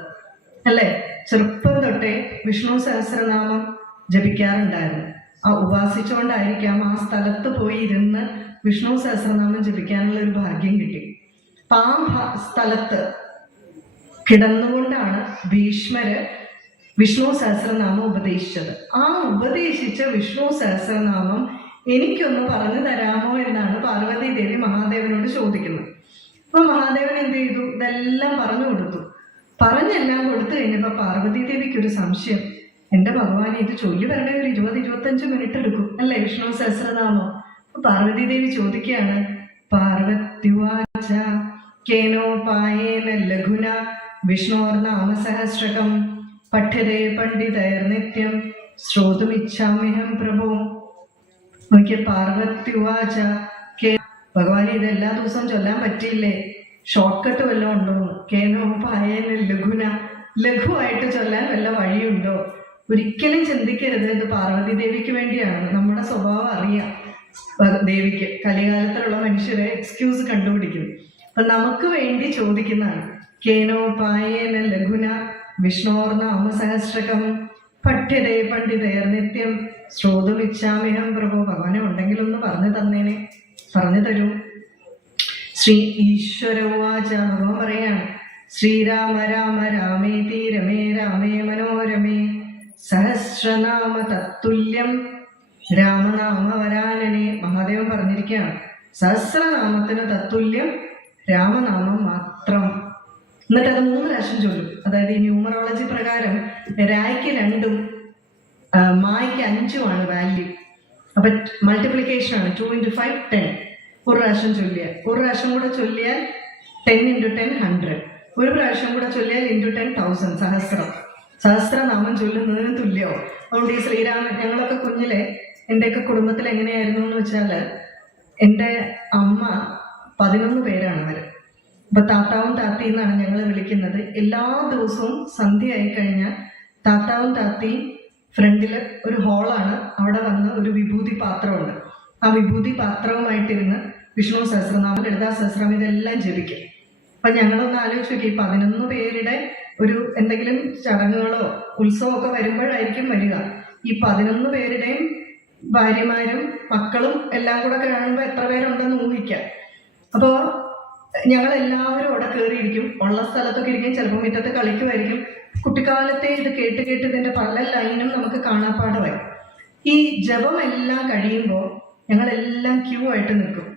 അല്ലേ. ചെറുപ്പം തൊട്ടേ വിഷ്ണു സഹസ്രനാമം ജപിക്കാറുണ്ടായിരുന്നു. ആ ഉപാസിച്ചുകൊണ്ടായിരിക്കാം ആ സ്ഥലത്ത് പോയി ഇരുന്ന് വിഷ്ണു സഹസ്രനാമം ജപിക്കാനുള്ള ഒരു ഭാഗ്യം കിട്ടി. അപ്പൊ ആ സ്ഥലത്ത് കിടന്നുകൊണ്ടാണ് ഭീഷ്മര് വിഷ്ണു സഹസ്രനാമം ഉപദേശിച്ചത്. ആ ഉപദേശിച്ച വിഷ്ണു സഹസ്രനാമം എനിക്കൊന്ന് പറഞ്ഞു തരാമോ എന്നാണ് പാർവതി ദേവി മഹാദേവനോട് ചോദിക്കുന്നത്. അപ്പൊ മഹാദേവൻ എന്ത് ചെയ്തു? ഇതെല്ലാം പറഞ്ഞു കൊടുത്തു. പറഞ്ഞെല്ലാം കൊടുത്തു കഴിഞ്ഞപ്പോ പാർവതി ദേവിക്ക് ഒരു സംശയം, എന്റെ ഭഗവാനെ ഇത് ചൊല്ലി വരണേ ഒരു 20-25 മിനിറ്റ് എടുക്കും അല്ലേ വിഷ്ണു സഹസ്രനാമം. അപ്പൊ പാർവതി ദേവി ചോദിക്കുകയാണ്, പാർവത്യുവാച കേനോപായേന ലഘുന വിഷ്ണോർനാമസഹസ്രകം പഠ്യതേ പണ്ഡിതൈർ നിത്യം ശ്രോതുമിച്ഛാമ്യഹം പ്രഭോ. നോക്കിയ പാർവത്യുവാച, ഭഗവാനെ ഇത് എല്ലാ ദിവസവും ചൊല്ലാൻ പറ്റിയില്ലേ? ഷോർട്ട് കട്ട് വല്ലതും ഉണ്ടോ? കേനോപായേന ലഘുന, ലഘുവായിട്ട് ചൊല്ലാൻ വല്ല വഴിയുണ്ടോ? ഒരിക്കലും ചിന്തിക്കരുത് ഇത് പാർവതി ദേവിക്ക് വേണ്ടിയാണ്. നമ്മുടെ സ്വഭാവം അറിയാം ദേവിക്ക്. കലികാലത്തിലുള്ള മനുഷ്യരെ എക്സ്ക്യൂസ് കണ്ടുപിടിക്കും. അപ്പൊ നമുക്ക് വേണ്ടി ചോദിക്കുന്നതാണ്. കേനോപായേന ലഘുന വിഷ്ണോർനാമസഹസ്രകം പഠ്യതേ പണ്ഡിതൈർ നിത്യം ശ്രോതുമിച്ഛാമ്യഹം പ്രഭോ. ഭഗവാനെ ഉണ്ടെങ്കിലൊന്ന് പറഞ്ഞു തന്നേനെ, പറഞ്ഞു തരൂ. ശ്രീ ഈശ്വര ഉവാച, ഭഗവാൻ പറയാണ്, ശ്രീരാമ രാമ രാമേതി രമേ രാമേ മനോരമേ സഹസ്രനാമ തത്തുല്യം രാമനാമ വരാനനെ. മഹാദേവൻ പറഞ്ഞിരിക്കുകയാണ്, സഹസ്രനാമത്തിന് തത്തുല്യം രാമനാമം മാത്രം. എന്നിട്ട് അത് 3 പ്രാവശ്യം ചൊല്ലും. അതായത് ഈ ന്യൂമറോളജി പ്രകാരം രായ്ക്ക് 2ഉം മായ്ക്ക് 5ഉമാണ് വാല്യൂ. അപ്പൊ മൾട്ടിപ്ലിക്കേഷൻ ആണ്. 2 × 5 10. ഒരു പ്രാവശ്യം ചൊല്ലിയാൽ, ഒരു പ്രാവശ്യം കൂടെ ചൊല്ലിയാൽ 10 × 10 100. ഒരു പ്രാവശ്യം കൂടെ ചൊല്ലിയാൽ × 10,000 സഹസ്രനാമം ചൊല്ലുന്നതിന് തുല്യവും. അതുകൊണ്ട് ഈ ശ്രീരാമൻ, ഞങ്ങളൊക്കെ കുഞ്ഞിലെ എൻ്റെയൊക്കെ കുടുംബത്തിൽ എങ്ങനെയായിരുന്നു എന്ന് വെച്ചാൽ, എൻ്റെ അമ്മ 11 പേരാണ് അവർ. അപ്പൊ താത്താവും താത്തി എന്നാണ് ഞങ്ങൾ വിളിക്കുന്നത്. എല്ലാ ദിവസവും സന്ധ്യ ആയി കഴിഞ്ഞാൽ താത്താവും താത്തിയും ഫ്രണ്ടിൽ ഒരു ഹോളാണ്, അവിടെ വന്ന് ഒരു വിഭൂതി പാത്രമുണ്ട്. ആ വിഭൂതി പാത്രവുമായിട്ടിരുന്ന് വിഷ്ണു സഹസ്രനാമം, ലളിതാ സഹസ്രനാമം ഇതെല്ലാം ജപിക്കും. അപ്പൊ ഞങ്ങളൊന്ന് ആലോചിച്ച് നോക്കി, 11 പേരുടെ ഒരു എന്തെങ്കിലും ചടങ്ങുകളോ ഉത്സവമൊക്കെ വരുമ്പോഴായിരിക്കും വരിക. ഈ 11 പേരുടെയും ഭാര്യമാരും മക്കളും എല്ലാം കൂടെ കാണുമ്പോൾ എത്ര പേരുണ്ടെന്ന് ഊഹിക്കാം. അപ്പോൾ ഞങ്ങളെല്ലാവരും അവിടെ കയറിയിരിക്കും. ഉള്ള സ്ഥലത്തൊക്കെ ഇരിക്കും, ചിലപ്പോൾ മുറ്റത്ത് കളിക്കുമായിരിക്കും. കുട്ടിക്കാലത്തെ ഇത് കേട്ട് കേട്ട് ഇതിന്റെ പല ലൈനും നമുക്ക് കാണാപ്പാടമായി. ഈ ജപം എല്ലാം കഴിയുമ്പോൾ ഞങ്ങളെല്ലാം ക്യൂ ആയിട്ട് നിൽക്കും.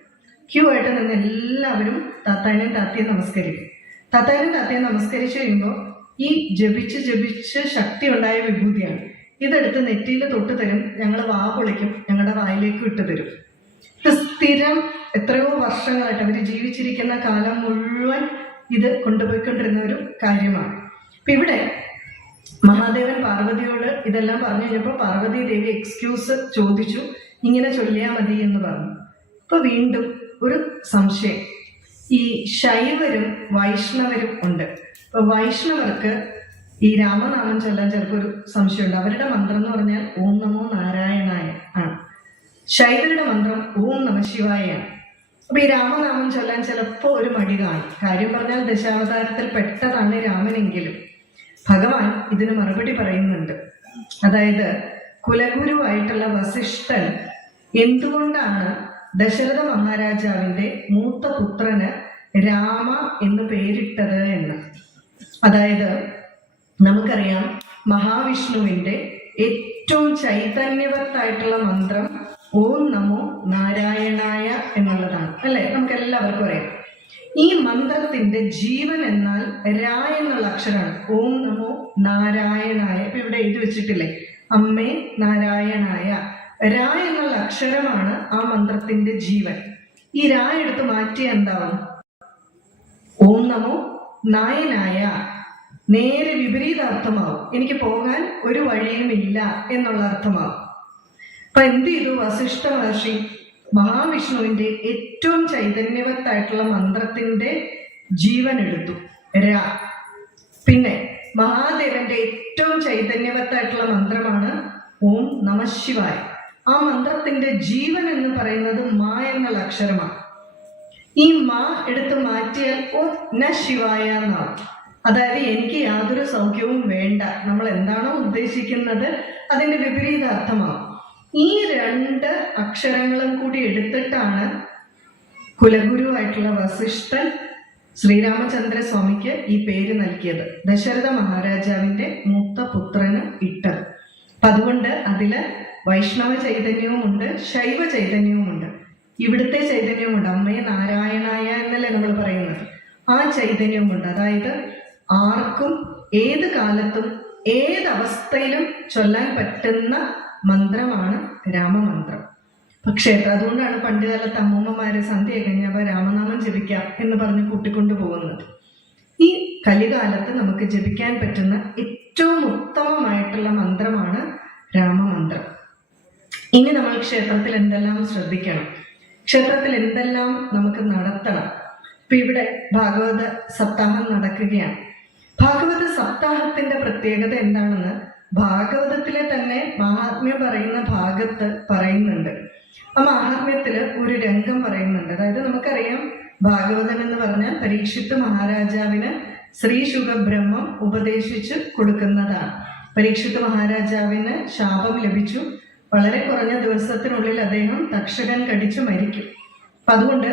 ക്യൂ ആയിട്ട് നിന്ന് എല്ലാവരും താത്താനെയും താത്തയും നമസ്കരിക്കും. താത്താനെയും താത്തയും നമസ്കരിച്ച് കഴിയുമ്പോൾ ഈ ജപിച്ച് ജപിച്ച് ശക്തി ഉണ്ടായ വിഭൂതിയാണ്. ഇതെടുത്ത് നെറ്റിയിൽ തൊട്ട് തരും. ഞങ്ങൾ വാ പൊളിക്കും, ഞങ്ങളുടെ വായിലേക്ക് ഇട്ട് തരും. ഇത് സ്ഥിരം എത്രയോ വർഷങ്ങളായിട്ട് അവർ ജീവിച്ചിരിക്കുന്ന കാലം മുഴുവൻ ഇത് കൊണ്ടുപോയിക്കൊണ്ടിരുന്ന ഒരു കാര്യമാണ്. അപ്പൊ ഇവിടെ മഹാദേവൻ പാർവതിയോട് ഇതെല്ലാം പറഞ്ഞു കഴിഞ്ഞപ്പോൾ പാർവതി ദേവി എക്സ്ക്യൂസ് ചോദിച്ചു, ഇങ്ങനെ ചൊല്ലിയാൽ മതി എന്ന് പറഞ്ഞു. അപ്പൊ വീണ്ടും ഒരു സംശയം, ഈ ശൈവരും വൈഷ്ണവരും ഉണ്ട്. അപ്പൊ വൈഷ്ണവർക്ക് ഈ രാമനാമം ചൊല്ലാൻ ചിലപ്പോൾ ഒരു സംശയമുണ്ട്. അവരുടെ മന്ത്രം എന്ന് പറഞ്ഞാൽ ഓം നമോ നാരായണായ ആണ്. ശൈവരുടെ മന്ത്രം ഓം നമ ശിവായാണ്. അപ്പൊ ഈ രാമനാമം ചൊല്ലാൻ ചിലപ്പോൾ ഒരു മടി കാണും. കാര്യം പറഞ്ഞാൽ ദശാവതാരത്തിൽ പെട്ടതാണ് രാമനെങ്കിലും ഭഗവാൻ ഇതിന് മറുപടി പറയുന്നുണ്ട്. അതായത് കുലഗുരുവായിട്ടുള്ള വസിഷ്ഠൻ എന്തുകൊണ്ടാണ് ദശരഥ മഹാരാജാവിന്റെ മൂത്ത പുത്രന് രാമ എന്ന് പേരിട്ടത് എന്ന്. അതായത് നമുക്കറിയാം മഹാവിഷ്ണുവിന്റെ ഏറ്റവും ചൈതന്യവത്തായിട്ടുള്ള മന്ത്രം ഓം നമോ നാരായണായ എന്നുള്ളതാണ്, അല്ലെ? നമുക്ക് എല്ലാവർക്കും അറിയാം. ഈ മന്ത്രത്തിന്റെ ജീവൻ എന്നാൽ രാ എന്നുള്ള അക്ഷരമാണ്. ഓം നമോ നാരായണായ. ഇപ്പൊ ഇവിടെ എഴുതി വെച്ചിട്ടില്ലേ, അമ്മേ നാരായണായ. രാ എന്നുള്ള അക്ഷരമാണ് ആ മന്ത്രത്തിന്റെ ജീവൻ. ഈ രാ എടുത്ത് മാറ്റിയ എന്താവും? ഓം നമോ നായനായ. നേരെ വിപരീതാർത്ഥമാവും. എനിക്ക് പോകാൻ ഒരു വഴിയും ഇല്ല എന്നുള്ള അർത്ഥമാവും. അപ്പൊ എന്ത് ചെയ്തു വസിഷ്ഠ മഹർഷി? മഹാവിഷ്ണുവിന്റെ ഏറ്റവും ചൈതന്യവത്തായിട്ടുള്ള മന്ത്രത്തിന്റെ ജീവൻ എടുത്തു, രാ. പിന്നെ മഹാദേവന്റെ ഏറ്റവും ചൈതന്യവത്തായിട്ടുള്ള മന്ത്രമാണ് ഓം നമഃശിവായ. ആ മന്ത്രത്തിന്റെ ജീവൻ എന്ന് പറയുന്നത് മാ എന്നുള്ള അക്ഷരമാണ്. ഈ മാ എടുത്ത് മാറ്റിയാൽ ഓ ന ശിവായ എന്നാവും. അതായത് എനിക്ക് യാതൊരു സൗഖ്യവും വേണ്ട, നമ്മൾ എന്താണോ ഉദ്ദേശിക്കുന്നത് അതിന്റെ വിപരീതാർത്ഥമാവും. ഈ രണ്ട് അക്ഷരങ്ങളും കൂടി എടുത്തിട്ടാണ് കുലഗുരുവായിട്ടുള്ള വസിഷ്ഠൻ ശ്രീരാമചന്ദ്ര സ്വാമിക്ക് ഈ പേര് നൽകിയത്, ദശരഥ മഹാരാജാവിന്റെ മൂത്ത പുത്രന് ഇട്ടത്. അപ്പൊ അതുകൊണ്ട് അതില് വൈഷ്ണവ ചൈതന്യവുമുണ്ട്, ശൈവ ചൈതന്യവുമുണ്ട്. ഇവിടുത്തെ ചൈതന്യവുമുണ്ട്, അമ്മയെ നാരായണായ എന്നല്ലേ നമ്മൾ പറയുന്നത്. ആ ചൈതന്യവുമുണ്ട്. അതായത് ആർക്കും ഏത് കാലത്തും ഏതവസ്ഥയിലും ചൊല്ലാൻ പറ്റുന്ന മന്ത്രമാണ് രാമമന്ത്രം. പക്ഷേ അതുകൊണ്ടാണ് പണ്ട് കാലത്ത് അമ്മൂമ്മമാര് സന്ധ്യ കഴിഞ്ഞപ്പോൾ രാമനാമം ജപിക്കാം എന്ന് പറഞ്ഞ് കൂട്ടിക്കൊണ്ടു പോകുന്നത്. ഈ കലികാലത്ത് നമുക്ക് ജപിക്കാൻ പറ്റുന്ന ഏറ്റവും ഉത്തമമായിട്ടുള്ള മന്ത്രമാണ് രാമമന്ത്രം. ഇനി നമ്മൾ ക്ഷേത്രത്തിൽ എന്തെല്ലാം ശ്രദ്ധിക്കണം, ക്ഷേത്രത്തിൽ എന്തെല്ലാം നമുക്ക് നടത്തണം. ഇപ്പൊ ഇവിടെ ഭാഗവത സപ്താഹം നടക്കുകയാണ്. ഭാഗവത സപ്താഹത്തിന്റെ പ്രത്യേകത എന്താണെന്ന് ഭാഗവതത്തിലെ തന്നെ മഹാത്മ്യം പറയുന്ന ഭാഗത്ത് പറയുന്നുണ്ട്. ആ മഹാത്മ്യത്തില് ഒരു രംഗം പറയുന്നുണ്ട്. അതായത് നമുക്കറിയാം ഭാഗവതം എന്ന് പറഞ്ഞാൽ പരീക്ഷിത്ത് മഹാരാജാവിന് ശ്രീ ശുഖബ്രഹ്മം ഉപദേശിച്ച് കൊടുക്കുന്നതാണ്. പരീക്ഷിത്ത് മഹാരാജാവിന് ശാപം ലഭിച്ചു. വളരെ കുറഞ്ഞ ദിവസത്തിനുള്ളിൽ അദ്ദേഹം തക്ഷകൻ കടിച്ചു മരിക്കും. അപ്പൊ അതുകൊണ്ട്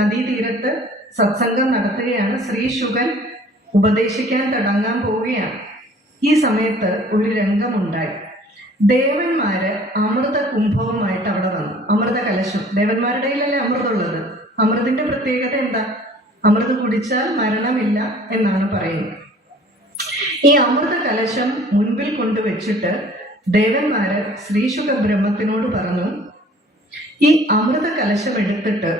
നദീതീരത്ത് സത്സംഗം നടത്തുകയാണ്. ശ്രീ ശുഖൻ ഉപദേശിക്കാൻ തുടങ്ങാൻ പോവുകയാണ്. ഈ സമയത്ത് ഒരു രംഗമുണ്ടായി. ദേവന്മാര് അമൃത കുംഭവുമായിട്ട് അവിടെ വന്നു. അമൃത കലശം, ദേവന്മാരുടെ കയ്യിലല്ലേ അമൃതമുള്ളത്. അമൃതിന്റെ പ്രത്യേകത എന്താ? അമൃത് കുടിച്ചാൽ മരണമില്ല എന്നാണ് പറയുന്നത്. ഈ അമൃത കലശം മുൻപിൽ കൊണ്ടുവച്ചിട്ട് ദേവന്മാര് ശ്രീശുഖ ബ്രഹ്മത്തിനോട് പറഞ്ഞു, ഈ അമൃത കലശം എടുത്തിട്ട്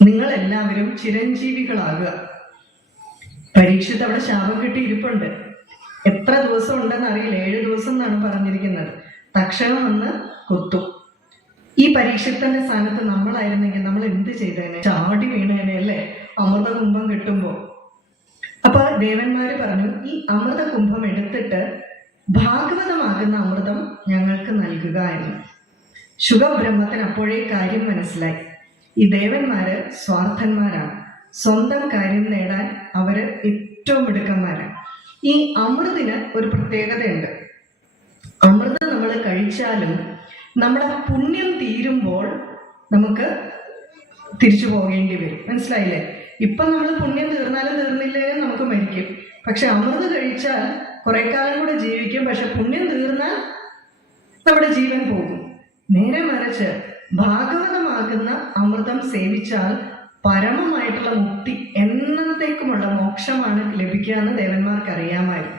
നിങ്ങൾ എല്ലാവരും ചിരഞ്ജീവികളാകുക. പരീക്ഷിത്ത് അവിടെ ശാപം കിട്ടി ഇരിപ്പുണ്ട്. എത്ര ദിവസം ഉണ്ടെന്ന് അറിയില്ല, 7 ദിവസം എന്നാണ് പറഞ്ഞിരിക്കുന്നത്. തക്ഷണം വന്ന് കൊത്തും. ഈ പരീക്ഷത്തിന്റെ സ്ഥാനത്ത് നമ്മളായിരുന്നെങ്കിൽ നമ്മൾ എന്ത് ചെയ്തേനെ? ചാടി വീണേനെ അല്ലേ അമൃത കുംഭം കിട്ടുമ്പോ. അപ്പൊ ദേവന്മാര് പറഞ്ഞു, ഈ അമൃത കുംഭം എടുത്തിട്ട് ഭാഗവതമാകുന്ന അമൃതം ഞങ്ങൾക്ക് നൽകുക എന്ന്. ശുഖബ്രഹ്മത്തിന് അപ്പോഴേ കാര്യം മനസ്സിലായി. ഈ ദേവന്മാര് സ്വാർത്ഥന്മാരാണ്, സ്വന്തം കാര്യം നേടാൻ അവര് ഏറ്റവും മിടുക്കന്മാരാണ്. ഈ അമൃതിന് ഒരു പ്രത്യേകതയുണ്ട്. അമൃത് നമ്മൾ കഴിച്ചാലും നമ്മുടെ പുണ്യം തീരുമ്പോൾ നമുക്ക് തിരിച്ചു പോകേണ്ടി വരും. മനസ്സിലായില്ലേ? ഇപ്പൊ നമ്മൾ പുണ്യം തീർന്നാലും തീർന്നില്ലേലും നമുക്ക് മരിക്കും. പക്ഷെ അമൃത് കഴിച്ചാൽ കുറെ കാലം കൂടെ ജീവിക്കും. പക്ഷെ പുണ്യം തീർന്നാൽ നമ്മുടെ ജീവൻ പോകും. നേരെ മറിച്ച് ഭാഗവതമാകുന്ന അമൃതം സേവിച്ചാൽ പരമമായിട്ടുള്ള മുക്തി, എന്നത്തേക്കുമുള്ള മോക്ഷമാണ് ലഭിക്കുക എന്ന് ദേവന്മാർക്ക് അറിയാമായിരുന്നു.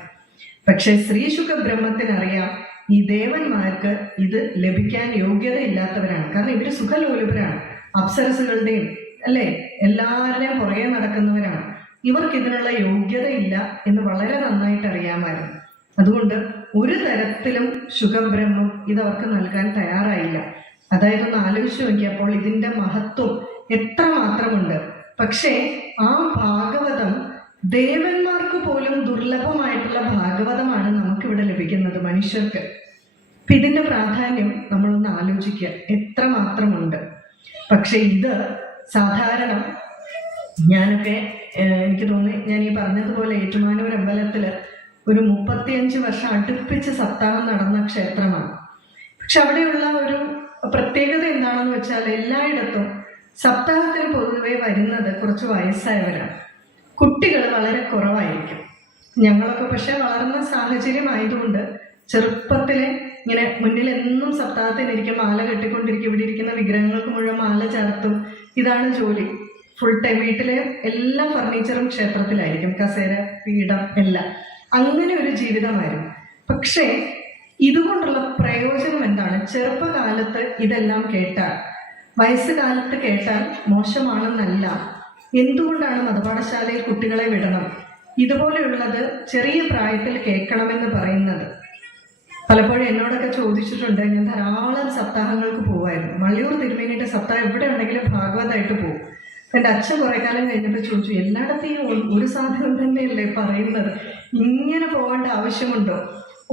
പക്ഷെ ശ്രീശുഖ ബ്രഹ്മത്തിനറിയാം ഈ ദേവന്മാർക്ക് ഇത് ലഭിക്കാൻ യോഗ്യത ഇല്ലാത്തവരാണ്. കാരണം ഇവര് സുഖലോലുപരാണ്, അപ്സരസുകളുടെയും അല്ലെ എല്ലാവരുടെയും പുറകെ നടക്കുന്നവരാണ്. ഇവർക്ക് ഇതിനുള്ള യോഗ്യതയില്ല എന്ന് വളരെ നന്നായിട്ട് അറിയാമായിരുന്നു. അതുകൊണ്ട് ഒരു തരത്തിലും ശുഖബ്രഹ്മം ഇതവർക്ക് നൽകാൻ തയ്യാറായില്ല. അതായത് ഒന്ന് ആലോചിച്ച് നോക്കിയപ്പോൾ ഇതിന്റെ മഹത്വം എത്ര മാത്രമുണ്ട്. പക്ഷേ ആ ഭാഗവതം ദേവന്മാർക്ക് പോലും ദുർലഭമായിട്ടുള്ള ഭാഗവതമാണ് നമുക്കിവിടെ ലഭിക്കുന്നത്, മനുഷ്യർക്ക്. അപ്പൊ ഇതിന്റെ പ്രാധാന്യം നമ്മളൊന്ന് ആലോചിക്കുക, എത്ര മാത്രമുണ്ട്. പക്ഷെ ഇത് സാധാരണ ഞാനൊക്കെ എനിക്ക് തോന്നി, ഞാൻ ഈ പറഞ്ഞതുപോലെ ഏറ്റുമാനൂർ അമ്പലത്തില് ഒരു 35 വർഷം അടുപ്പിച്ച് സപ്താഹം നടന്ന ക്ഷേത്രമാണ്. പക്ഷെ അവിടെയുള്ള ഒരു പ്രത്യേകത എന്താണെന്ന് വെച്ചാൽ എല്ലായിടത്തും സപ്താഹത്തിന് പൊതുവെ വരുന്നത് കുറച്ച് വയസ്സായവരാണ്, കുട്ടികൾ വളരെ കുറവായിരിക്കും. ഞങ്ങളൊക്കെ പക്ഷെ വളർന്ന സാഹചര്യം ആയതുകൊണ്ട് ചെറുപ്പത്തിലെ ഇങ്ങനെ മുന്നിൽ എന്നും സപ്താഹത്തിനിരിക്കും, മാല കെട്ടിക്കൊണ്ടിരിക്കും, ഇവിടെ ഇരിക്കുന്ന വിഗ്രഹങ്ങൾക്ക് മുഴുവൻ മാല ചേർത്തും, ഇതാണ് ജോലി. ഫുൾ ടൈം വീട്ടിലെ എല്ലാ ഫർണിച്ചറും ക്ഷേത്രത്തിലായിരിക്കും, കസേര, പീഠം എല്ലാം. അങ്ങനെ ഒരു ജീവിതമായിരുന്നു. പക്ഷേ ഇതുകൊണ്ടുള്ള പ്രയോജനം എന്താണ്? ചെറുപ്പകാലത്ത് ഇതെല്ലാം കേട്ടാൽ, വയസ്സുകാലത്ത് കേട്ടാൽ മോശമാണെന്നല്ല. എന്തുകൊണ്ടാണ് മതപാഠശാലയിൽ കുട്ടികളെ വിടണം, ഇതുപോലെയുള്ളത് ചെറിയ പ്രായത്തിൽ കേൾക്കണമെന്ന് പറയുന്നത്? പലപ്പോഴും എന്നോടൊക്കെ ചോദിച്ചിട്ടുണ്ട്. ഞാൻ ധാരാളം സപ്താഹങ്ങൾക്ക് പോവായിരുന്നു. വള്ളിയൂർ തിരുമേനിയുടെ സപ്താഹം എവിടെ ഉണ്ടെങ്കിലും ഭാഗവതമായിട്ട് പോകും. എൻ്റെ അച്ഛൻ കുറെ കാലം കഴിഞ്ഞപ്പോൾ ചോദിച്ചു, എല്ലായിടത്തെയും ഒരു സാധനം തന്നെയല്ലേ പറയുന്നത്, ഇങ്ങനെ പോകേണ്ട ആവശ്യമുണ്ടോ?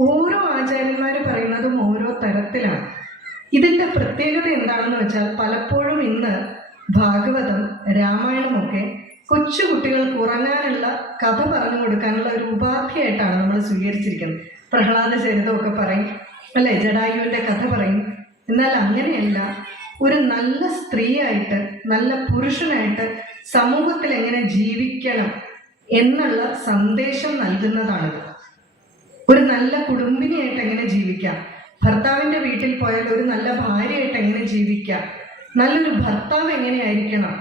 ഓരോ ആചാര്യന്മാർ പറയുന്നതും ഓരോ തരത്തിലാണ്. ഇതിന്റെ പ്രത്യേകത എന്താണെന്ന് വെച്ചാൽ പലപ്പോഴും ഇന്ന് ഭാഗവതം, രാമായണമൊക്കെ കൊച്ചു കുട്ടികൾക്ക് ഉറങ്ങാനുള്ള കഥ പറഞ്ഞു കൊടുക്കാനുള്ള ഒരു ഉപാധിയായിട്ടാണ് നമ്മൾ സ്വീകരിച്ചിരിക്കുന്നത്. പ്രഹ്ലാദ ചരിതമൊക്കെ പറയും അല്ലെ, ജടായുവിന്റെ കഥ പറയും. എന്നാൽ അങ്ങനെയല്ല, ഒരു നല്ല സ്ത്രീയായിട്ട്, നല്ല പുരുഷനായിട്ട് സമൂഹത്തിൽ എങ്ങനെ ജീവിക്കണം എന്നുള്ള സന്ദേശം നൽകുന്നതാണിത്. ഒരു നല്ല കുടുംബിനിയായിട്ട് എങ്ങനെ ജീവിക്കാം, ഭർത്താവിന്റെ വീട്ടിൽ പോയാൽ ഒരു നല്ല ഭാര്യയായിട്ട് എങ്ങനെ ജീവിക്കാം, നല്ലൊരു ഭർത്താവ് എങ്ങനെയായിരിക്കണം,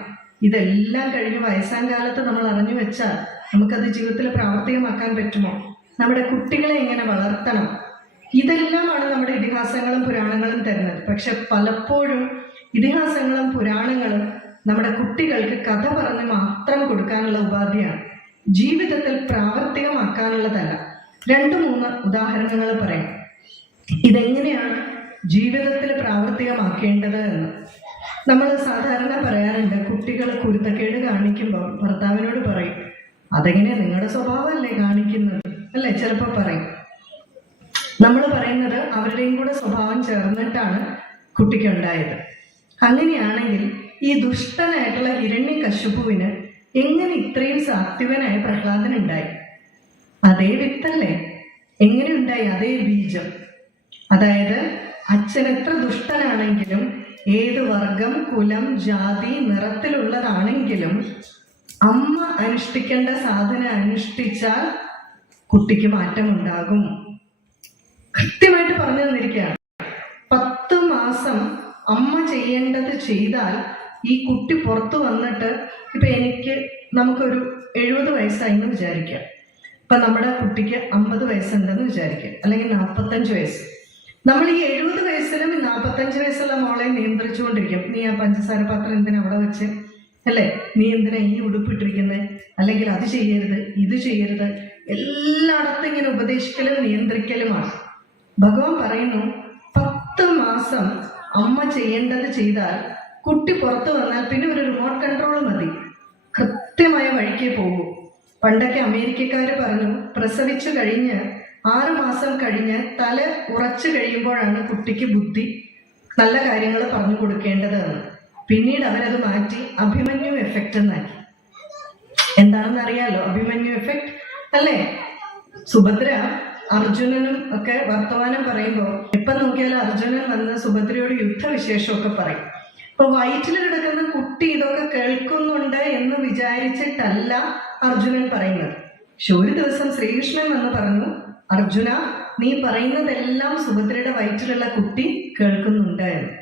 ഇതെല്ലാം കഴിഞ്ഞ് വയസ്സാം കാലത്ത് നമ്മൾ അറിഞ്ഞു വെച്ചാൽ നമുക്കത് ജീവിതത്തിൽ പ്രാവർത്തികമാക്കാൻ പറ്റുമോ? നമ്മുടെ കുട്ടികളെ എങ്ങനെ വളർത്തണം, ഇതെല്ലാമാണ് നമ്മുടെ ഇതിഹാസങ്ങളും പുരാണങ്ങളും തരുന്നത്. പക്ഷെ പലപ്പോഴും ഇതിഹാസങ്ങളും പുരാണങ്ങളും നമ്മുടെ കുട്ടികൾക്ക് കഥ പറഞ്ഞ് മാത്രം കൊടുക്കാനുള്ള ഉപാധിയാണ്, ജീവിതത്തിൽ പ്രാവർത്തികമാക്കാനുള്ളതല്ല. 2-3 ഉദാഹരണങ്ങൾ പറയാം. ഇതെങ്ങനെയാണ് ജീവിതത്തിൽ പ്രാവർത്തികമാക്കേണ്ടത് എന്ന്. നമ്മൾ സാധാരണ പറയാറുണ്ട്, കുട്ടികൾ കുരുത്തക്കേട് കാണിക്കുമ്പോൾ ഭർത്താവിനോട് പറയും, അതെങ്ങനെയാ നിങ്ങളുടെ സ്വഭാവമല്ലേ കാണിക്കുന്നത്, അല്ലെ? ചിലപ്പോൾ പറയും. നമ്മൾ പറയുന്നത് അവരുടെയും കൂടെ സ്വഭാവം ചേർന്നിട്ടാണ് കുട്ടിക്കുണ്ടായത്. അങ്ങനെയാണെങ്കിൽ ഈ ദുഷ്ടനായിട്ടുള്ള ഹിരണ്യകശിപുവിന് എങ്ങനെ ഇത്രയും സാത്വികനായ പ്രഹ്ലാദനുണ്ടായി? അതേ വിത്തല്ലേ? എങ്ങനെ ഉണ്ടായി? അതേ ബീജം. അതായത് അച്ഛൻ എത്ര ദുഷ്ടനാണെങ്കിലും, ഏത് വർഗം, കുലം, ജാതി, നിറത്തിലുള്ളതാണെങ്കിലും അമ്മ അനുഷ്ഠിക്കേണ്ട സാധന അനുഷ്ഠിച്ചാൽ കുട്ടിക്ക് മാറ്റമുണ്ടാകും. കൃത്യമായിട്ട് പറഞ്ഞു തന്നിരിക്കുകയാണ്. 10 മാസം അമ്മ ചെയ്യേണ്ടത് ചെയ്താൽ ഈ കുട്ടി പുറത്തു വന്നിട്ട്, ഇപ്പൊ നമുക്കൊരു 70 വയസ്സായിന്ന് വിചാരിക്കാം. ഇപ്പൊ നമ്മുടെ കുട്ടിക്ക് 50 വയസ്സുണ്ടെന്ന് വിചാരിക്കാം, അല്ലെങ്കിൽ 45 വയസ്സ്. നമ്മൾ ഈ 70 വയസ്സിലും 45 വയസ്സുള്ള മോളെ നിയന്ത്രിച്ചുകൊണ്ടിരിക്കും. നീ ആ പഞ്ചസാര പാത്രം എന്തിനാ അവിടെ വെച്ച്, അല്ലെ? നീ എന്തിനാ ഈ ഉടുപ്പിട്ടിരിക്കുന്നത്, അല്ലെങ്കിൽ അത് ചെയ്യരുത്, ഇത് ചെയ്യരുത്, എല്ലായിടത്തും ഇങ്ങനെ ഉപദേശിക്കലും നിയന്ത്രിക്കലുമാണ്. ഭഗവാൻ പറയുന്നു, 10 മാസം അമ്മ ചെയ്യേണ്ടത് ചെയ്താൽ കുട്ടി പുറത്തു വന്നാൽ പിന്നെ ഒരു റിമോട്ട് കൺട്രോൾ മതി, കൃത്യമായ വഴിക്കേ പോകൂ. പണ്ടൊക്കെ അമേരിക്കക്കാര് പറഞ്ഞു, പ്രസവിച്ചു കഴിഞ്ഞ് 6 മാസം കഴിഞ്ഞ് തല ഉറച്ചു കഴിയുമ്പോഴാണ് കുട്ടിക്ക് ബുദ്ധി, നല്ല കാര്യങ്ങൾ പറഞ്ഞു കൊടുക്കേണ്ടത് എന്ന്. പിന്നീട് അവരത് മാറ്റി അഭിമന്യു എഫക്റ്റ് എന്നാക്കി. എന്താണെന്ന് അറിയാലോ അഭിമന്യു എഫക്റ്റ്, അല്ലേ? സുഭദ്ര അർജുനനും ഒക്കെ വർത്തമാനം പറയുമ്പോൾ എപ്പം നോക്കിയാലും അർജുനൻ വന്ന് സുഭദ്രയോട് യുദ്ധവിശേഷമൊക്കെ പറയും. അപ്പൊ വയറ്റിൽ കിടക്കുന്ന കുട്ടി ഇതൊക്കെ കേൾക്കുന്നുണ്ട് എന്ന് വിചാരിച്ചിട്ടല്ല അർജുനൻ പറയുന്നത്. പക്ഷെ ഒരു ദിവസം ശ്രീകൃഷ്ണൻ വന്ന് പറഞ്ഞു, അർജുന, നീ പറയുന്നതെല്ലാം സുഭദ്രയുടെ വയറ്റിലുള്ള കുട്ടി കേൾക്കുന്നുണ്ട് എന്ന്.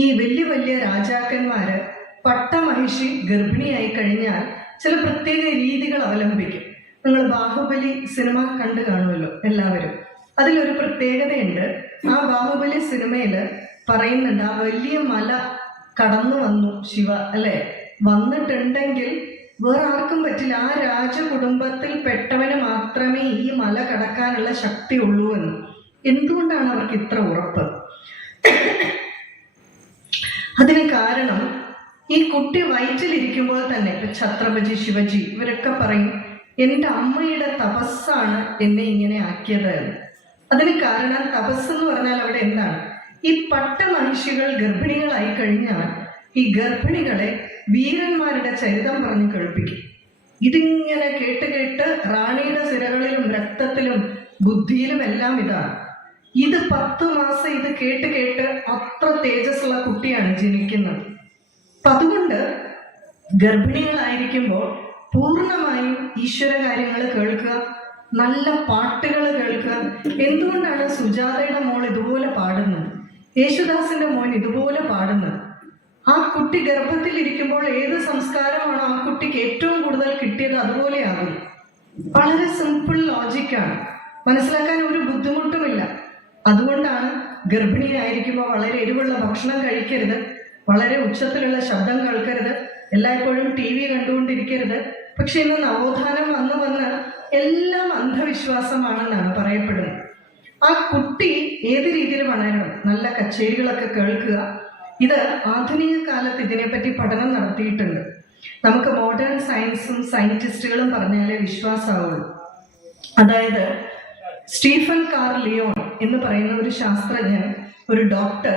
ഈ വലിയ വലിയ രാജാക്കന്മാര് പട്ടമഹിഷി ഗർഭിണിയായി കഴിഞ്ഞാൽ ചില പ്രത്യേക രീതികൾ അവലംബിക്കും. നിങ്ങൾ ബാഹുബലി സിനിമ കണ്ടു കാണുമല്ലോ എല്ലാവരും. അതിലൊരു പ്രത്യേകതയുണ്ട്. ആ ബാഹുബലി സിനിമയില് പറയുന്നുണ്ട്, ആ വലിയ മല കടന്നു വന്നു ശിവ, അല്ലെ? വന്നിട്ടുണ്ടെങ്കിൽ വേറെ ആർക്കും പറ്റില്ല, ആ രാജകുടുംബത്തിൽ പെട്ടവന് മാത്രമേ ഈ മല കടക്കാനുള്ള ശക്തി ഉള്ളൂ എന്ന്. എന്തുകൊണ്ടാണ് അവർക്ക് ഇത്ര ഉറപ്പ്? അതിന് കാരണം ഈ കുട്ടി വയറ്റിലിരിക്കുമ്പോൾ തന്നെ ഇപ്പൊ ഛത്രപതി ശിവജി ഇവരൊക്കെ പറയും, എൻ്റെ അമ്മയുടെ തപസ്സാണ് എന്നെ ഇങ്ങനെ ആക്കിയത് എന്ന്. അതിന് കാരണം തപസ് എന്ന് പറഞ്ഞാൽ അവിടെ എന്താണ്? ഈ പട്ടമഹിഷികൾ ഗർഭിണികളായി കഴിഞ്ഞാൽ ഈ ഗർഭിണികളെ വീരന്മാരുടെ ചരിതം പറഞ്ഞ് കേൾപ്പിക്കും. ഇതിങ്ങനെ കേട്ട് കേട്ട് റാണിയുടെ സിരകളിലും രക്തത്തിലും ബുദ്ധിയിലും എല്ലാം ഇതാണ്. ഇത് 10 മാസം ഇത് കേട്ട് കേട്ട് അത്ര തേജസ്സുള്ള കുട്ടിയാണ് ജനിക്കുന്നത്. അപ്പൊ അതുകൊണ്ട് ഗർഭിണികളായിരിക്കുമ്പോൾ പൂർണ്ണമായും ഈശ്വര കാര്യങ്ങൾ കേൾക്കുക, നല്ല പാട്ടുകൾ കേൾക്കുക. എന്തുകൊണ്ടാണ് സുജാതയുടെ മോൾ ഇതുപോലെ പാടുന്നത്, യേശുദാസിന്റെ മോൻ ഇതുപോലെ പാടുന്നത്? ആ കുട്ടി ഗർഭത്തിലിരിക്കുമ്പോൾ ഏത് സംസ്കാരമാണോ ആ കുട്ടിക്ക് ഏറ്റവും കൂടുതൽ കിട്ടിയത് അതുപോലെയാകും. വളരെ സിമ്പിൾ ലോജിക്കാണ്, മനസ്സിലാക്കാൻ ഒരു ബുദ്ധിമുട്ടുമില്ല. അതുകൊണ്ടാണ് ഗർഭിണിയായിരിക്കുമ്പോൾ വളരെ എരിവുള്ള ഭക്ഷണം കഴിക്കരുത്, വളരെ ഉച്ചത്തിലുള്ള ശബ്ദം കേൾക്കരുത്, എല്ലായ്പ്പോഴും TV കണ്ടുകൊണ്ടിരിക്കരുത്. പക്ഷെ ഇന്ന് നവോത്ഥാനം വന്ന് എല്ലാം അന്ധവിശ്വാസമാണെന്നാണ് പറയപ്പെടുന്നത്. ആ കുട്ടി ഏത് രീതിയിൽ വളരണം? നല്ല കച്ചേരികളൊക്കെ കേൾക്കുക. ഇത് ആധുനിക കാലത്ത് ഇതിനെപ്പറ്റി പഠനം നടത്തിയിട്ടുണ്ട്. നമുക്ക് മോഡേൺ സയൻസും സയന്റിസ്റ്റുകളും പറഞ്ഞാലേ വിശ്വാസമാവുള്ളൂ. അതായത് സ്റ്റീഫൻ കാർ ലിയോൺ എന്ന് പറയുന്ന ഒരു ശാസ്ത്രജ്ഞൻ, ഒരു ഡോക്ടർ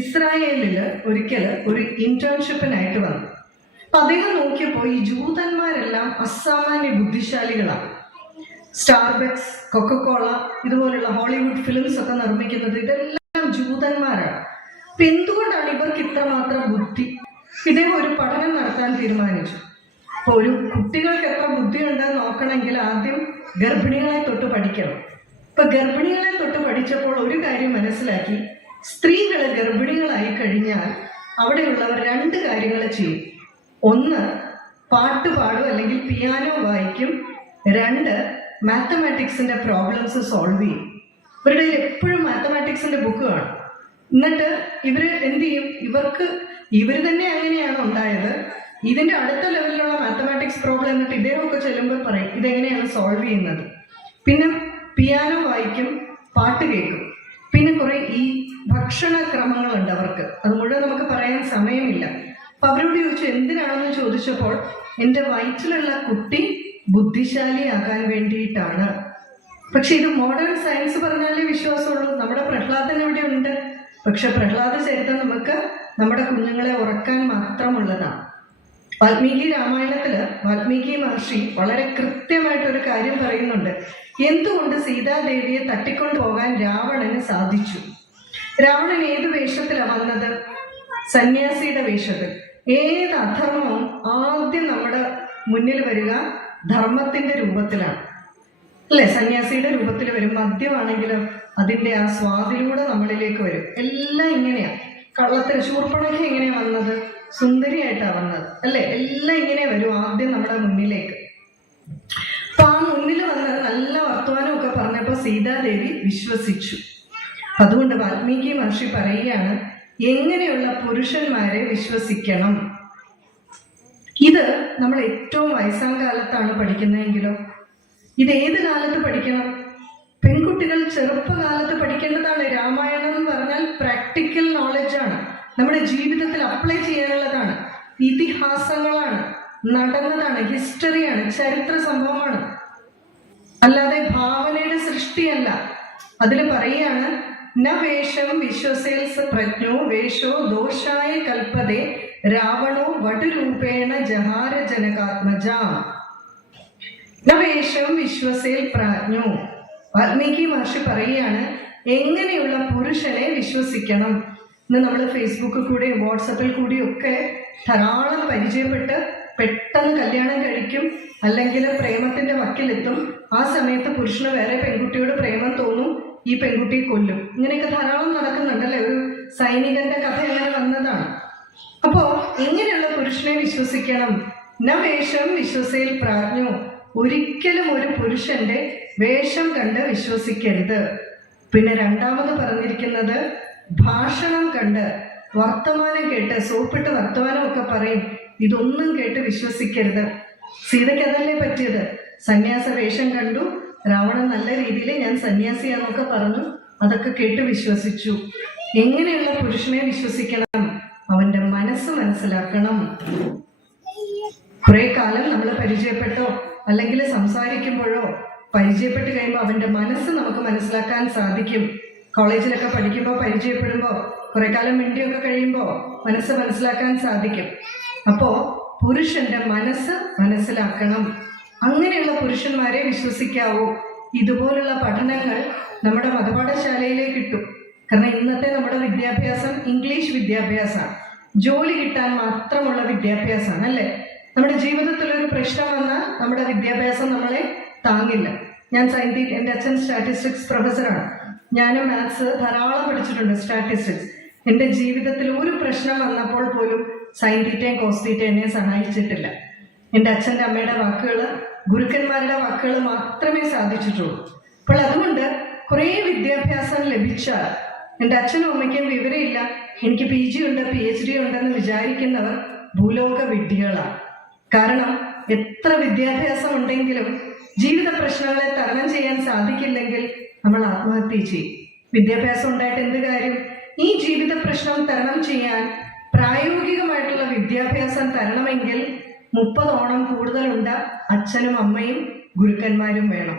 ഇസ്രായേലില് ഒരിക്കൽ ഒരു ഇന്റേൺഷിപ്പിനായിട്ട് വന്നു. അപ്പൊ അദ്ദേഹം നോക്കിയപ്പോൾ ഈ ജൂതന്മാരെല്ലാം അസാമാന്യ ബുദ്ധിശാലികളാണ്. സ്റ്റാർബക്സ്, കൊക്കക്കോള ഇതുപോലുള്ള ഹോളിവുഡ് ഫിലിംസ് ഒക്കെ നിർമ്മിക്കുന്നത് ഇതെല്ലാം ജൂതന്മാരാണ്. അപ്പൊ എന്തുകൊണ്ടാണ് ഇവർക്ക് ഇത്രമാത്രം ബുദ്ധി? ഇദ്ദേഹം ഒരു പഠനം നടത്താൻ തീരുമാനിച്ചു. അപ്പൊ ഒരു കുട്ടികൾക്ക് എത്ര ബുദ്ധിയുണ്ടെന്ന് നോക്കണമെങ്കിൽ ആദ്യം ഗർഭിണികളെ തൊട്ട് പഠിക്കണം. ഇപ്പൊ ഗർഭിണികളെ തൊട്ട് പഠിച്ചപ്പോൾ ഒരു കാര്യം മനസ്സിലാക്കി, സ്ത്രീകൾ ഗർഭിണികളായി കഴിഞ്ഞാൽ അവിടെയുള്ളവർ 2 കാര്യങ്ങൾ ചെയ്യും. 1 പാട്ട് പാടും അല്ലെങ്കിൽ പിയാനോ വായിക്കും. 2 മാത്തമാറ്റിക്സിന്റെ പ്രോബ്ലംസ് സോൾവ് ചെയ്യും. ഇവരുടെ എപ്പോഴും മാത്തമാറ്റിക്സിന്റെ ബുക്ക് കാണും. എന്നിട്ട് ഇവര് എന്ത് ചെയ്യും? ഇവർ തന്നെ അങ്ങനെയാണ് ഉണ്ടായത്, ഇതിന്റെ അടുത്ത ലെവലിലുള്ള മാത്തമാറ്റിക്സ് പ്രോബ്ലം എന്നിട്ട് ഇദ്ദേഹമൊക്കെ ചെല്ലുമ്പോൾ പറയും ഇതെങ്ങനെയാണ് സോൾവ് ചെയ്യുന്നത്. പിന്നെ പിയാനോ വായിക്കും, പാട്ട് കേൾക്കും. പിന്നെ കുറെ ഈ ഭക്ഷണക്രമങ്ങളുണ്ട് അവർക്ക്, അത് മുഴുവൻ നമുക്ക് പറയാൻ സമയമില്ല. അപ്പൊ അവരോട് ചോദിച്ചു എന്തിനാണെന്ന് ചോദിച്ചപ്പോൾ എൻ്റെ വയറ്റിലുള്ള കുട്ടി ബുദ്ധിശാലിയാകാൻ വേണ്ടിയിട്ടാണ്. പക്ഷെ ഇത് മോഡേൺ സയൻസ് പറഞ്ഞാലേ വിശ്വാസമുള്ളൂ. നമ്മുടെ പ്രഹ്ലാദൻ എവിടെ ഉണ്ട്? പക്ഷെ പ്രഹ്ലാദ ചരിത്രം നമുക്ക് നമ്മുടെ കുഞ്ഞുങ്ങളെ ഉറക്കാൻ മാത്രമുള്ളതാണ്. വാൽമീകി രാമായണത്തില് വാൽമീകി മഹർഷി വളരെ കൃത്യമായിട്ടൊരു കാര്യം പറയുന്നുണ്ട്. എന്തുകൊണ്ട് സീതാദേവിയെ തട്ടിക്കൊണ്ടുപോകാൻ രാവണന് സാധിച്ചു? രാവണൻ ഏത് വേഷത്തിലാണ് വന്നത്? സന്യാസിയുടെ വേഷത്തിൽ. ഏത് അധർമ്മവും ആദ്യം നമ്മുടെ മുന്നിൽ വരിക ധർമ്മത്തിന്റെ രൂപത്തിലാണ്, അല്ലെ? സന്യാസിയുടെ രൂപത്തിൽ വരും. മദ്യമാണെങ്കിലും അതിന്റെ ആ സ്വാദിലൂടെ നമ്മളിലേക്ക് വരും. എല്ലാം ഇങ്ങനെയാ. കള്ളത്തിന് ശൂർപ്പണഖ എങ്ങനെയാ വന്നത്? സുന്ദരിയായിട്ടാണ് വന്നത്, അല്ലെ? എല്ലാം ഇങ്ങനെ വരും ആദ്യം നമ്മുടെ മുന്നിലേക്ക്. അപ്പൊ ആ മുന്നിൽ വന്ന് നല്ല വർത്തമാനമൊക്കെ പറഞ്ഞപ്പോ സീതാദേവി വിശ്വസിച്ചു. അതുകൊണ്ട് വാൽമീകി മഹർഷി പറയുകയാണ്, എങ്ങനെയുള്ള പുരുഷന്മാരെ വിശ്വസിക്കണം. ഇത് നമ്മൾ ഏറ്റവും വയസ്സാം കാലത്താണ് പഠിക്കുന്നതെങ്കിലോ ഇത് ഏത് കാലത്ത് പഠിക്കണം? പെൺകുട്ടികൾ ചെറുപ്പകാലത്ത് പഠിക്കേണ്ടതാണ്. രാമായണം എന്ന് പറഞ്ഞാൽ പ്രാക്ടിക്കൽ നോളജാണ്, നമ്മുടെ ജീവിതത്തിൽ അപ്ലൈ ചെയ്യാനുള്ളതാണ്. ഇതിഹാസങ്ങളാണ്, നടന്നതാണ്, ഹിസ്റ്ററിയാണ്, ചരിത്ര സംഭവമാണ്, അല്ലാതെ ഭാവനയുടെ സൃഷ്ടിയല്ല. അതിൽ പറയുകയാണ്, ന വേഷം വിശ്വസേൽ പ്രജ്ഞോ വേഷോ ദോഷായ കൽപ്പതേ രാവണോ വടുരൂപേണ ജഹാര ജനകാത്മജാം. ന വേഷം വിശ്വസേൽ പ്രാജ്ഞോ. വാൽമീകി മഹർഷി പറയുകയാണ് എങ്ങനെയുള്ള പുരുഷനെ വിശ്വസിക്കണം എന്ന്. നമ്മൾ ഫേസ്ബുക്കിൽ കൂടെയും വാട്സപ്പിൽ കൂടിയും ഒക്കെ ധാരാളം പരിചയപ്പെട്ട് പെട്ടെന്ന് കല്യാണം കഴിക്കും, അല്ലെങ്കിൽ പ്രേമത്തിന്റെ വക്കിലെത്തും. ആ സമയത്ത് പുരുഷന് വേറെ പെൺകുട്ടിയോട് പ്രേമം തോന്നും, ഈ പെൺകുട്ടിയെ കൊല്ലും. ഇങ്ങനെയൊക്കെ ധാരാളം നടക്കുന്നുണ്ടല്ലേ? ഒരു സൈനികന്റെ കഥ എങ്ങനെ വന്നതാണ്. അപ്പോ എങ്ങനെയുള്ള പുരുഷനെ വിശ്വസിക്കണം? ന വേഷം വിശ്വസേൽ പ്രാജ്ഞോ. ഒരിക്കലും ഒരു പുരുഷന്റെ വേഷം കണ്ട് വിശ്വസിക്കരുത്. പിന്നെ രണ്ടാമത് പറഞ്ഞിരിക്കുന്നത് ഭാഷണം കണ്ട്, വർത്തമാനം കേട്ട്, സോപ്പിട്ട് വർത്തമാനമൊക്കെ പറയും, ഇതൊന്നും കേട്ട് വിശ്വസിക്കരുത്. സീതയ്ക്ക് അതല്ലേ പറ്റിയത്? സന്യാസ വേഷം കണ്ടു, രാവണൻ നല്ല രീതിയിൽ ഞാൻ സന്യാസിയാന്നൊക്കെ പറഞ്ഞു, അതൊക്കെ കേട്ട് വിശ്വസിച്ചു. എങ്ങനെയുള്ള പുരുഷനെ വിശ്വസിക്കണം? അവന്റെ മനസ്സ് മനസ്സിലാക്കണം. കുറെ കാലം നമ്മൾ പരിചയപ്പെട്ടോ അല്ലെങ്കിൽ സംസാരിക്കുമ്പോഴോ പരിചയപ്പെട്ട് കഴിയുമ്പോൾ അവന്റെ മനസ്സ് നമുക്ക് മനസ്സിലാക്കാൻ സാധിക്കും. കോളേജിലൊക്കെ പഠിക്കുമ്പോൾ പരിചയപ്പെടുമ്പോൾ കുറെ കാലം മിണ്ടിയൊക്കെ കഴിയുമ്പോൾ മനസ്സ് മനസ്സിലാക്കാൻ സാധിക്കും. അപ്പോ പുരുഷന്റെ മനസ്സ് മനസ്സിലാക്കണം. അങ്ങനെയുള്ള പുരുഷന്മാരെ വിശ്വസിക്കാവൂ. ഇതുപോലുള്ള പഠനങ്ങൾ നമ്മുടെ മതപാഠശാലയിലേക്ക് കിട്ടും. കാരണം ഇന്നത്തെ നമ്മുടെ വിദ്യാഭ്യാസം ഇംഗ്ലീഷ് വിദ്യാഭ്യാസമാണ്, ജോലി കിട്ടാൻ മാത്രമുള്ള വിദ്യാഭ്യാസമാണ്, അല്ലേ? നമ്മുടെ ജീവിതത്തിൽ ഒരു പ്രശ്നം വന്നാൽ നമ്മുടെ വിദ്യാഭ്യാസം നമ്മളെ താങ്ങില്ല. ഞാൻ എൻ്റെ അച്ഛൻ സ്റ്റാറ്റിസ്റ്റിക്സ് പ്രൊഫസറാണ്. ഞാനും മാത്സ് ധാരാളം പഠിച്ചിട്ടുണ്ട്, സ്റ്റാറ്റിസ്റ്റിക്സ്. എൻ്റെ ജീവിതത്തിൽ ഒരു പ്രശ്നം വന്നപ്പോൾ പോലും സൈൻ തീറ്റയും കോസ് തീറ്റയും എന്നെ സഹായിച്ചിട്ടില്ല. എൻ്റെ അച്ഛൻ്റെ അമ്മയുടെ വാക്കുകൾ, ഗുരുക്കന്മാരുടെ വാക്കുകൾ മാത്രമേ സാധിച്ചിട്ടുള്ളൂ. അപ്പോൾ അതുകൊണ്ട് കുറേ വിദ്യാഭ്യാസം ലഭിച്ചാൽ എൻ്റെ അച്ഛനും അമ്മയ്ക്കും വിവരമില്ല, എനിക്ക് PG ഉണ്ട് PhD ഉണ്ടെന്ന് വിചാരിക്കുന്നവർ ഭൂലോക വിഡ്ഢികളാണ്. കാരണം എത്ര വിദ്യാഭ്യാസം ഉണ്ടെങ്കിലും ജീവിത പ്രശ്നങ്ങളെ തരണം ചെയ്യാൻ സാധിക്കില്ലെങ്കിൽ നമ്മൾ ആത്മഹത്യ ചെയ്യും. വിദ്യാഭ്യാസം ഉണ്ടായിട്ട് എന്ത് കാര്യം? ഈ ജീവിത പ്രശ്നം തരണം ചെയ്യാൻ പ്രായോഗികമായിട്ടുള്ള വിദ്യാഭ്യാസം തരണമെങ്കിൽ 30 ഓണം കൂടുതലുണ്ട് അച്ഛനും അമ്മയും ഗുരുക്കന്മാരും വേണം.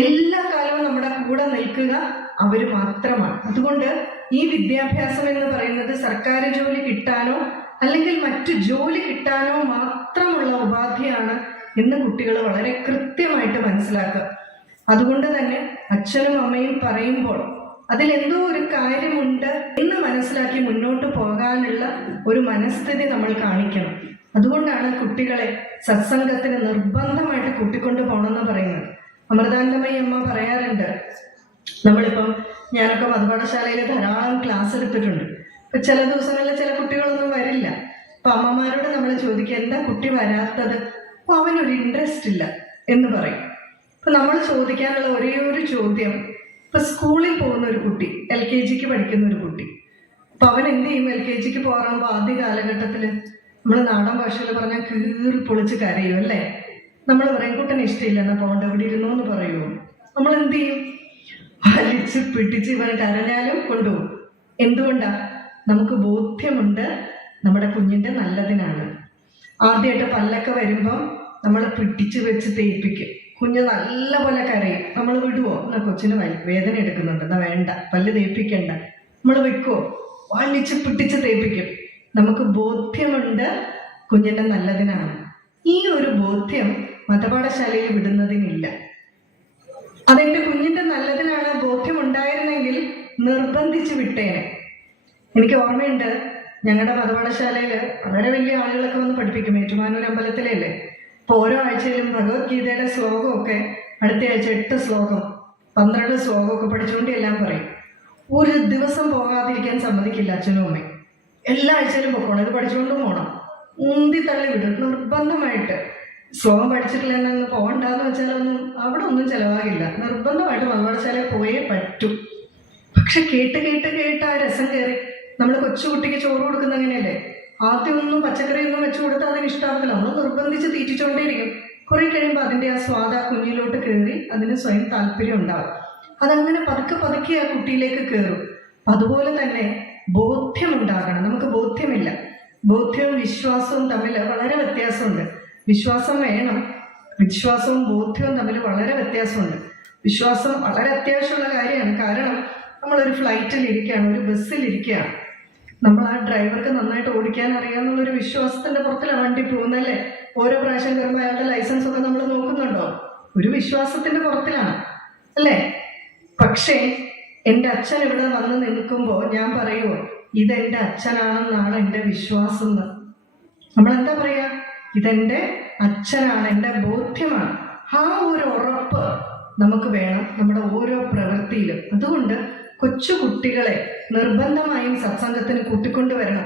എല്ലാ കാലവും നമ്മുടെ കൂടെ നിൽക്കുക അവർ മാത്രമാണ്. അതുകൊണ്ട് ഈ വിദ്യാഭ്യാസം എന്ന് പറയുന്നത് സർക്കാർ ജോലി കിട്ടാനോ അല്ലെങ്കിൽ മറ്റു ജോലി കിട്ടാനോ മാത്രമുള്ള ഉപാധിയാണ് എന്ന് കുട്ടികൾ വളരെ കൃത്യമായിട്ട് മനസ്സിലാക്കുക. അതുകൊണ്ട് തന്നെ അച്ഛനും അമ്മയും പറയുമ്പോൾ അതിലെന്തോ ഒരു കാര്യമുണ്ട് എന്ന് മനസ്സിലാക്കി മുന്നോട്ട് പോകാനുള്ള ഒരു മനസ്ഥിതി നമ്മൾ കാണിക്കണം. അതുകൊണ്ടാണ് കുട്ടികളെ സത്സംഗത്തിന് നിർബന്ധമായിട്ട് കൂട്ടിക്കൊണ്ടു പോകണമെന്ന് പറയുന്നത്. അമൃതാനന്ദമയി അമ്മ പറയാറുണ്ട്, നമ്മളിപ്പം ഞാനൊക്കെ മതപാഠശാലയിൽ ധാരാളം ക്ലാസ് എടുത്തിട്ടുണ്ട്. ഇപ്പൊ ചില ദിവസങ്ങളിൽ ചില കുട്ടികളൊന്നും വരില്ല. അപ്പൊ അമ്മമാരോട് നമ്മൾ ചോദിക്കുക, എന്താ കുട്ടി വരാത്തത്? അപ്പൊ അവനൊരു ഇൻട്രസ്റ്റ് ഇല്ല എന്ന് പറയും. അപ്പൊ നമ്മൾ ചോദിക്കാനുള്ള ഒരേ ഒരു ചോദ്യം, ഇപ്പൊ സ്കൂളിൽ പോകുന്ന ഒരു കുട്ടി, LKGക്ക് പഠിക്കുന്ന ഒരു കുട്ടി, അപ്പൊ അവൻ എന്ത് ചെയ്യും? LKGക്ക് പോകാറുമ്പോൾ ആദ്യ കാലഘട്ടത്തില് നമ്മൾ നാടൻ ഭാഷയിൽ പറഞ്ഞാൽ കീറി പൊളിച്ച് കരയും, അല്ലേ? നമ്മൾ പറയും കുട്ടന് ഇഷ്ടമില്ല, എന്നാ പോകണ്ട, ഇവിടെ ഇരുന്നോ എന്ന് പറയുമോ? നമ്മൾ എന്ത് ചെയ്യും? വലിച്ച് പിടിച്ച് ഇവൻ കരഞ്ഞാലും കൊണ്ടുപോകും. എന്തുകൊണ്ടാ? നമുക്ക് ബോധ്യമുണ്ട് നമ്മുടെ കുഞ്ഞിന്റെ നല്ലതിനാണ്. ആദ്യമായിട്ട് പല്ലൊക്കെ വരുമ്പം നമ്മൾ പിടിച്ച് വെച്ച് തേപ്പിക്കും. കുഞ്ഞ് നല്ല പോലെ കരയും. നമ്മൾ വിടുവോ? എന്നാ കൊച്ചിന് വേദന എടുക്കുന്നുണ്ട്, എന്നാ വേണ്ട, പല്ല് തേപ്പിക്കണ്ട, നമ്മൾ വെക്കുവോ? വലിച്ച് പിടിച്ച് തേപ്പിക്കും. നമുക്ക് ബോധ്യമുണ്ട് കുഞ്ഞിന്റെ നല്ലതിനാണ്. ഈ ഒരു ബോധ്യം മതപാഠശാലയിൽ വിടുന്നതിനില്ല. അതെന്റെ കുഞ്ഞിന്റെ നല്ലതിനാണ് ബോധ്യമുണ്ടായിരുന്നെങ്കിൽ നിർബന്ധിച്ച് വിട്ടേനെ. എനിക്ക് ഓർമ്മയുണ്ട്, ഞങ്ങളുടെ മതപാഠശാലയിൽ വളരെ വലിയ ആളുകളൊക്കെ വന്ന് പഠിപ്പിക്കും. ഏറ്റുമാനൂർ അമ്പലത്തിലല്ലേ. അപ്പൊ ഓരോ ആഴ്ചയിലും ഭഗവത്ഗീതയുടെ ശ്ലോകമൊക്കെ അടുത്ത ആഴ്ച 8 ശ്ലോകം 12 ശ്ലോകമൊക്കെ പഠിച്ചുകൊണ്ട് എല്ലാം പറയും. ഒരു ദിവസം പോകാതിരിക്കാൻ സമ്മതിക്കില്ല അച്ഛനും അമ്മയും. എല്ലാ ആഴ്ചയിലും പൊക്കോണം, ഇത് പഠിച്ചുകൊണ്ടും പോകണം. ഉന്തി തള്ളി വിടും നിർബന്ധമായിട്ട്. ശ്ലോകം പഠിച്ചിട്ടില്ല എന്നൊന്ന് പോകണ്ടെന്ന് വെച്ചാലൊന്നും അവിടെ ഒന്നും ചിലവാകില്ല. നിർബന്ധമായിട്ട് മതപാഠശാലയിൽ പോയേ പറ്റൂ. പക്ഷെ കേട്ട് കേട്ട് കേട്ട് ആ രസം കയറി. നമ്മൾ കൊച്ചുകുട്ടിക്ക് ചോറ് കൊടുക്കുന്ന അങ്ങനെയല്ലേ? ആദ്യമൊന്നും പച്ചക്കറിയൊന്നും വെച്ചു കൊടുത്താൽ അതിന് ഇഷ്ടാവത്തില്ല. നമ്മൾ നിർബന്ധിച്ച് തീറ്റിച്ചോണ്ടേയിരിക്കും. കുറെ കഴിയുമ്പോൾ അതിന്റെ ആ സ്വാദ് ആ കുഞ്ഞിലോട്ട് കയറി അതിന് സ്വയം താല്പര്യം ഉണ്ടാവും. അതങ്ങനെ പതുക്കെ പതുക്കെ ആ കുട്ടിയിലേക്ക് കയറും. അതുപോലെ തന്നെ ബോധ്യമുണ്ടാകണം. നമുക്ക് ബോധ്യമില്ല. ബോധ്യവും വിശ്വാസവും തമ്മിൽ വളരെ വ്യത്യാസമുണ്ട്. വിശ്വാസം വേണം, വിശ്വാസവും ബോധ്യവും തമ്മിൽ വളരെ വ്യത്യാസമുണ്ട്. വിശ്വാസം വളരെ അത്യാവശ്യമുള്ള കാര്യമാണ്. കാരണം നമ്മളൊരു ഫ്ലൈറ്റിൽ ഇരിക്കുകയാണ്, ഒരു ബസ്സിൽ ഇരിക്കുകയാണ്. നമ്മൾ ആ ഡ്രൈവർക്ക് നന്നായിട്ട് ഓടിക്കാൻ അറിയാമെന്നുള്ളൊരു വിശ്വാസത്തിന്റെ പുറത്തിലാണ് വണ്ടി പോകുന്നല്ലേ. ഓരോ പ്രാവശ്യം കയറുമ്പോൾ അയാളുടെ ലൈസൻസ് ഒക്കെ നമ്മൾ നോക്കുന്നുണ്ടോ? ഒരു വിശ്വാസത്തിന്റെ പുറത്തിലാണ്, അല്ലേ? പക്ഷേ എൻ്റെ അച്ഛൻ ഇവിടെ വന്ന് നിൽക്കുമ്പോൾ ഞാൻ പറയുമോ, ഇതെന്റെ അച്ഛനാണെന്നാണ് എൻ്റെ വിശ്വാസം എന്ന്? നമ്മളെന്താ പറയാ? ഇതെന്റെ അച്ഛനാണ്, എൻ്റെ ബോധ്യമാണ്. ആ ഒരു ഉറപ്പ് നമുക്ക് വേണം നമ്മുടെ ഓരോ പ്രവൃത്തിയിലും. അതുകൊണ്ട് കൊച്ചു കുട്ടികളെ നിർബന്ധമായും സത്സംഗത്തിന് കൂട്ടിക്കൊണ്ടുവരണം.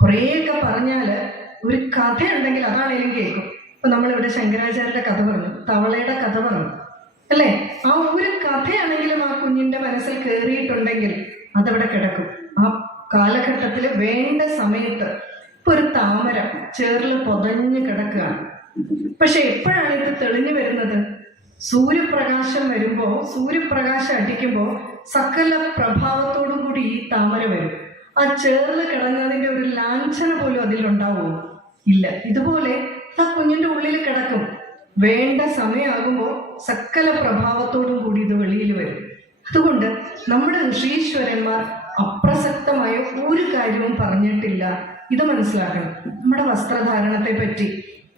കുറേയൊക്കെ പറഞ്ഞാല് ഒരു കഥയുണ്ടെങ്കിൽ അതാണേലും കേൾക്കും. ഇപ്പൊ നമ്മളിവിടെ ശങ്കരാചാര്യരുടെ കഥ പറഞ്ഞു, തവളയുടെ കഥ പറഞ്ഞു, അല്ലേ? ആ ഒരു കഥയാണെങ്കിലും ആ കുഞ്ഞിന്റെ മനസ്സിൽ കയറിയിട്ടുണ്ടെങ്കിൽ അതവിടെ കിടക്കും. ആ കാലഘട്ടത്തിൽ വേണ്ട സമയത്ത് ഇപ്പൊ ഒരു താമര ചേറിൽ പൊതഞ്ഞു കിടക്കുകയാണ്. പക്ഷെ എപ്പോഴാണ് ഇത് തെളിഞ്ഞു വരുന്നത്? സൂര്യപ്രകാശം വരുമ്പോ, സൂര്യപ്രകാശം അടിക്കുമ്പോൾ സകല പ്രഭാവത്തോടു കൂടി ഈ താമര വരും. ആ ചേർന്ന് കിടന്നതിന്റെ ഒരു ലാഞ്ചന പോലും അതിലുണ്ടാവുമോ? ഇല്ല. ഇതുപോലെ ആ കുഞ്ഞിന്റെ ഉള്ളിൽ കിടക്കും. വേണ്ട സമയമാകുമ്പോൾ സകല പ്രഭാവത്തോടും കൂടി ഇത് വെളിയിൽ വരും. അതുകൊണ്ട് നമ്മുടെ ഋഷീശ്വരന്മാർ അപ്രസക്തമായ ഒരു കാര്യവും പറഞ്ഞിട്ടില്ല. ഇത് മനസ്സിലാക്കണം. നമ്മുടെ വസ്ത്രധാരണത്തെ പറ്റി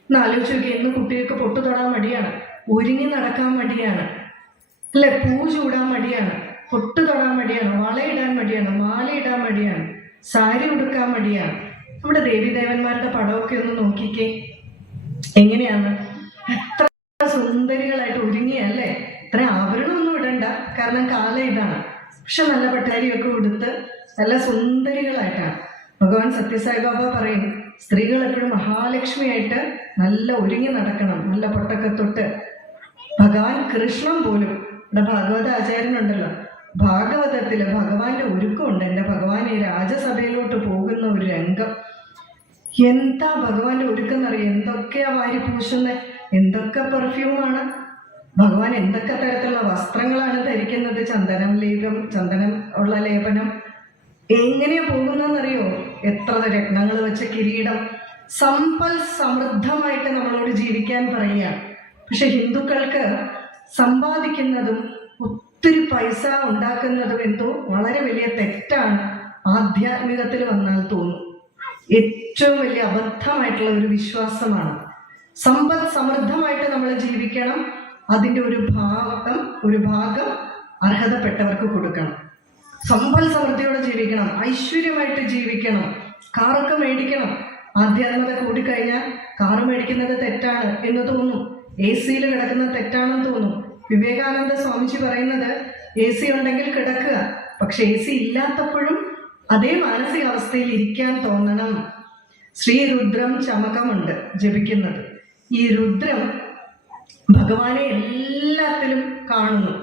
ഒന്ന് ആലോചിച്ച് നോക്കി. ഇന്ന് കുട്ടികൾക്ക് പൊട്ടു തൊടാൻ മടിയാണ്, ഒരുങ്ങി നടക്കാൻ മടിയാണ്, അല്ലെ? പൂ ചൂടാൻ മടിയാണ്, പൊട്ടു തൊടാൻ മടിയാണ്, വളയിടാൻ മടിയാണ്, മാലയിടാൻ മടിയാണ്, സാരി ഉടുക്കാൻ മടിയാണ്. നമ്മുടെ ദേവീദേവന്മാരുടെ പടമൊക്കെ ഒന്ന് നോക്കിക്കേ, എങ്ങനെയാണ്? എത്ര സുന്ദരികളായിട്ട് ഒരുങ്ങിയല്ലേ? ഇത്ര ആഭരണമൊന്നും ഇടണ്ട, കാരണം കാലം ഇതാണ്. പക്ഷെ നല്ല പട്ടാരിയൊക്കെ ഉടുത്ത് നല്ല സുന്ദരികളായിട്ടാണ്. ഭഗവാൻ സത്യസായിബാബ പറയും, സ്ത്രീകൾ എപ്പോഴും മഹാലക്ഷ്മിയായിട്ട് നല്ല ഒരുങ്ങി നടക്കണം, നല്ല പൊട്ടൊക്കെ തൊട്ട്. ഭഗവാൻ കൃഷ്ണൻ പോലും, ഇവിടെ ഭാഗവത ആചാര്യനുണ്ടല്ലോ, ഭാഗവതത്തില് ഭഗവാന്റെ ഒരുക്കമുണ്ട്. എൻ്റെ ഭഗവാൻ ഈ രാജസഭയിലോട്ട് പോകുന്ന ഒരു രംഗം, എന്താ ഭഗവാന്റെ ഒരുക്കം എന്നറിയാം. എന്തൊക്കെയാ വാരി പൂശുന്നത്, എന്തൊക്കെ പെർഫ്യൂമാണ്, ഭഗവാൻ എന്തൊക്കെ തരത്തിലുള്ള വസ്ത്രങ്ങളാണ് ധരിക്കുന്നത്, ചന്ദനം ഉള്ള ലേപനം, എങ്ങനെയാ പോകുന്നതെന്നറിയോ? എത്ര രത്നങ്ങൾ വെച്ച കിരീടം, സമ്പൽ സമൃദ്ധമായിട്ട് നമ്മളോട് ജീവിക്കാൻ പറയുക. പക്ഷെ ഹിന്ദുക്കൾക്ക് സമ്പാദിക്കുന്നതും ഒത്തിരി പൈസ ഉണ്ടാക്കുന്നതും എന്തോ വളരെ വലിയ തെറ്റാണ് ആധ്യാത്മികത്തിൽ വന്നാൽ തോന്നും. ഏറ്റവും വലിയ അബദ്ധമായിട്ടുള്ള ഒരു വിശ്വാസമാണ്. സമ്പദ് സമൃദ്ധമായിട്ട് നമ്മൾ ജീവിക്കണം, അതിൻ്റെ ഒരു ഭാഗം അർഹതപ്പെട്ടവർക്ക് കൊടുക്കണം. സമ്പൽ സമൃദ്ധിയോടെ ജീവിക്കണം, ഐശ്വര്യമായിട്ട് ജീവിക്കണം, കാറൊക്കെ മേടിക്കണം. ആധ്യാത്മികത കൂടിക്കഴിഞ്ഞാൽ കാറ് മേടിക്കുന്നത് തെറ്റാണ് എന്ന് തോന്നും, AC-യിൽ കിടക്കുന്നത് തെറ്റാണെന്ന് തോന്നും. വിവേകാനന്ദ സ്വാമിജി പറയുന്നത് AC ഉണ്ടെങ്കിൽ കിടക്കുക, പക്ഷെ AC ഇല്ലാത്തപ്പോഴും അതേ മാനസികാവസ്ഥയിൽ ഇരിക്കാൻ തോന്നണം. ശ്രീരുദ്രം ചമകമുണ്ട് ജപിക്കുന്നത്. ഈ രുദ്രം ഭഗവാനെ എല്ലാത്തിലും കാണുന്നു,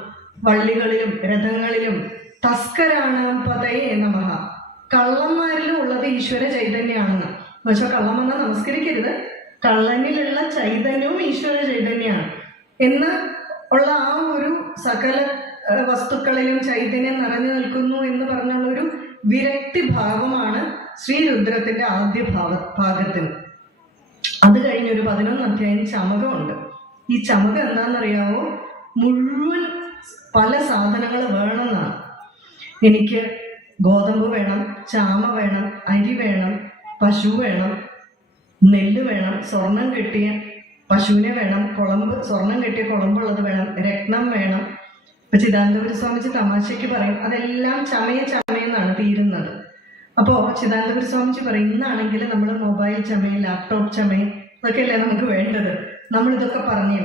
വള്ളികളിലും രഥങ്ങളിലും. തസ്കരാണാം പതയേ നമഃ, കള്ളന്മാരിലും ഉള്ളത് ഈശ്വര ചൈതന്യമാണെന്ന്. എന്നുവെച്ചാൽ കള്ളം വന്നാൽ നമസ്കരിക്കരുത്, കള്ളനിലുള്ള ചൈതന്യവും ഈശ്വര ചൈതന്യമാണ് എന്ന് ഉള്ള ആ ഒരു സകല വസ്തുക്കളിലും ചൈതന്യം നിറഞ്ഞു നിൽക്കുന്നു എന്ന് പറഞ്ഞുള്ള ഒരു വിരക്തി ഭാവമാണ് ശ്രീരുദ്രത്തിന്റെ ആദ്യ ഭാഗത്തിന്. അത് കഴിഞ്ഞൊരു 11 അധ്യായം ചമകമുണ്ട്. ഈ ചമകം എന്താണെന്നറിയാവോ? മുഴുവൻ പല സാധനങ്ങൾ വേണമെന്നാണ്. എനിക്ക് ഗോതമ്പ് വേണം, ചാമ വേണം, അരി വേണം, പശു വേണം, നെല്ല് വേണം, സ്വർണം കെട്ടിയ പശുവിനെ വേണം, സ്വർണം കെട്ടിയ കുളമ്പുള്ളത് വേണം, രത്നം വേണം. ഇപ്പൊ ചിദാനന്ദപുരി സ്വാമിജി തമാശയ്ക്ക് പറയും, അതെല്ലാം ചമയെന്നാണ് തീരുന്നത്. അപ്പോ ചിദാനന്ദപുരി സ്വാമിജി പറയും, ഇന്നാണെങ്കിൽ നമ്മൾ മൊബൈൽ ചമയം, ലാപ്ടോപ്പ് ചമയം, അതൊക്കെയല്ലേ നമുക്ക് വേണ്ടത്. നമ്മളിതൊക്കെ പറഞ്ഞു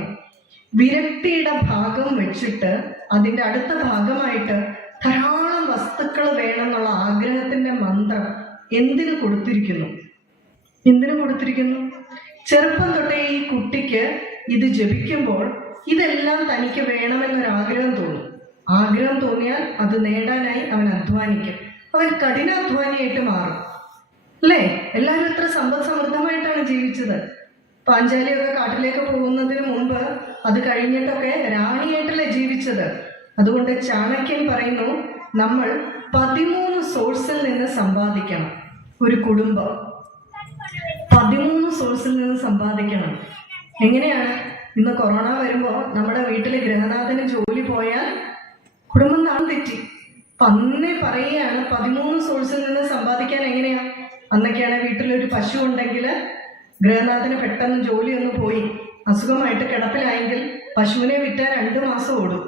വിരക്തിയുടെ ഭാഗം വെച്ചിട്ട് അതിൻ്റെ അടുത്ത ഭാഗമായിട്ട് ധാരാളം വസ്തുക്കൾ വേണമെന്നുള്ള ആഗ്രഹത്തിന്റെ മന്ത്രം എന്തിനു കൊടുത്തിരിക്കുന്നു? ചെറുപ്പം തൊട്ടേ ഈ കുട്ടിക്ക് ഇത് ജപിക്കുമ്പോൾ ഇതെല്ലാം തനിക്ക് വേണമെന്നൊരാഗ്രഹം തോന്നും. ആഗ്രഹം തോന്നിയാൽ അത് നേടാനായി അവൻ അധ്വാനിക്കും. അവൻ കഠിനാധ്വാനിയായിട്ട് മാറും, അല്ലേ? എല്ലാവരും എത്ര സമ്പദ് സമൃദ്ധമായിട്ടാണ് ജീവിച്ചത്. പാഞ്ചാലിയൊക്കെ കാട്ടിലേക്ക് പോകുന്നതിന് മുമ്പ്, അത് കഴിഞ്ഞിട്ടൊക്കെ റാണിയായിട്ടല്ലേ ജീവിച്ചത്. അതുകൊണ്ട് ചാണക്യൻ പറയുന്നു, നമ്മൾ 13 സോഴ്സിൽ നിന്ന് സമ്പാദിക്കണം. ഒരു കുടുംബം 13 സോഴ്സിൽ നിന്ന് സമ്പാദിക്കണം. എങ്ങനെയാണ്? ഇന്ന് കൊറോണ വരുമ്പോൾ നമ്മുടെ വീട്ടിലെ ഗൃഹനാഥന് ജോലി പോയാൽ കുടുംബം നാം തെറ്റി. അന്നേ പറയുകയാണ് 13 സോഴ്സിൽ നിന്ന് സമ്പാദിക്കാൻ എങ്ങനെയാ. അന്നൊക്കെയാണ് വീട്ടിലൊരു പശു ഉണ്ടെങ്കിൽ ഗൃഹനാഥന് പെട്ടെന്ന് ജോലി ഒന്ന് പോയി അസുഖമായിട്ട് കിടപ്പിലായെങ്കിൽ പശുവിനെ വിറ്റാൽ 2 മാസം ഓടും,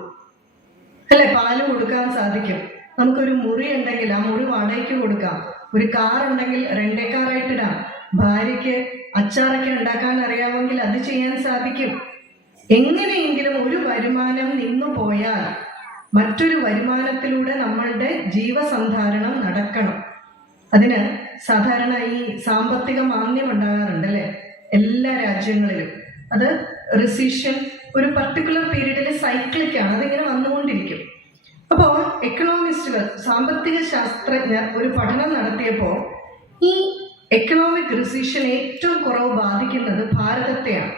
അല്ലെ? പാല് കൊടുക്കാൻ സാധിക്കും. നമുക്കൊരു മുറി ഉണ്ടെങ്കിൽ ആ മുറി വാടകയ്ക്ക് കൊടുക്കാം. ഒരു കാർ ഉണ്ടെങ്കിൽ റെന്റേ കാറായിട്ടിടാം. ഭാര്യയ്ക്ക് അച്ചാറൊക്കെ ഉണ്ടാക്കാൻ അറിയാമെങ്കിൽ അത് ചെയ്യാൻ സാധിക്കും. എങ്ങനെയെങ്കിലും ഒരു വരുമാനം നിന്നു പോയാൽ മറ്റൊരു വരുമാനത്തിലൂടെ നമ്മളുടെ ജീവസന്ധാരണം നടക്കണം. അതിന് സാധാരണ ഈ സാമ്പത്തിക മാന്ദ്യം ഉണ്ടാകാറുണ്ട്, അല്ലെ? എല്ലാ രാജ്യങ്ങളിലും അത് റിസീഷൻ ഒരു പർട്ടിക്കുലർ പീരീഡിൽ സൈക്ലിക്കാണ്, അതിങ്ങനെ വന്നുകൊണ്ടിരിക്കും. അപ്പോൾ എക്കണോമിസ്റ്റുകൾ, സാമ്പത്തിക ശാസ്ത്രജ്ഞർ ഒരു പഠനം നടത്തിയപ്പോൾ ഈ എക്കണോമിക് റിസീഷൻ ഏറ്റവും കുറവ് ബാധിക്കുന്നത് ഭാരതത്തെയാണ്.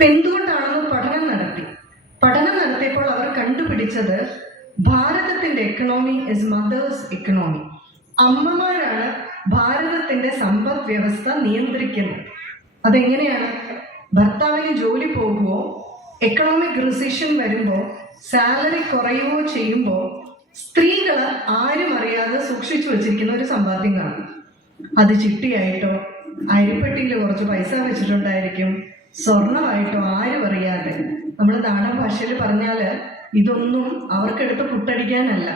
അപ്പൊ എന്തുകൊണ്ടാണെന്ന് പഠനം നടത്തിയപ്പോൾ അവർ കണ്ടുപിടിച്ചത് ഭാരതത്തിന്റെ എക്കണോമി ഇസ് മദേഴ്സ് എക്കണോമി. അമ്മമാരാണ് ഭാരതത്തിന്റെ സമ്പദ് വ്യവസ്ഥ നിയന്ത്രിക്കുന്നത്. അതെങ്ങനെയാണ്? ഭർത്താവിന് ജോലി പോകുമോ, എക്കണോമിക് റിസഷൻ വരുമ്പോൾ സാലറി കുറയുകയോ ചെയ്യുമ്പോൾ സ്ത്രീകൾ ആരും അറിയാതെ സൂക്ഷിച്ചു വെച്ചിരിക്കുന്ന ഒരു സമ്പാദ്യം കാണും. അത് ചിട്ടിയായിട്ടോ അരിപ്പെട്ടിയിൽ കുറച്ച് പൈസ വെച്ചിട്ടുണ്ടായിരിക്കും, സ്വർണമായിട്ടോ ആരും അറിയാതെ. നമ്മൾ നാടൻ ഭാഷയിൽ പറഞ്ഞാൽ ഇതൊന്നും അവർക്കെടുത്ത് പുട്ടടിക്കാനല്ല.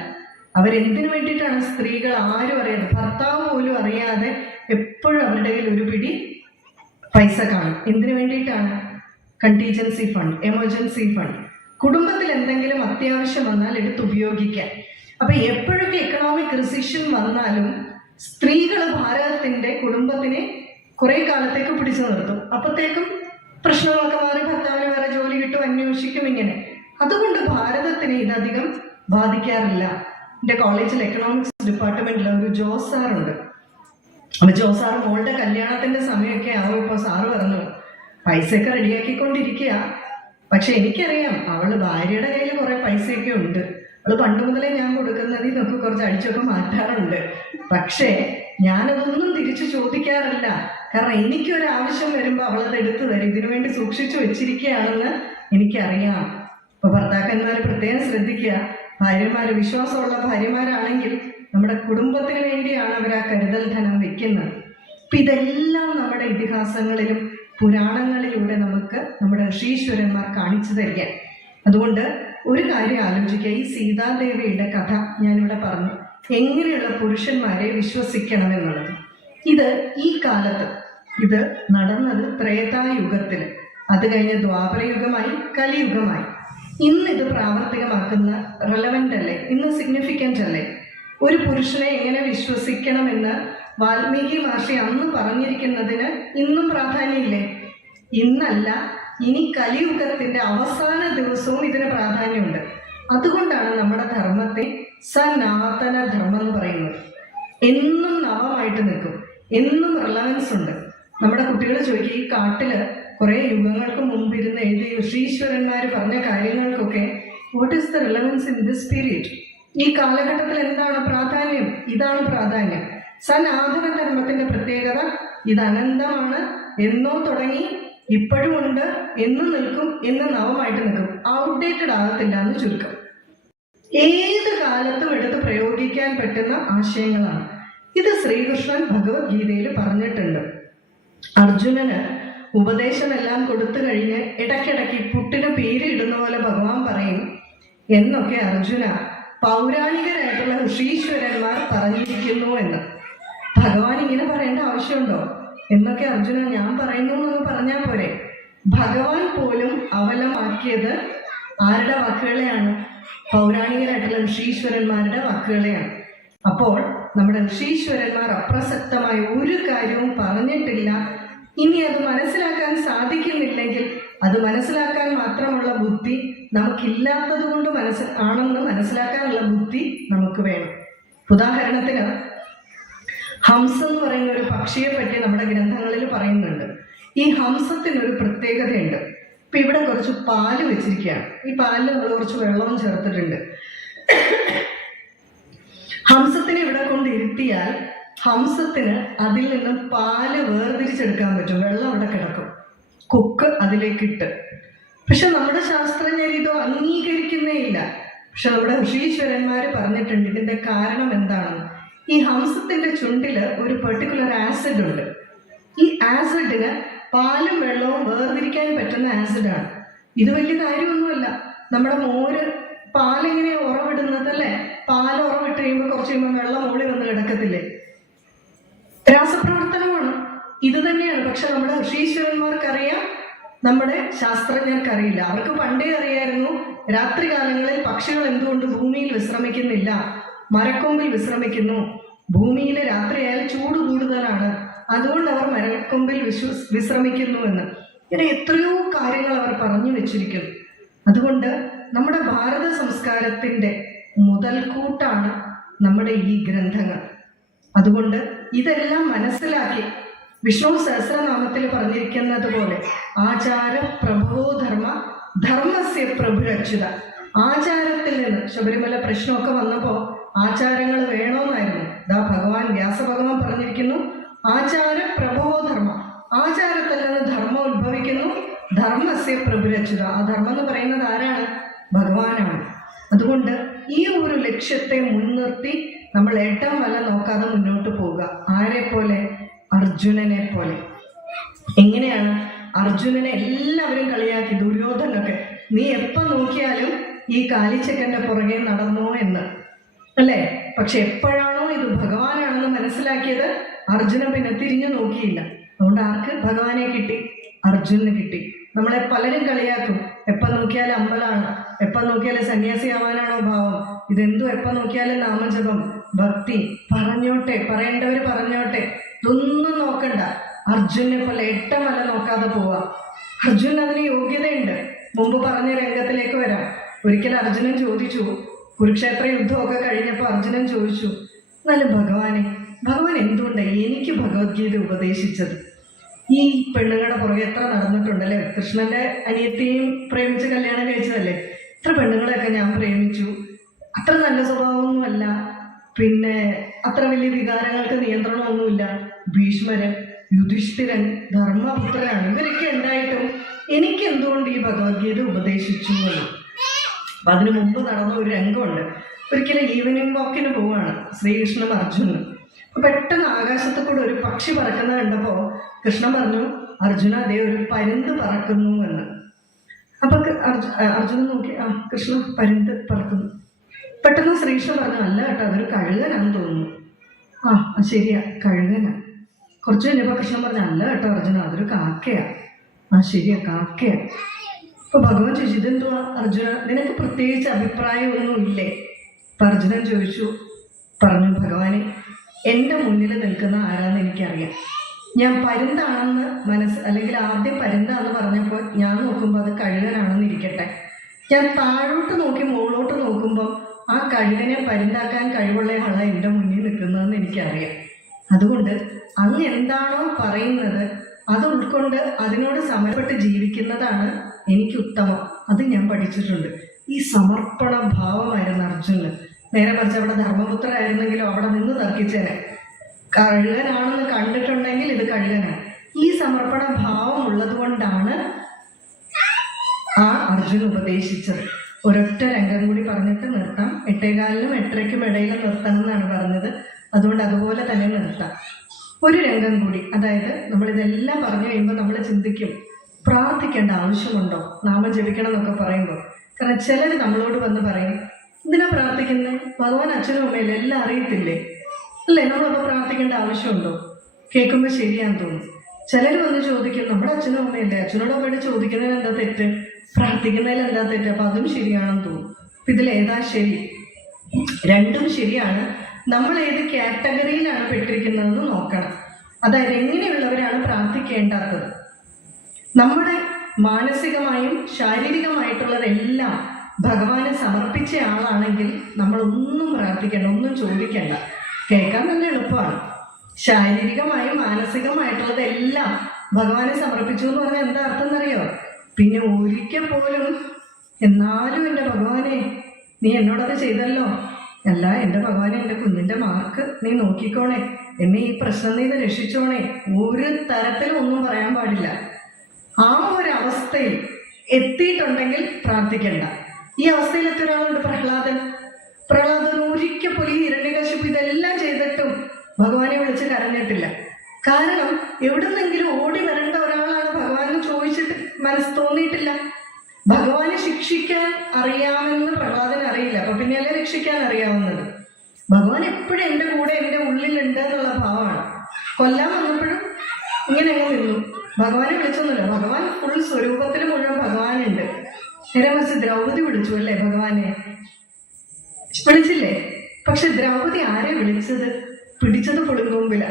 അവരെന്തിനു വേണ്ടിയിട്ടാണ് സ്ത്രീകൾ ആരും അറിയാതെ, ഭർത്താവ് പോലും അറിയാതെ എപ്പോഴും അവരുടെ കയ്യിൽ ഒരു പിടി പൈസ കാണും. എന്തിനു വേണ്ടിയിട്ടാണ്? കണ്ടീജൻസി ഫണ്ട്, എമർജൻസി ഫണ്ട്, കുടുംബത്തിൽ എന്തെങ്കിലും അത്യാവശ്യം വന്നാൽ എടുത്ത് ഉപയോഗിക്കാൻ. അപ്പൊ എപ്പോഴൊക്കെ എക്കണോമിക് റിസഷൻ വന്നാലും സ്ത്രീകൾ ഭാരതത്തിന്റെ കുടുംബത്തിനെ കുറെ കാലത്തേക്ക് പിടിച്ചു നിർത്തും. അപ്പത്തേക്കും പ്രശ്നങ്ങളൊക്കെ മാറി ഭർത്താവിന് വേറെ ജോലി കിട്ടും, അന്വേഷിക്കും, ഇങ്ങനെ. അതുകൊണ്ട് ഭാരതത്തിനെ ഇതധികം ബാധിക്കാറില്ല. എൻ്റെ കോളേജിൽ എക്കണോമിക്സ് ഡിപ്പാർട്ട്മെന്റിൽ ഒരു ജോസ് സാറുണ്ട്. അപ്പൊ ജോസ് സാറ് മോളുടെ കല്യാണത്തിന്റെ സമയമൊക്കെ ആവും. ഇപ്പൊ സാറ് പറഞ്ഞു പൈസയൊക്കെ റെഡിയാക്കിക്കൊണ്ടിരിക്കുക, പക്ഷെ എനിക്കറിയാം അവള് ഭാര്യയുടെ കയ്യിൽ കുറെ പൈസയൊക്കെ ഉണ്ട്, അവള് പണ്ട് മുതലേ ഞാൻ കൊടുക്കുന്നതിൽ നിന്നൊക്കെ കുറച്ച് അടിച്ചൊക്കെ മാറ്റാറുണ്ട്. പക്ഷേ ഞാനതൊന്നും തിരിച്ചു ചോദിക്കാറില്ല. കാരണം എനിക്കൊരാവശ്യം വരുമ്പോൾ അവളത് എടുത്തു തരും. ഇതിനു വേണ്ടി സൂക്ഷിച്ചു വെച്ചിരിക്കുകയാണെന്ന് എനിക്കറിയാം. അപ്പൊ ഭർത്താക്കന്മാർ പ്രത്യേകം ശ്രദ്ധിക്കുക. ഭാര്യമാര് വിശ്വാസമുള്ള ഭാര്യമാരാണെങ്കിൽ നമ്മുടെ കുടുംബത്തിന് വേണ്ടിയാണ് അവർ ആ കരുതൽ ധനം വെക്കുന്നത്. അപ്പൊ ഇതെല്ലാം നമ്മുടെ ഇതിഹാസങ്ങളിലും പുരാണങ്ങളിലൂടെ നമുക്ക് നമ്മുടെ ഋഷീശ്വരന്മാർ കാണിച്ചു തരിക. അതുകൊണ്ട് ഒരു കാര്യം ആലോചിക്കുക. ഈ സീതാദേവിയുടെ കഥ ഞാനിവിടെ പറഞ്ഞു, എങ്ങനെയുള്ള പുരുഷന്മാരെ വിശ്വസിക്കണമെന്നുള്ളത്. ഇത് ഈ കാലത്ത് ഇത് നടന്നത് ത്രേതായുഗത്തിൽ, അത് കഴിഞ്ഞ് ദ്വാപരയുഗമായി, കലിയുഗമായി. ഇന്ന് ഇത് പ്രാവർത്തികമാക്കുന്ന റെലവൻ്റ് അല്ലേ, ഇന്ന് സിഗ്നിഫിക്കൻ്റ് അല്ലേ? ഒരു പുരുഷനെ എങ്ങനെ വിശ്വസിക്കണമെന്ന് വാൽമീകി മഹർഷി അന്ന് പറഞ്ഞിരിക്കുന്നതിന് ഇന്നും പ്രാധാന്യമില്ലേ? ഇന്നല്ല, ഇനി കലിയുഗത്തിന്റെ അവസാന ദിവസവും ഇതിന് പ്രാധാന്യമുണ്ട്. അതുകൊണ്ടാണ് നമ്മുടെ ധർമ്മത്തെ സനാതന ധർമ്മം എന്ന് പറയുന്നത്. എന്നും നവമായിട്ട് നിൽക്കും, എന്നും റിലവൻസ് ഉണ്ട്. നമ്മുടെ കുട്ടികൾ ചോദിക്കും, ഈ കാട്ടില് കുറെ യുഗങ്ങൾക്ക് മുമ്പ് ഇരുന്ന് എഴുതി ഋഷീശ്വരന്മാർ പറഞ്ഞ കാര്യങ്ങൾക്കൊക്കെ what is the relevance in this period? ഈ കാലഘട്ടത്തിൽ എന്താണ് പ്രാധാന്യം? ഇതാണ് പ്രാധാന്യം. സനാതന ധർമ്മത്തിന്റെ പ്രത്യേകത ഇത് അനന്തമാണ്, എന്നോ തുടങ്ങി, ഇപ്പോഴും ഉണ്ട്, എന്ന് നിൽക്കും, എന്ന് നവമായിട്ട് നിൽക്കും, ഔട്ട്ഡേറ്റഡ് ആകത്തില്ല എന്ന് ചുരുക്കം. ഏത് കാലത്തും എടുത്ത് പ്രയോഗിക്കാൻ പറ്റുന്ന ആശയങ്ങളാണ്. ഇത് ശ്രീകൃഷ്ണൻ ഭഗവത്ഗീതയിൽ പറഞ്ഞിട്ടുണ്ട്. അർജുനന് ഉപദേശമെല്ലാം കൊടുത്തു കഴിഞ്ഞ് ഇടയ്ക്കിടയ്ക്ക് പുട്ടിന് പേരിടുന്ന പോലെ ഭഗവാൻ പറയും, എന്നൊക്കെ അർജുന പൗരാണികരായിട്ടുള്ള ഋഷീശ്വരന്മാർ പറഞ്ഞിരിക്കുന്നു എന്ന്. ഭഗവാൻ ഇങ്ങനെ പറയേണ്ട ആവശ്യമുണ്ടോ? എന്നൊക്കെ അർജുന ഞാൻ പറയുന്നു എന്ന് പറഞ്ഞാൽ പോരെ? ഭഗവാൻ പോലും അവലമാക്കിയത് ആരുടെ വാക്കുകളെയാണ്? പൗരാണികരായിട്ടുള്ള ഋഷീശ്വരന്മാരുടെ വാക്കുകളെയാണ്. അപ്പോൾ നമ്മുടെ ഋഷീശ്വരന്മാർ അപ്രസക്തമായ ഒരു കാര്യവും പറഞ്ഞിട്ടില്ല. ഇനി അത് മനസ്സിലാക്കാൻ സാധിക്കുന്നില്ലെങ്കിൽ അത് മനസ്സിലാക്കാൻ മാത്രമുള്ള ബുദ്ധി നമുക്കില്ലാത്തത് കൊണ്ട് ആണെന്ന് മനസ്സിലാക്കാനുള്ള ബുദ്ധി നമുക്ക് വേണം. ഉദാഹരണത്തിന് ഹംസം എന്ന് പറയുന്ന ഒരു പക്ഷിയെ പറ്റി നമ്മുടെ ഗ്രന്ഥങ്ങളിൽ പറയുന്നുണ്ട്. ഈ ഹംസത്തിനൊരു പ്രത്യേകതയുണ്ട്. ഇപ്പൊ ഇവിടെ കുറച്ച് പാല് വെച്ചിരിക്കുകയാണ്. ഈ പാലിൽ നമ്മൾ കുറച്ച് വെള്ളവും ചേർത്തിട്ടുണ്ട്. ഹംസത്തിനെ ഇവിടെ കൊണ്ട് ഇരുത്തിയാൽ ഹംസത്തിന് അതിൽ നിന്ന് പാല് വേർതിരിച്ചെടുക്കാൻ പറ്റും. വെള്ളം അവിടെ കിടക്കും, കൊക്ക് അതിലേക്കിട്ട്. പക്ഷെ നമ്മുടെ ശാസ്ത്രജ്ഞർ ഇത് അംഗീകരിക്കുന്നേ ഇല്ല. പക്ഷെ നമ്മുടെ ഋഷീശ്വരന്മാര് പറഞ്ഞിട്ടുണ്ട് ഇതിന്റെ കാരണം എന്താണെന്ന്. ഈ ഹംസത്തിന്റെ ചുണ്ടില് ഒരു പെർട്ടിക്കുലർ ആസിഡ് ഉണ്ട്. ഈ ആസിഡിന് പാലും വെള്ളവും വേർതിരിക്കാൻ പറ്റുന്ന ആസിഡാണ്. ഇത് വലിയ കാര്യമൊന്നുമല്ല. നമ്മുടെ മോര് പാലെങ്ങനെ ഉറവിടുന്നത് അല്ലേ? പാൽ ഉറവിട്ട് കഴിയുമ്പോൾ കുറച്ച് കഴിയുമ്പോൾ വെള്ളം മുകളിൽ വന്ന് കിടക്കത്തില്ലേ? രാസപ്രവർത്തനമാണ്. ഇത് തന്നെയാണ്. പക്ഷെ നമ്മുടെ ഋഷീശ്വരന്മാർക്കറിയാം, നമ്മുടെ ശാസ്ത്രജ്ഞർക്കറിയില്ല. അവർക്ക് പണ്ടേ അറിയായിരുന്നു രാത്രി കാലങ്ങളിൽ പക്ഷികൾ എന്തുകൊണ്ട് ഭൂമിയിൽ വിശ്രമിക്കുന്നില്ല, മരക്കൊമ്പിൽ വിശ്രമിക്കുന്നു. ഭൂമിയിൽ രാത്രിയായാൽ ചൂട് കൂടുതലാണ്, അതുകൊണ്ട് അവർ മരക്കൊമ്പിൽ വിശ്രമിക്കുന്നു എന്ന്. ഇങ്ങനെ എത്രയോ കാര്യങ്ങൾ അവർ പറഞ്ഞു വെച്ചിരിക്കുന്നു. അതുകൊണ്ട് നമ്മുടെ ഭാരത സംസ്കാരത്തിന്റെ മുതൽക്കൂട്ടാണ് നമ്മുടെ ഈ ഗ്രന്ഥങ്ങൾ. അതുകൊണ്ട് ഇതെല്ലാം മനസ്സിലാക്കി വിഷ്ണു സഹസ്രനാമത്തിൽ പറഞ്ഞിരിക്കുന്നത് പോലെ ആചാര പ്രഭവോ ധർമ്മ ധർമ്മസ്യ പ്രഭുരക്ഷിത. ആചാരത്തിൽ നിന്ന് ശബരിമല പ്രശ്നമൊക്കെ വന്നപ്പോൾ ആചാരങ്ങൾ വേണമെന്നായിരുന്നു. ദാ ഭഗവാൻ വ്യാസഭഗവാൻ പറഞ്ഞിരിക്കുന്നു, ആചാര പ്രഭവോ ധർമ്മ, ആചാരത്തിൽ നിന്ന് ധർമ്മം ഉത്ഭവിക്കുന്നു, ധർമ്മസ്യ പ്രഭുരക്ഷിത. ആ ധർമ്മം എന്ന് പറയുന്നത് ആരാണ്? ഭഗവാനാണ്. അതുകൊണ്ട് ഈ ഒരു ലക്ഷ്യത്തെ മുൻനിർത്തി നമ്മൾ ഏറ്റവും വല്ല നോക്കാതെ മുന്നോട്ട് പോവുക. ആരെ പോലെ? അർജുനനെ പോലെ. എങ്ങനെയാണ്? അർജുനനെ എല്ലാവരും കളിയാക്കി, ദുര്യോധനൊക്കെ, നീ എപ്പം നോക്കിയാലും ഈ കാലിച്ചക്കന്റെ പുറകെ നടന്നോ എന്ന്, അല്ലേ? പക്ഷെ എപ്പോഴാണോ ഇത് ഭഗവാനാണെന്ന് മനസ്സിലാക്കിയത്, അർജുനൻ പിന്നെ തിരിഞ്ഞു നോക്കിയില്ല. അതുകൊണ്ട് ആർക്ക് ഭഗവാനെ കിട്ടി? അർജുനന് കിട്ടി. നമ്മളെ പലരും കളിയാക്കും, എപ്പം നോക്കിയാലും അമ്പലമാണ്, എപ്പം നോക്കിയാലും സന്യാസിയാവാനാണോ ഭാവം, ഇതെന്തു എപ്പം നോക്കിയാലും നാമജപം, ഭക്തി. പറഞ്ഞോട്ടെ, പറയേണ്ടവർ പറഞ്ഞോട്ടെ, ഇതൊന്നും നോക്കണ്ട. അർജുനെ പോലെ ഏറ്റവും വല്ല നോക്കാതെ പോവാ. അർജുൻ അതിന് യോഗ്യതയുണ്ട്. മുമ്പ് പറഞ്ഞ രംഗത്തിലേക്ക് വരാം. ഒരിക്കൽ അർജുനൻ ചോദിച്ചു, കുരുക്ഷേത്ര യുദ്ധമൊക്കെ കഴിഞ്ഞപ്പോൾ അർജുനൻ ചോദിച്ചു, എന്നാലും ഭഗവാൻ എന്തുകൊണ്ടാണ് എനിക്ക് ഭഗവത്ഗീത ഉപദേശിച്ചത്? ഈ പെണ്ണുങ്ങളുടെ പുറകെ എത്ര നടന്നിട്ടുണ്ടല്ലേ? കൃഷ്ണന്റെ അനിയത്തെയും പ്രേമിച്ച് കല്യാണം കഴിച്ചതല്ലേ? എത്ര പെണ്ണുങ്ങളെയൊക്കെ ഞാൻ പ്രേമിച്ചു. അത്ര നല്ല സ്വഭാവമൊന്നുമല്ല, പിന്നെ അത്ര വലിയ വികാരങ്ങൾക്ക് നിയന്ത്രണമൊന്നുമില്ല. ഭീഷ്മരൻ, യുധിഷ്ഠിരൻ, ധർമ്മപുത്രനാണ്, ഇവരൊക്കെ ഉണ്ടായിട്ടും എനിക്ക് എന്തുകൊണ്ട് ഈ ഭഗവത്ഗീത ഉപദേശിച്ചു എന്ന്. അപ്പൊ അതിനു മുമ്പ് നടന്ന ഒരു രംഗമുണ്ട്. ഒരിക്കലും ഈവനിങ് വാക്കിന് പോവാണ് ശ്രീകൃഷ്ണൻ അർജുനൻ. പെട്ടെന്ന് ആകാശത്ത് കൂടെ ഒരു പക്ഷി പറക്കുന്നത് കണ്ടപ്പോ കൃഷ്ണൻ പറഞ്ഞു, അർജുന അതേ ഒരു പരുന്ത് പറക്കുന്നു എന്ന്. അപ്പൊ അർജുനൻ നോക്കി, ആ കൃഷ്ണ പരുന്ത് പറക്കുന്നു. പെട്ടെന്ന് ശ്രീകൃഷ്ണൻ പറഞ്ഞു, അല്ല കേട്ടോ, അതൊരു കഴുകനാന്ന് തോന്നുന്നു. ആ ശരിയാ, കഴുകനാ. കുറച്ച് കഴിഞ്ഞപ്പോ കൃഷ്ണൻ പറഞ്ഞു, അല്ല കേട്ടോ അർജുന, അതൊരു കാക്കയാ. ആ ശരിയാ, കാക്കയാ. അപ്പൊ ഭഗവാൻ ചോദിച്ചു, ഇതെന്തുവാ അർജുന, നിനക്ക് പ്രത്യേകിച്ച് അഭിപ്രായമൊന്നും ഇല്ലേ? അപ്പൊ അർജുനൻ പറഞ്ഞു, ഭഗവാനെ, എൻ്റെ മുന്നിൽ നിൽക്കുന്ന ആരാന്ന് എനിക്കറിയാം. ഞാൻ പരുന്താണെന്ന് അല്ലെങ്കിൽ ആദ്യം പരുന്താന്ന് പറഞ്ഞപ്പോൾ ഞാൻ നോക്കുമ്പോൾ അത് കഴുകനാണെന്ന് ഇരിക്കട്ടെ. ഞാൻ താഴോട്ട് നോക്കി മുകളിലോട്ട് നോക്കുമ്പോൾ ആ കഴുകനെ പരുന്താക്കാൻ കഴിവുള്ള ആളാണ് എൻ്റെ മുന്നിൽ നിൽക്കുന്നതെന്ന് എനിക്കറിയാം. അതുകൊണ്ട് അങ്ങ് എന്താണോ പറയുന്നത് അത് ഉൾക്കൊണ്ട് അതിനോട് സമർപ്പെട്ട് ജീവിക്കുന്നതാണ് എനിക്ക് ഉത്തമം. അത് ഞാൻ പഠിച്ചിട്ടുണ്ട്. ഈ സമർപ്പണ ഭാവമായിരുന്നു അർജുനന്. നേരെ മറിച്ച് അവിടെ ധർമ്മപുത്രരായിരുന്നെങ്കിലും അവിടെ നിന്ന് തർക്കിച്ചേനെ. കഴുകനാണെന്ന് കണ്ടിട്ടുണ്ടെങ്കിൽ ഇത് കഴുകനാണ്. ഈ സമർപ്പണ ഭാവം ഉള്ളത് കൊണ്ടാണ് ആ അർജുൻ ഉപദേശിച്ചത്. ഒരൊറ്റ രംഗം കൂടി പറഞ്ഞിട്ട് നിർത്താം. 8:15-നും 8:30-ക്കും ഇടയിൽ നിർത്തണം എന്നാണ് പറഞ്ഞത്. അതുകൊണ്ട് അതുപോലെ തന്നെ നിർത്താം. ഒരു രംഗം കൂടി, അതായത് നമ്മളിതെല്ലാം പറഞ്ഞു കഴിയുമ്പോൾ നമ്മൾ ചിന്തിക്കും, പ്രാർത്ഥിക്കേണ്ട ആവശ്യമുണ്ടോ നാമം ജപിക്കണം എന്നൊക്കെ പറയുമ്പോൾ. കാരണം ചിലർ നമ്മളോട് വന്ന് പറയും, എന്തിനാ പ്രാർത്ഥിക്കുന്നത്? ഭഗവാൻ അച്ഛനും അമ്മയല്ലേ, എല്ലാം അറിയത്തില്ലേ, അല്ലേ? നമ്മളപ്പോൾ പ്രാർത്ഥിക്കേണ്ട ആവശ്യമുണ്ടോ? കേൾക്കുമ്പോൾ ശരിയാന്ന് തോന്നും. ചിലർ വന്ന് ചോദിക്കും, നമ്മുടെ അച്ഛനും അമ്മയല്ലേ, അച്ഛനോടും അമ്മയോട് ചോദിക്കുന്നതിന് എന്താ തെറ്റ്, പ്രാർത്ഥിക്കുന്നതിൽ എന്താ തെറ്റ്? അപ്പം അതും ശരിയാണെന്ന് തോന്നും. അപ്പം ഇതിലേതാ ശരി? രണ്ടും ശരിയാണ്. നമ്മൾ ഏത് കാറ്റഗറിയിലാണ് പെട്ടിരിക്കുന്നതെന്ന് നോക്കണം. അതായത് എങ്ങനെയുള്ളവരാണ് പ്രാർത്ഥിക്കേണ്ടാത്തത്? നമ്മുടെ മാനസികമായും ശാരീരികമായിട്ടുള്ളതെല്ലാം ഭഗവാനെ സമർപ്പിച്ച ആളാണെങ്കിൽ നമ്മളൊന്നും പ്രാർത്ഥിക്കേണ്ട, ഒന്നും ചോദിക്കേണ്ട. കേൾക്കാൻ നല്ല എളുപ്പമാണ്. ശാരീരികമായും മാനസികമായിട്ടുള്ളതെല്ലാം ഭഗവാനെ സമർപ്പിച്ചു എന്ന് പറഞ്ഞാൽ എന്താ അർത്ഥം എന്നറിയോ? പിന്നെ ഒരിക്കൽ പോലും എന്നാലും എൻ്റെ ഭഗവാനെ നീ എന്നോടത് ചെയ്തല്ലോ, അല്ല എൻ്റെ ഭഗവാനെ എൻ്റെ കുഞ്ഞിൻ്റെ മാർക്ക് നീ നോക്കിക്കോണേ, എന്നെ ഈ പ്രശ്നം നീ രക്ഷിച്ചോണേ, ഒരു തരത്തിലും ഒന്നും പറയാൻ പാടില്ല. ആ ഒരു അവസ്ഥയിൽ എത്തിയിട്ടുണ്ടെങ്കിൽ പ്രാർത്ഥിക്കണ്ട. ഈ അവസ്ഥയിലെത്തിയ ഒരാളുണ്ട്, പ്രഹ്ലാദൻ ഒരിക്കൽ പോലും ഈ ഹിരണ്യകശിപു ഇതെല്ലാം ചെയ്തിട്ടും ഭഗവാനെ വിളിച്ച് കരഞ്ഞിട്ടില്ല. കാരണം എവിടുന്നെങ്കിലും ഓടി വരേണ്ട ഒരാളാണ് ഭഗവാനെ ചോദിച്ചിട്ട് മനസ്സ് തോന്നിയിട്ടില്ല. ഭഗവാനെ ശിക്ഷിക്കാൻ അറിയാമെന്ന് പ്രഹ്ലാദന് അറിയില്ല, അപ്പൊ പിന്നെയല്ലേ രക്ഷിക്കാൻ അറിയാവുന്നത്. ഭഗവാൻ എപ്പോഴും എൻ്റെ കൂടെ എൻ്റെ ഉള്ളിലുണ്ട് എന്നുള്ള ഭാവമാണ്. കൊല്ലാൻ വന്നപ്പോഴും ഇങ്ങനെ അങ്ങ് നിന്നു, ഭഗവാനെ വിളിച്ചൊന്നുമില്ല. ഭഗവാൻ ഫുൾ സ്വരൂപത്തിൽ മുഴുവൻ ഭഗവാനുണ്ട്. നേരെ മറിച്ച് ദ്രൗപദി വിളിച്ചു അല്ലേ ഭഗവാനെ? വിളിച്ചില്ലേ? പക്ഷെ ദ്രൗപദി ആരെ വിളിച്ചത്? പിടിച്ചത് പുളിങ്കൊമ്പില.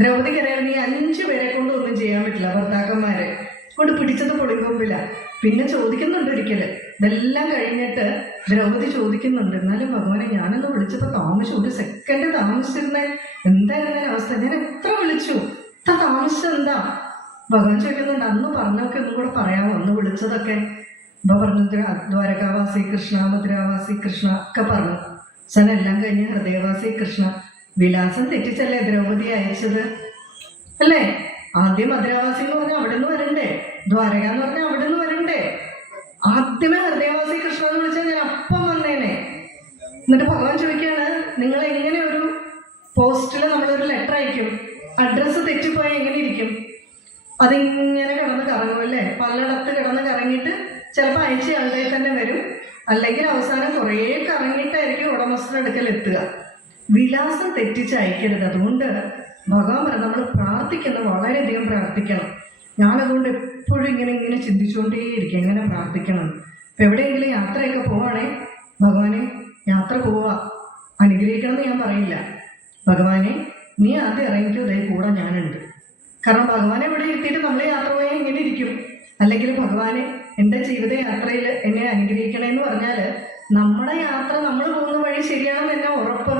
ദ്രൗപദിക്കറിയാം ഈ 5 പേരെ കൊണ്ട് ഒന്നും ചെയ്യാൻ പറ്റില്ല, ഭർത്താക്കന്മാരെ കൊണ്ട് പിടിച്ചത് പുളിങ്കൊമ്പില. പിന്നെ ചോദിക്കുന്നുണ്ട് ഒരിക്കല്, ഇതെല്ലാം കഴിഞ്ഞിട്ട് ദ്രൗപദി ചോദിക്കുന്നുണ്ട്, എന്നാലും ഭഗവാനെ ഞാനൊന്ന് വിളിച്ചപ്പോ താമസിച്ചു, 1 സെക്കൻഡ് താമസിച്ചിരുന്നേ, എന്തായിരുന്നു അവസ്ഥ? ഞാൻ എത്ര വിളിച്ചു, ഇത്ര താമസം എന്താ? ഭഗവാൻ ചോദിക്കുന്നുണ്ട്, അന്ന് പറഞ്ഞൊക്കെ ഒന്നും കൂടെ പറയാമോ, അന്ന് വിളിച്ചതൊക്കെ? ഇപ്പൊ പറഞ്ഞത് ദ്വാരകാവാസി കൃഷ്ണ, മധുരാവാസി കൃഷ്ണ ഒക്കെ പറഞ്ഞു. എല്ലാം കഴിഞ്ഞ് ഹൃദയവാസി കൃഷ്ണ. വിലാസം തെറ്റിച്ചല്ലേ ദ്രൗപദി അയച്ചത് അല്ലേ? ആദ്യം മധുരാവാസി എന്ന് പറഞ്ഞാൽ അവിടെ നിന്ന് വരണ്ടേ, ദ്വാരക എന്ന് പറഞ്ഞാൽ അവിടെ നിന്ന് വരണ്ടേ? ആദ്യമേ ഹൃദയവാസി കൃഷ്ണ എന്ന് വിളിച്ചാൽ ഞാൻ അപ്പം വന്നേനെ. എന്നിട്ട് ഭഗവാൻ ചോദിക്കുകയാണ്, നിങ്ങൾ എങ്ങനെ ഒരു പോസ്റ്റിൽ നമ്മളൊരു ലെറ്റർ അയക്കും, അഡ്രസ്സ് തെറ്റിപ്പോയാൽ എങ്ങനെ ഇരിക്കും? അതിങ്ങനെ കിടന്ന് കറങ്ങും അല്ലേ? പലയിടത്ത് കിടന്ന് കറങ്ങിയിട്ട് ചിലപ്പോൾ അയച്ചയാളുടെ തന്നെ വരും, അല്ലെങ്കിൽ അവസാനം കുറേ കറങ്ങിയിട്ടായിരിക്കും ഉടമസ്ഥരുടെ അടുക്കൽ എത്തുക. വിലാസം തെറ്റിച്ച് അയക്കരുത്. അതുകൊണ്ട് ഭഗവാൻ പറഞ്ഞു, നമ്മൾ പ്രാർത്ഥിക്കുന്നത് വളരെയധികം പ്രാർത്ഥിക്കണം. ഞാനതുകൊണ്ട് എപ്പോഴും ഇങ്ങനെ ചിന്തിച്ചുകൊണ്ടേയിരിക്കും എങ്ങനെ പ്രാർത്ഥിക്കണം. ഇപ്പം എവിടെയെങ്കിലും യാത്രയൊക്കെ പോവാണേ, ഭഗവാനെ യാത്ര പോവുക അനുഗ്രഹിക്കണം എന്ന് ഞാൻ പറയില്ല. ഭഗവാനെ നീ ആദ്യം ഇറങ്ങിക്കോ, ദയ കൂടെ ഞാനുണ്ട്. കാരണം ഭഗവാനെ ഇവിടെ ഇരുത്തിയിട്ട് നമ്മൾ യാത്ര പോയാൽ എങ്ങനെ ഇരിക്കും? അല്ലെങ്കിൽ ഭഗവാനെ എൻ്റെ ജീവിതയാത്രയിൽ എന്നെ അനുഗ്രഹിക്കണമെന്ന് പറഞ്ഞാൽ നമ്മുടെ യാത്ര നമ്മൾ പോകുന്ന വഴി ശരിയാണെന്ന് എന്നെ ഉറപ്പ്.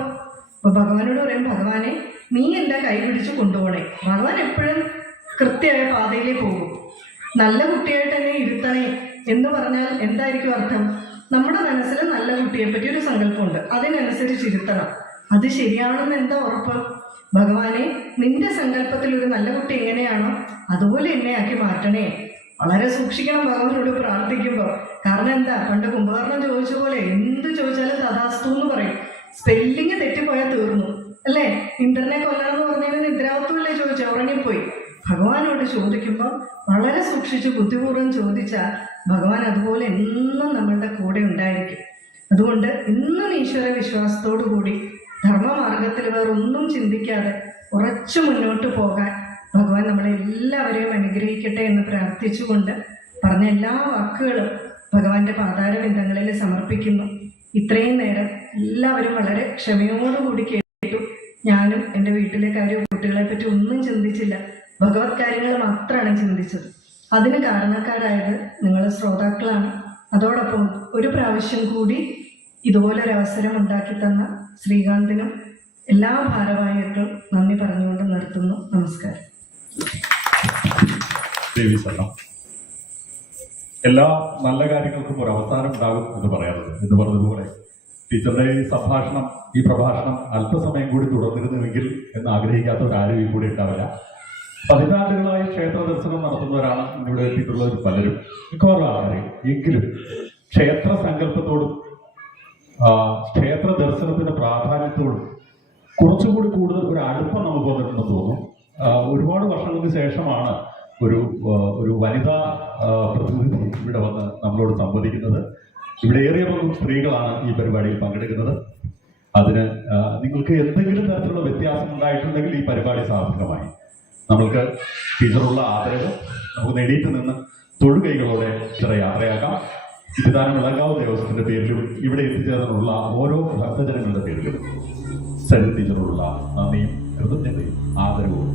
അപ്പൊ ഭഗവാനോട് പറയും, ഭഗവാനെ നീ എൻ്റെ കൈ പിടിച്ച് കൊണ്ടുപോകണേ. ഭഗവാൻ എപ്പോഴും കൃത്യമായ പാതയിലേ പോകും. നല്ല കുട്ടിയായിട്ട് എന്നെ ഇരുത്തണേ എന്ന് പറഞ്ഞാൽ എന്തായിരിക്കും അർത്ഥം? നമ്മുടെ മനസ്സിൽ നല്ല കുട്ടിയെ പറ്റി ഒരു സങ്കല്പമുണ്ട്, അതിനനുസരിച്ച് ഇരുത്തണം. അത് ശരിയാണെന്ന് എന്താ ഉറപ്പ്? ഭഗവാനെ നിന്റെ സങ്കല്പത്തിൽ ഒരു നല്ല കുട്ടി എങ്ങനെയാണോ അതുപോലെ എന്നെ ആക്കി മാറ്റണേ. വളരെ സൂക്ഷിക്കണം ഭഗവാനോട് പ്രാർത്ഥിക്കുമ്പോൾ. കാരണം എന്താ, പണ്ട് കുംഭകർണൻ ചോദിച്ച പോലെ എന്ത് ചോദിച്ചാലും തഥാസ്തു എന്ന് പറയും. സ്പെല്ലിങ് തെറ്റിപ്പോയാൽ തീർന്നു അല്ലേ? ഇന്ദ്രനെ കൊല്ലണം എന്ന് പറഞ്ഞാൽ നിദ്രാവത്വമല്ലേ ചോദിച്ചു, ഉറങ്ങിപ്പോയി. ഭഗവാനോട് ചോദിക്കുമ്പോൾ വളരെ സൂക്ഷിച്ച് ബുദ്ധിപൂർവ്വം ചോദിച്ചാൽ ഭഗവാൻ അതുപോലെ എന്നും നമ്മളുടെ കൂടെ ഉണ്ടായിരിക്കും. അതുകൊണ്ട് ഇന്നും ഈശ്വര വിശ്വാസത്തോടു കൂടി ധർമ്മമാർഗത്തിൽ വേറൊന്നും ചിന്തിക്കാതെ ഉറച്ചു മുന്നോട്ട് പോകാൻ ഭഗവാൻ നമ്മളെ എല്ലാവരെയും അനുഗ്രഹിക്കട്ടെ എന്ന് പ്രാർത്ഥിച്ചുകൊണ്ട് പറഞ്ഞ എല്ലാ വാക്കുകളും ഭഗവാന്റെ പാതാരബിന്ദങ്ങളിൽ സമർപ്പിക്കുന്നു. ഇത്രയും നേരം എല്ലാവരും വളരെ ക്ഷമയോടുകൂടി കേട്ടു. ഞാനും എൻ്റെ വീട്ടിലെ കാര്യം, കുട്ടികളെ പറ്റി ഒന്നും ചിന്തിച്ചില്ല, ഭഗവത് കാര്യങ്ങൾ മാത്രമാണ് ചിന്തിച്ചത്. അതിന് കാരണക്കാരായത് നിങ്ങൾ ശ്രോതാക്കളാണ്. അതോടൊപ്പം ഒരു പ്രാവശ്യം കൂടി ഇതുപോലൊരവസരം ഉണ്ടാക്കി തന്ന ശ്രീകാന്തിനും എല്ലാ ഭാരവാഹികൾക്കും നന്ദി പറഞ്ഞുകൊണ്ട് നിർത്തുന്നു. നമസ്കാരം. ദേവി ശരണം. എല്ലാ നല്ല കാര്യങ്ങൾക്കും ഒരു അവസാനം ഉണ്ടാകും എന്ന് പറയാറുണ്ട്. എന്ന് പറഞ്ഞതുപോലെ ടീച്ചറുടെ ഈ പ്രഭാഷണം അല്പസമയം കൂടി തുടർന്നിരുന്നുവെങ്കിൽ എന്ന് ആഗ്രഹിക്കാത്തവരാരും ഈ കൂടി ഉണ്ടാവില്ല. പതിറ്റാണ്ടുകളായി ക്ഷേത്ര ദർശനം നടത്തുന്നവരാണ് ഇവിടെ എത്തിയിട്ടുള്ളവർ പലരും, മിക്കവാറും ആൾക്കാരെ. എങ്കിലും ക്ഷേത്ര സങ്കല്പത്തോടും ക്ഷേത്ര ദർശനത്തിന്റെ പ്രാധാന്യത്തോടും കുറച്ചുകൂടി കൂടുതൽ ഒരു അടുപ്പം നമുക്ക് വന്നിട്ടുണ്ടെന്ന് തോന്നുന്നു. ഒരുപാട് വർഷങ്ങൾക്ക് ശേഷമാണ് ഒരു വനിതാ പ്രതിനിധി ഇവിടെ വന്ന് നമ്മളോട് സംവദിക്കുന്നത്. ഇവിടെ ഏറിയ സ്ത്രീകളാണ് ഈ പരിപാടിയിൽ പങ്കെടുക്കുന്നത്. അതിന് നിങ്ങൾക്ക് എന്തെങ്കിലും തരത്തിലുള്ള വ്യത്യാസം ഉണ്ടായിട്ടുണ്ടെങ്കിൽ ഈ പരിപാടി സാർത്ഥകമായി. നമ്മൾക്ക് ടീച്ചറുള്ള ആദരവ് നമുക്ക് നേടിയിട്ട് നിന്ന് തൊഴുകൈകളോടെ ഇത്ര യാത്രയാക്കാം. ഇതിദാനം വിളങ്കാവ് ദേവസ്വത്തിന്റെ പേരിലും ഇവിടെ എത്തിച്ചേർന്നുള്ള ഓരോ ഭക്തജനങ്ങളുടെ പേരിലും സരിത ടീച്ചറോടുള്ള നന്ദിയും കൃതജ്ഞതയും ആദരവും